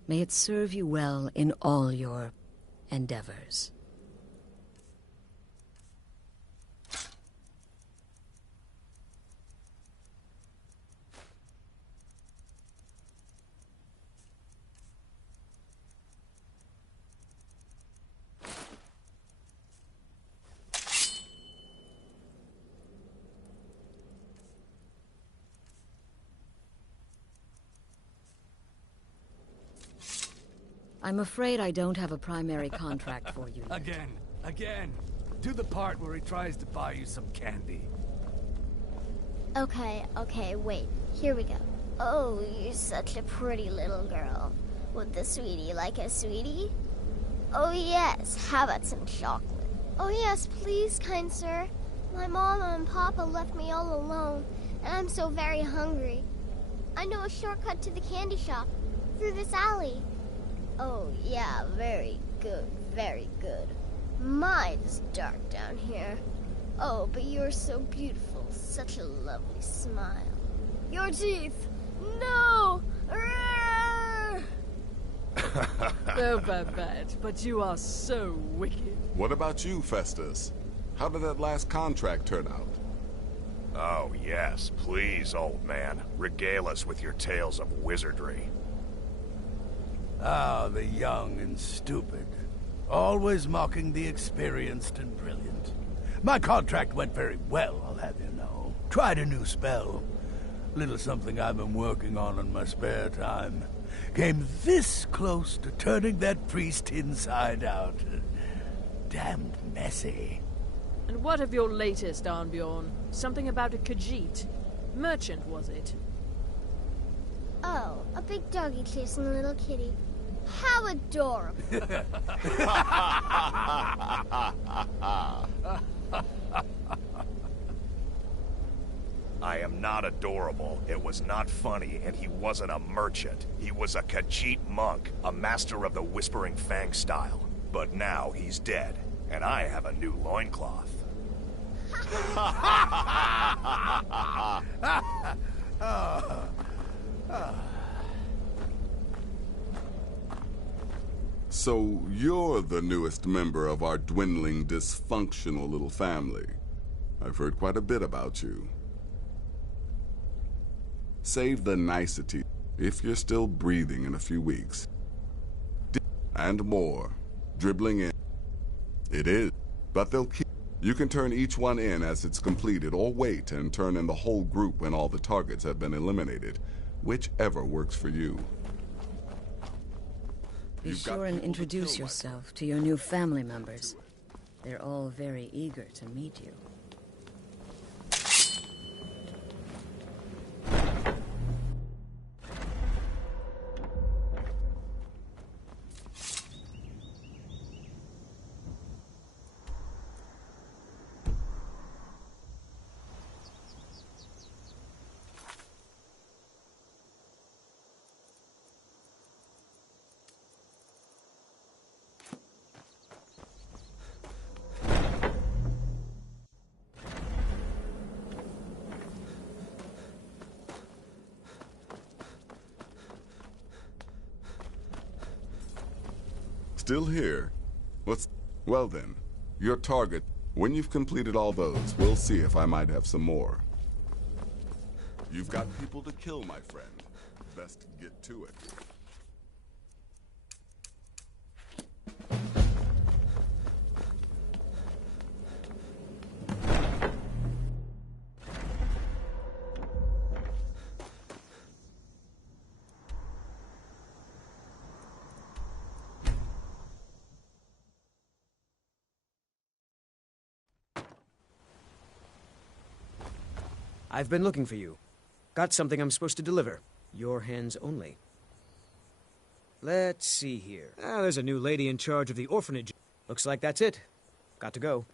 May it serve you well in all your endeavors. I'm afraid I don't have a primary contract for you yet. Again. Do the part where he tries to buy you some candy. Okay, wait. Here we go. Oh, you're such a pretty little girl. Would the sweetie like a sweetie? Oh yes, how about some chocolate? Oh yes, please, kind sir. My mama and papa left me all alone, and I'm so very hungry. I know a shortcut to the candy shop, through this alley. Oh yeah, very good, very good. My, it's dark down here. Oh, but you're so beautiful, such a lovely smile. Your teeth! No! Oh, Babette, but you are so wicked. What about you, Festus? How did that last contract turn out? Oh, yes. Please, old man. Regale us with your tales of wizardry. Ah, the young and stupid. Always mocking the experienced and brilliant. My contract went very well, I'll have you know. Tried a new spell. Little something I've been working on in my spare time. Came this close to turning that priest inside out. Damned messy. And what of your latest, Arnbjorn? Something about a Khajiit. Merchant, was it? Oh, a big doggy chasing a little kitty. How adorable. I am not adorable. It was not funny, and he wasn't a merchant. He was a Khajiit monk, a master of the Whispering Fang style. But now he's dead, and I have a new loincloth. So you're the newest member of our dwindling, dysfunctional little family. I've heard quite a bit about you. Save the nicety if you're still breathing in a few weeks. And more. Dribbling in. It is, but they'll keep. You can turn each one in as it's completed, or wait and turn in the whole group when all the targets have been eliminated. Whichever works for you. Be sure and introduce yourself to your new family members. They're all very eager to meet you. Still here? Well then, your target. When you've completed all those, we'll see if I might have some more. You've got people to kill, my friend. Best get to it. I've been looking for you. Got something I'm supposed to deliver. Your hands only. Let's see here. There's a new lady in charge of the orphanage. Looks like that's it. Got to go.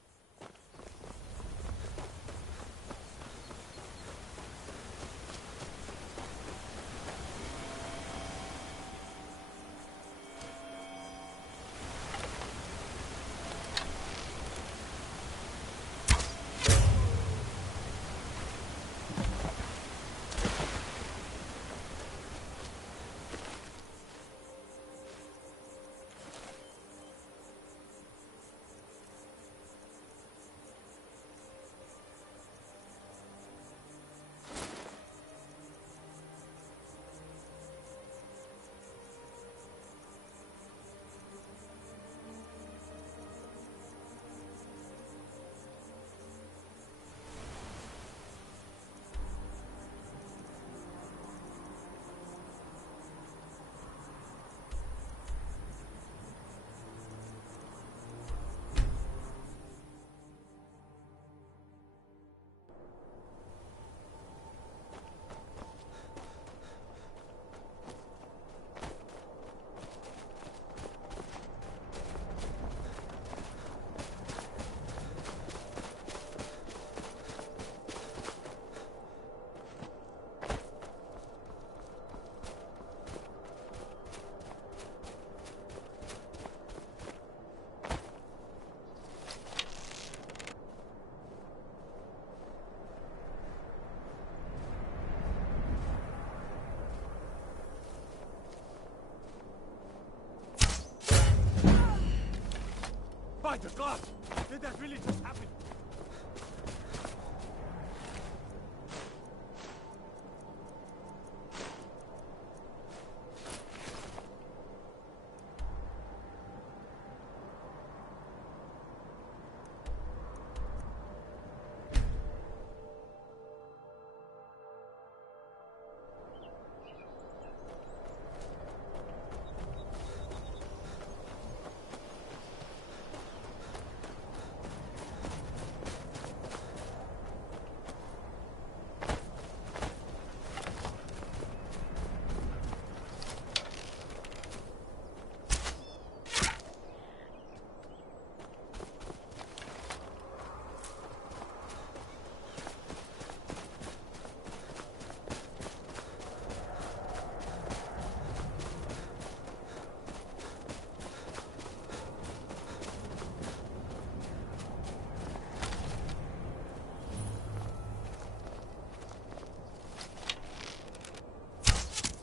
The gods! Did that really just happen?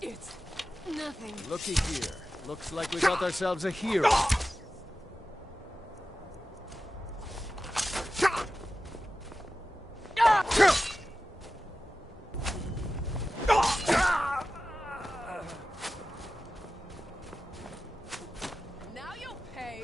It's nothing. Looky here. Looks like we got ourselves a hero. Now you'll pay.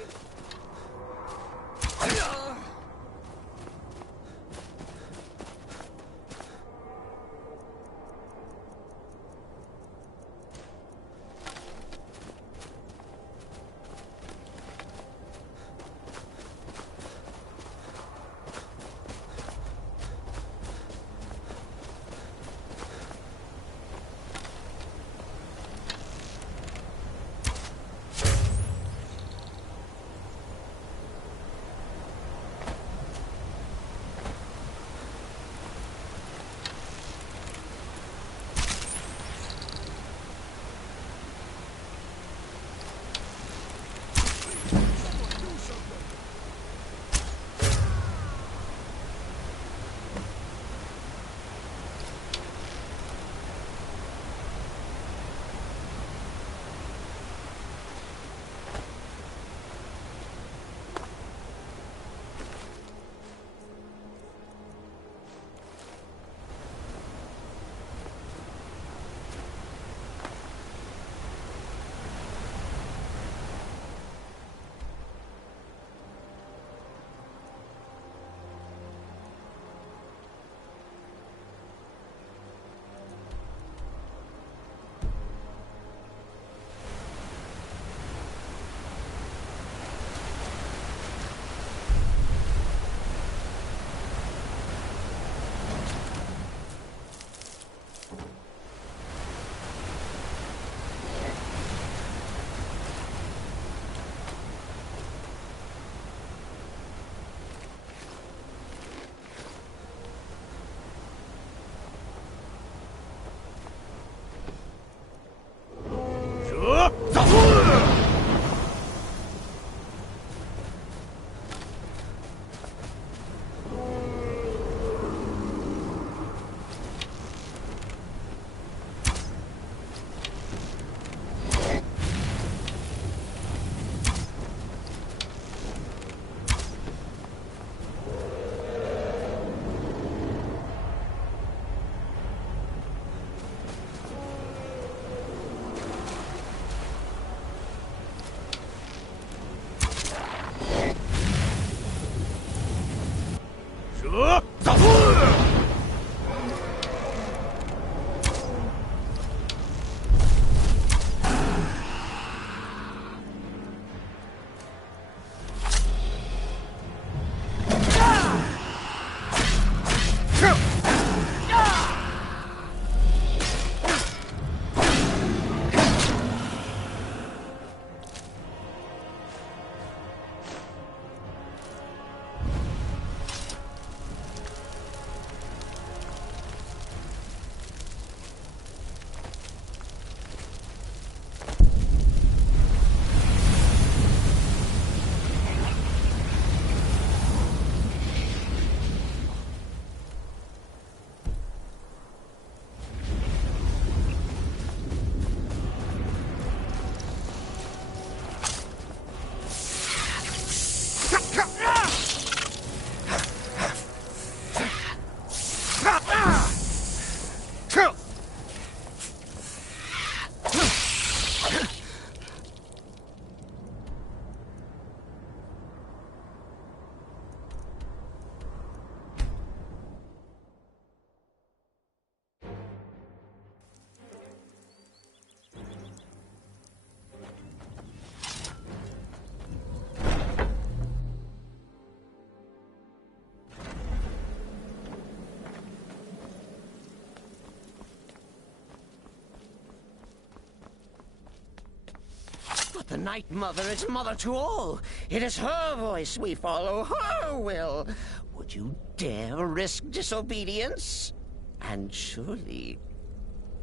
The Night Mother is mother to all. It is her voice we follow, her will. Would you dare risk disobedience? And surely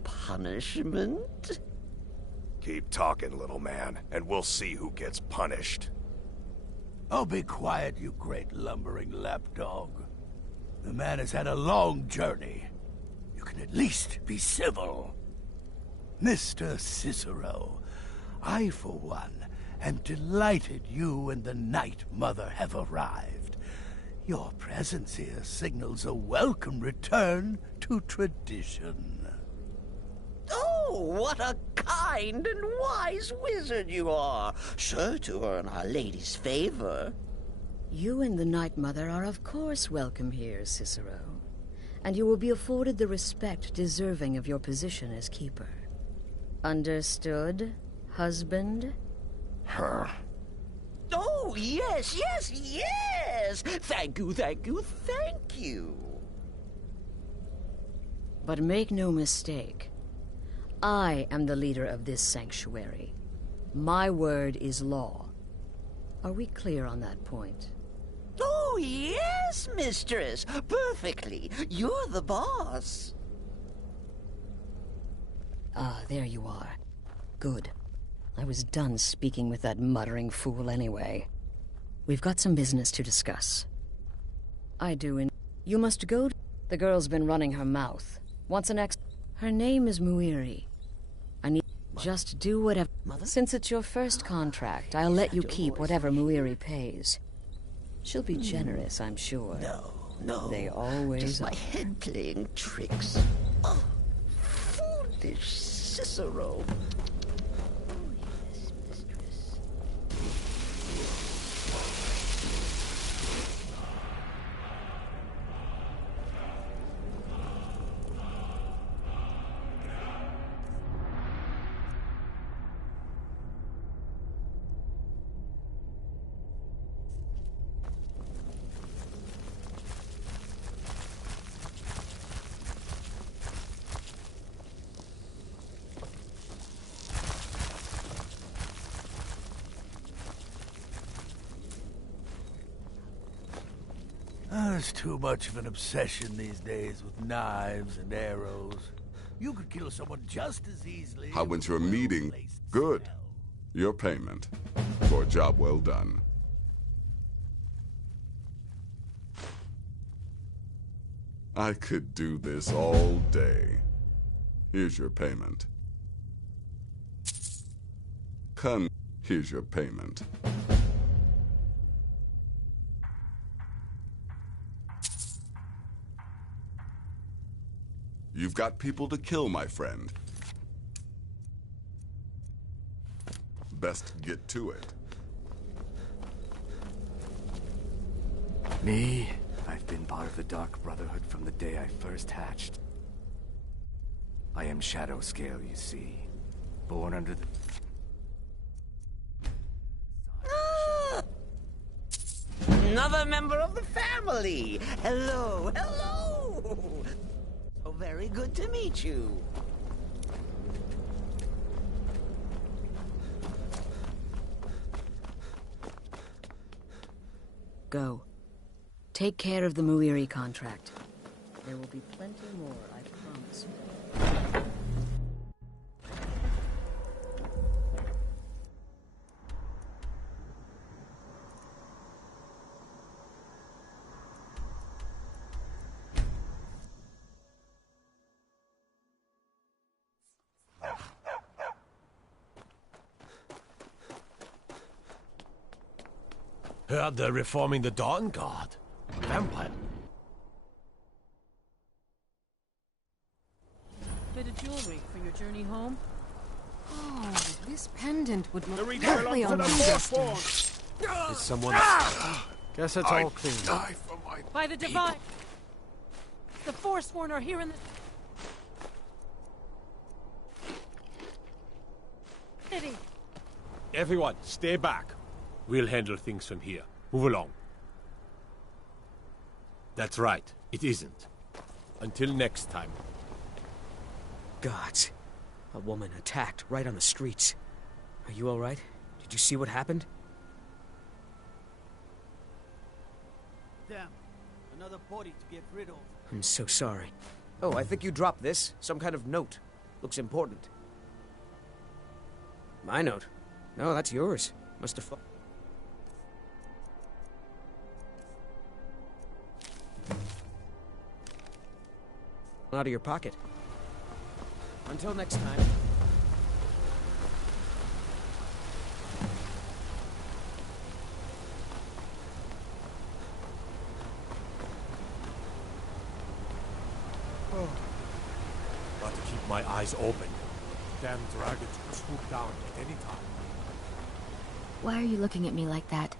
punishment? Keep talking, little man, and we'll see who gets punished. Oh, be quiet, you great lumbering lapdog. The man has had a long journey. You can at least be civil. Mr. Cicero, I, for one, am delighted you and the Night Mother have arrived. Your presence here signals a welcome return to tradition. Oh, what a kind and wise wizard you are, sure to earn Our Lady's favor. You and the Night Mother are of course welcome here, Cicero. And you will be afforded the respect deserving of your position as keeper. Understood, husband? Her. Oh, yes, yes, yes! Thank you, thank you, thank you! But make no mistake. I am the leader of this sanctuary. My word is law. Are we clear on that point? Oh, yes, mistress. Perfectly. You're the boss. Ah, there you are. Good. I was done speaking with that muttering fool anyway. We've got some business to discuss. You must go to... The girl's been running her mouth. Wants an ex... Her name is Muiri. Just do whatever... Since it's your first contract, I'll let you keep whatever Muiri pays. She'll be generous, I'm sure. No. They always Just are. my head playing tricks. Oh, foolish Cicero. There's too much of an obsession these days with knives and arrows. You could kill someone just as easily. How went your meeting? Good. Your payment for a job well done. I could do this all day. Here's your payment. Here's your payment. You've got people to kill, my friend. Best get to it. Me? I've been part of the Dark Brotherhood from the day I first hatched. I am Shadowscale, you see. Born under the... Another member of the family! Hello, hello! So very good to meet you. Go. Take care of the Muiri contract. There will be plenty more, I promise you. Heard they're reforming the Dawn Guard. Vampire. Bit of jewelry for your journey home? Oh, this pendant would look The lovely on the you. Forsworn. Is someone... Guess it's all clean. Die for my By the divine... The Forsworn are here in the... city. Everyone, stay back. We'll handle things from here. Move along. That's right. It isn't. Until next time. Gods. A woman attacked right on the streets. Are you all right? Did Did you see what happened? Damn. Another body to get rid of. I'm so sorry. Oh, I think you dropped this. Some kind of note. Looks important. My note? No, that's yours. Must have... out of your pocket. Until next time. Got to keep my eyes open. Damn dragons could swoop down at any time. Why are you looking at me like that?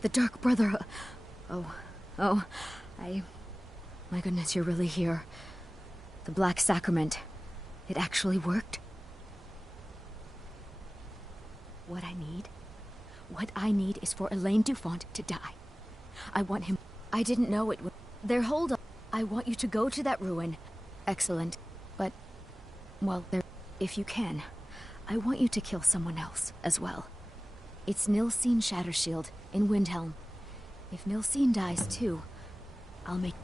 The Dark Brother... My goodness, you're really here. The Black Sacrament. It actually worked? What I need is for Elaine Dufont to die. I want him... I didn't know it would... There, hold on. I want you to go to that ruin. Excellent. But, well, there... If you can, I want you to kill someone else as well. It's Nilsine Shattershield in Windhelm. If Nilsine dies too, I'll make...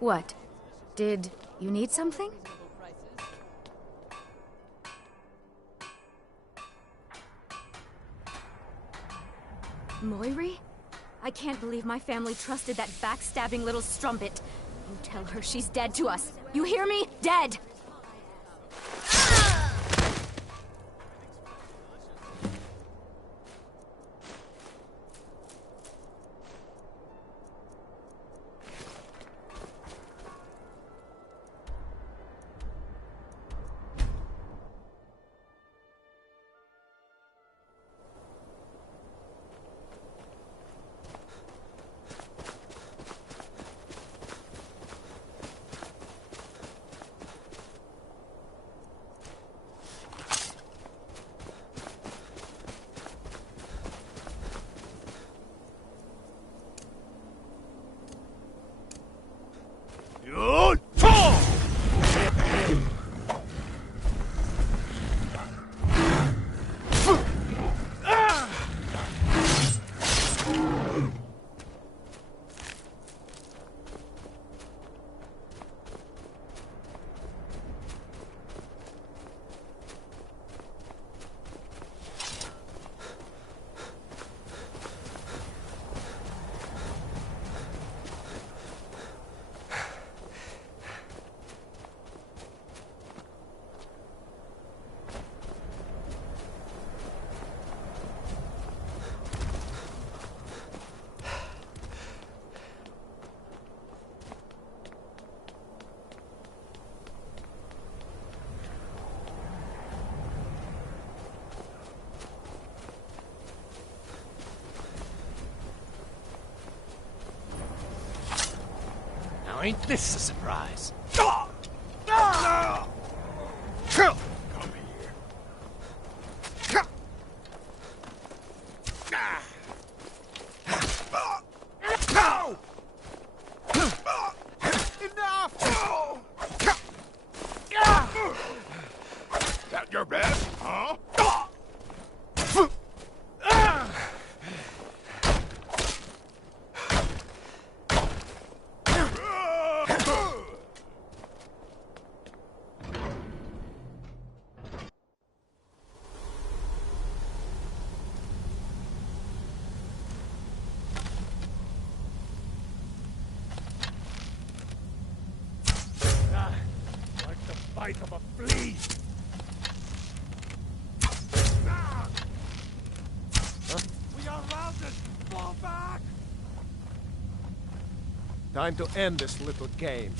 What? Did you need something? Moiri? I can't believe my family trusted that backstabbing little strumpet. You tell her she's dead to us. You hear me? Dead! Ain't this a surprise? That your best, huh? Like the bite of a flea. We are rounded! Fall back! Time to end this little game.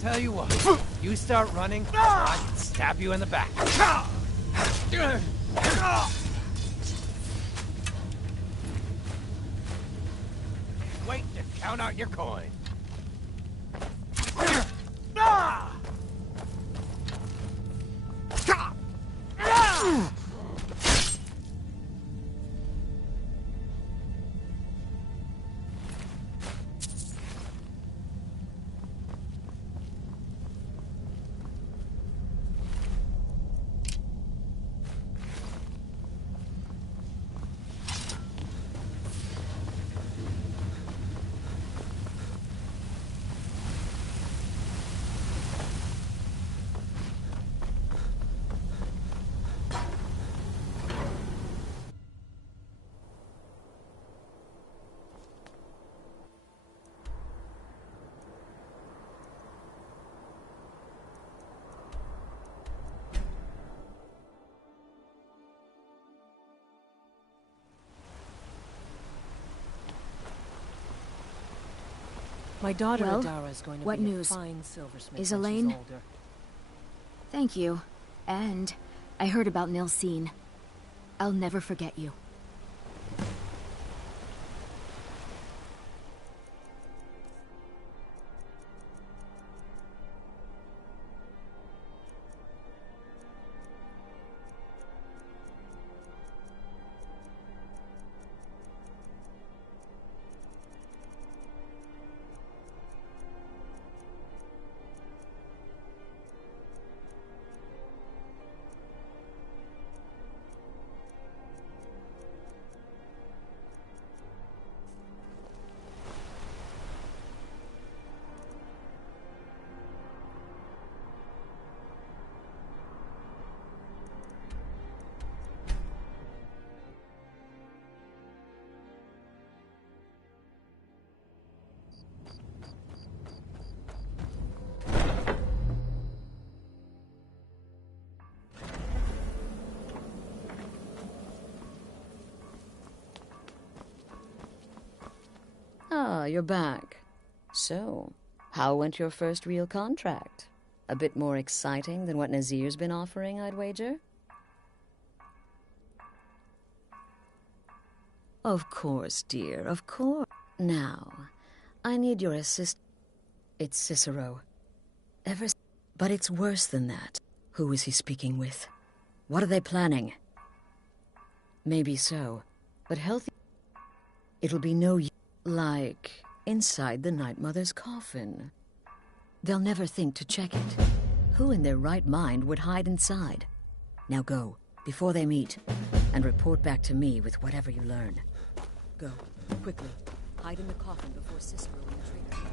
Tell you what, you start running, or I can stab you in the back. Wait to count out your coin. My daughter Well, Adara is going to what be news? a fine silversmith Is when she's Elaine? older. Thank you. And I heard about Nilsine. I'll never forget you. Ah, you're back. So, how went your first real contract? A bit more exciting than what Nazir's been offering, I'd wager? Of course, dear, of course. Now, I need your assist. It's Cicero. But it's worse than that. Who is he speaking with? What are they planning? Maybe so, but healthy. It'll be no use. Like inside the Night Mother's coffin. They'll never think to check it. Who in their right mind would hide inside? Now go, before they meet, and report back to me with whatever you learn. Go, quickly. Hide in the coffin before Cicero and the traitor.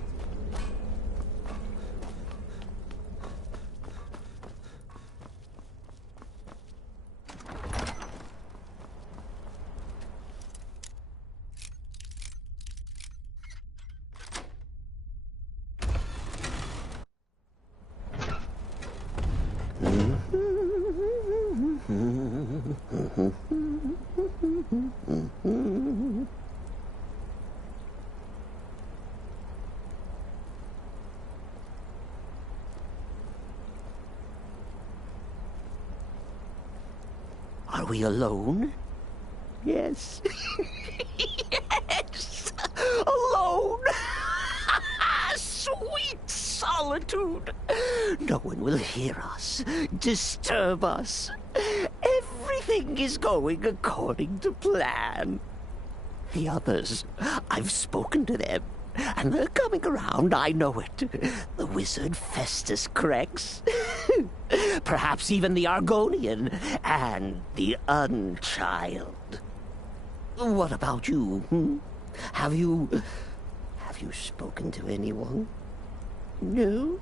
Are we alone? Yes. Yes! Alone! Sweet solitude! No one will hear us, disturb us. Everything is going according to plan. The others, I've spoken to them, and they're coming around, I know it. The wizard Festus Crex. Perhaps even the Argonian, and the Unchild. What about you, hmm? Have you spoken to anyone? No?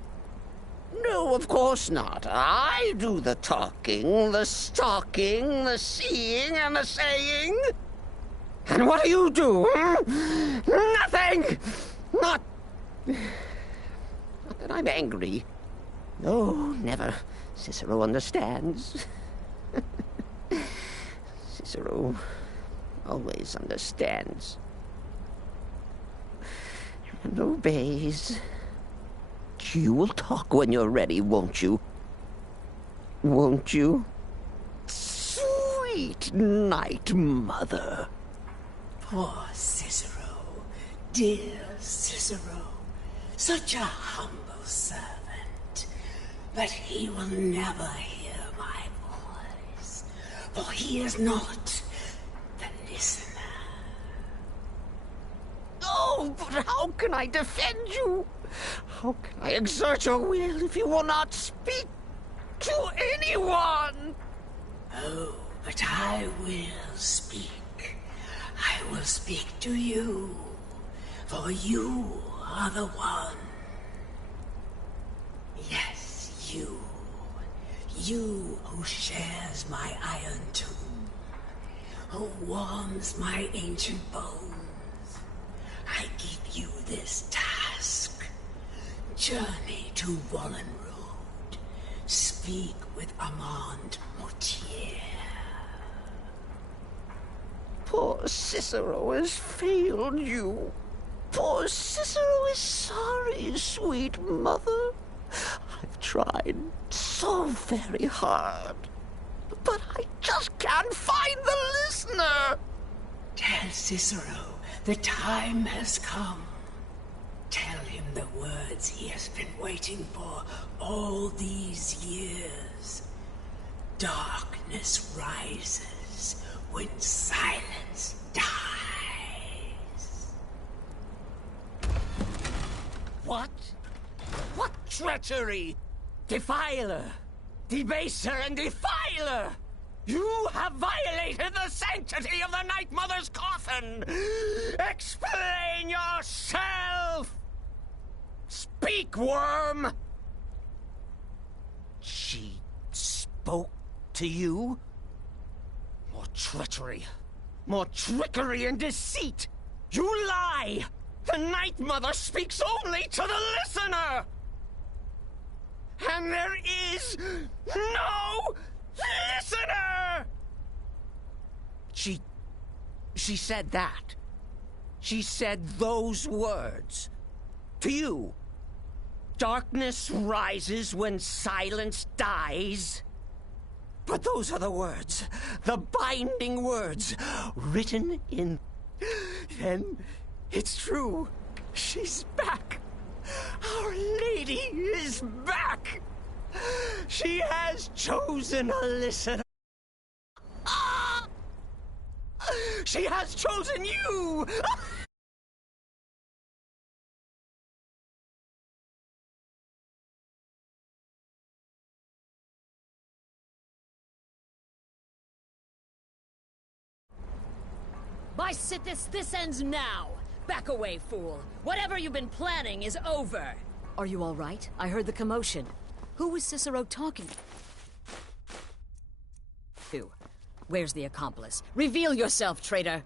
No, of course not. I do the talking, the stalking, the seeing, and the saying. And what do you do? Hmm? Nothing! Not that I'm angry. No, never. Cicero understands. Cicero always understands. And obeys. You will talk when you're ready, won't you? Won't you? Sweet night, mother. Poor Cicero, dear Cicero, such a humble servant. But he will never hear my voice, for he is not the listener. Oh, but how can I defend you? How can I exert your will if you will not speak to anyone? Oh, but I will speak. I will speak to you, for you are the one. Yes, you. You who shares my iron tomb, who warms my ancient bones. I give you this task. Journey to Wallenrood. Speak with Armand Mortier. Poor Cicero has failed you. Poor Cicero is sorry, sweet mother. I've tried so very hard, but I just can't find the listener. Tell Cicero the time has come. Tell him the words he has been waiting for all these years. Darkness rises when silence dies. What? What treachery? Defiler! Debaser and defiler! You have violated the sanctity of the Night Mother's coffin! Explain yourself! Speak, worm! She spoke to you? More treachery. More trickery and deceit! You lie! The Night Mother speaks only to the listener! And there is no listener! She said that. She said those words. To you. Darkness rises when silence dies. But those are the words, the binding words, written in... Then it's true. She's back. Our Lady is back. She has chosen a listener. Ah! She has chosen you. By Sithis, this ends now. Back away, fool. Whatever you've been planning is over. Are you all right? I heard the commotion. Who was Cicero talking to? Where's the accomplice? Reveal yourself, traitor!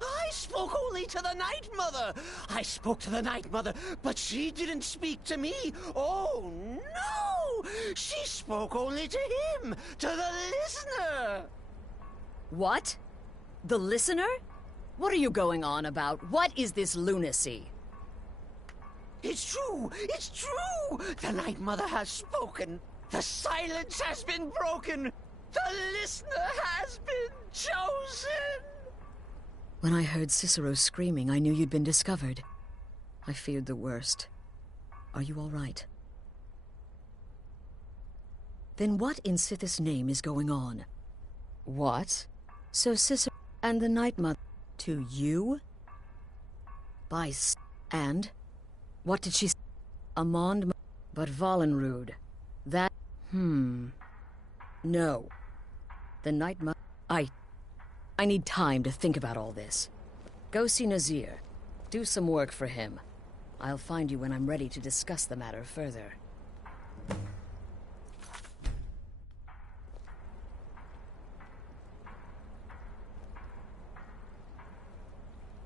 I spoke only to the Night Mother. I spoke to the Night Mother, but she didn't speak to me. Oh, no! She spoke only to him, to the listener. What? The listener? What are you going on about? What is this lunacy? It's true! It's true! The Night Mother has spoken. The silence has been broken. The listener has been chosen! When I heard Cicero screaming, I knew you'd been discovered. I feared the worst. Are you all right? Then what in Sithis' name is going on? What? So Cicero and the Night Mother to you? And? What did she say? Amand, but Valenrud. That... No. The Night Mother... I need time to think about all this. Go see Nazir. Do some work for him. I'll find you when I'm ready to discuss the matter further.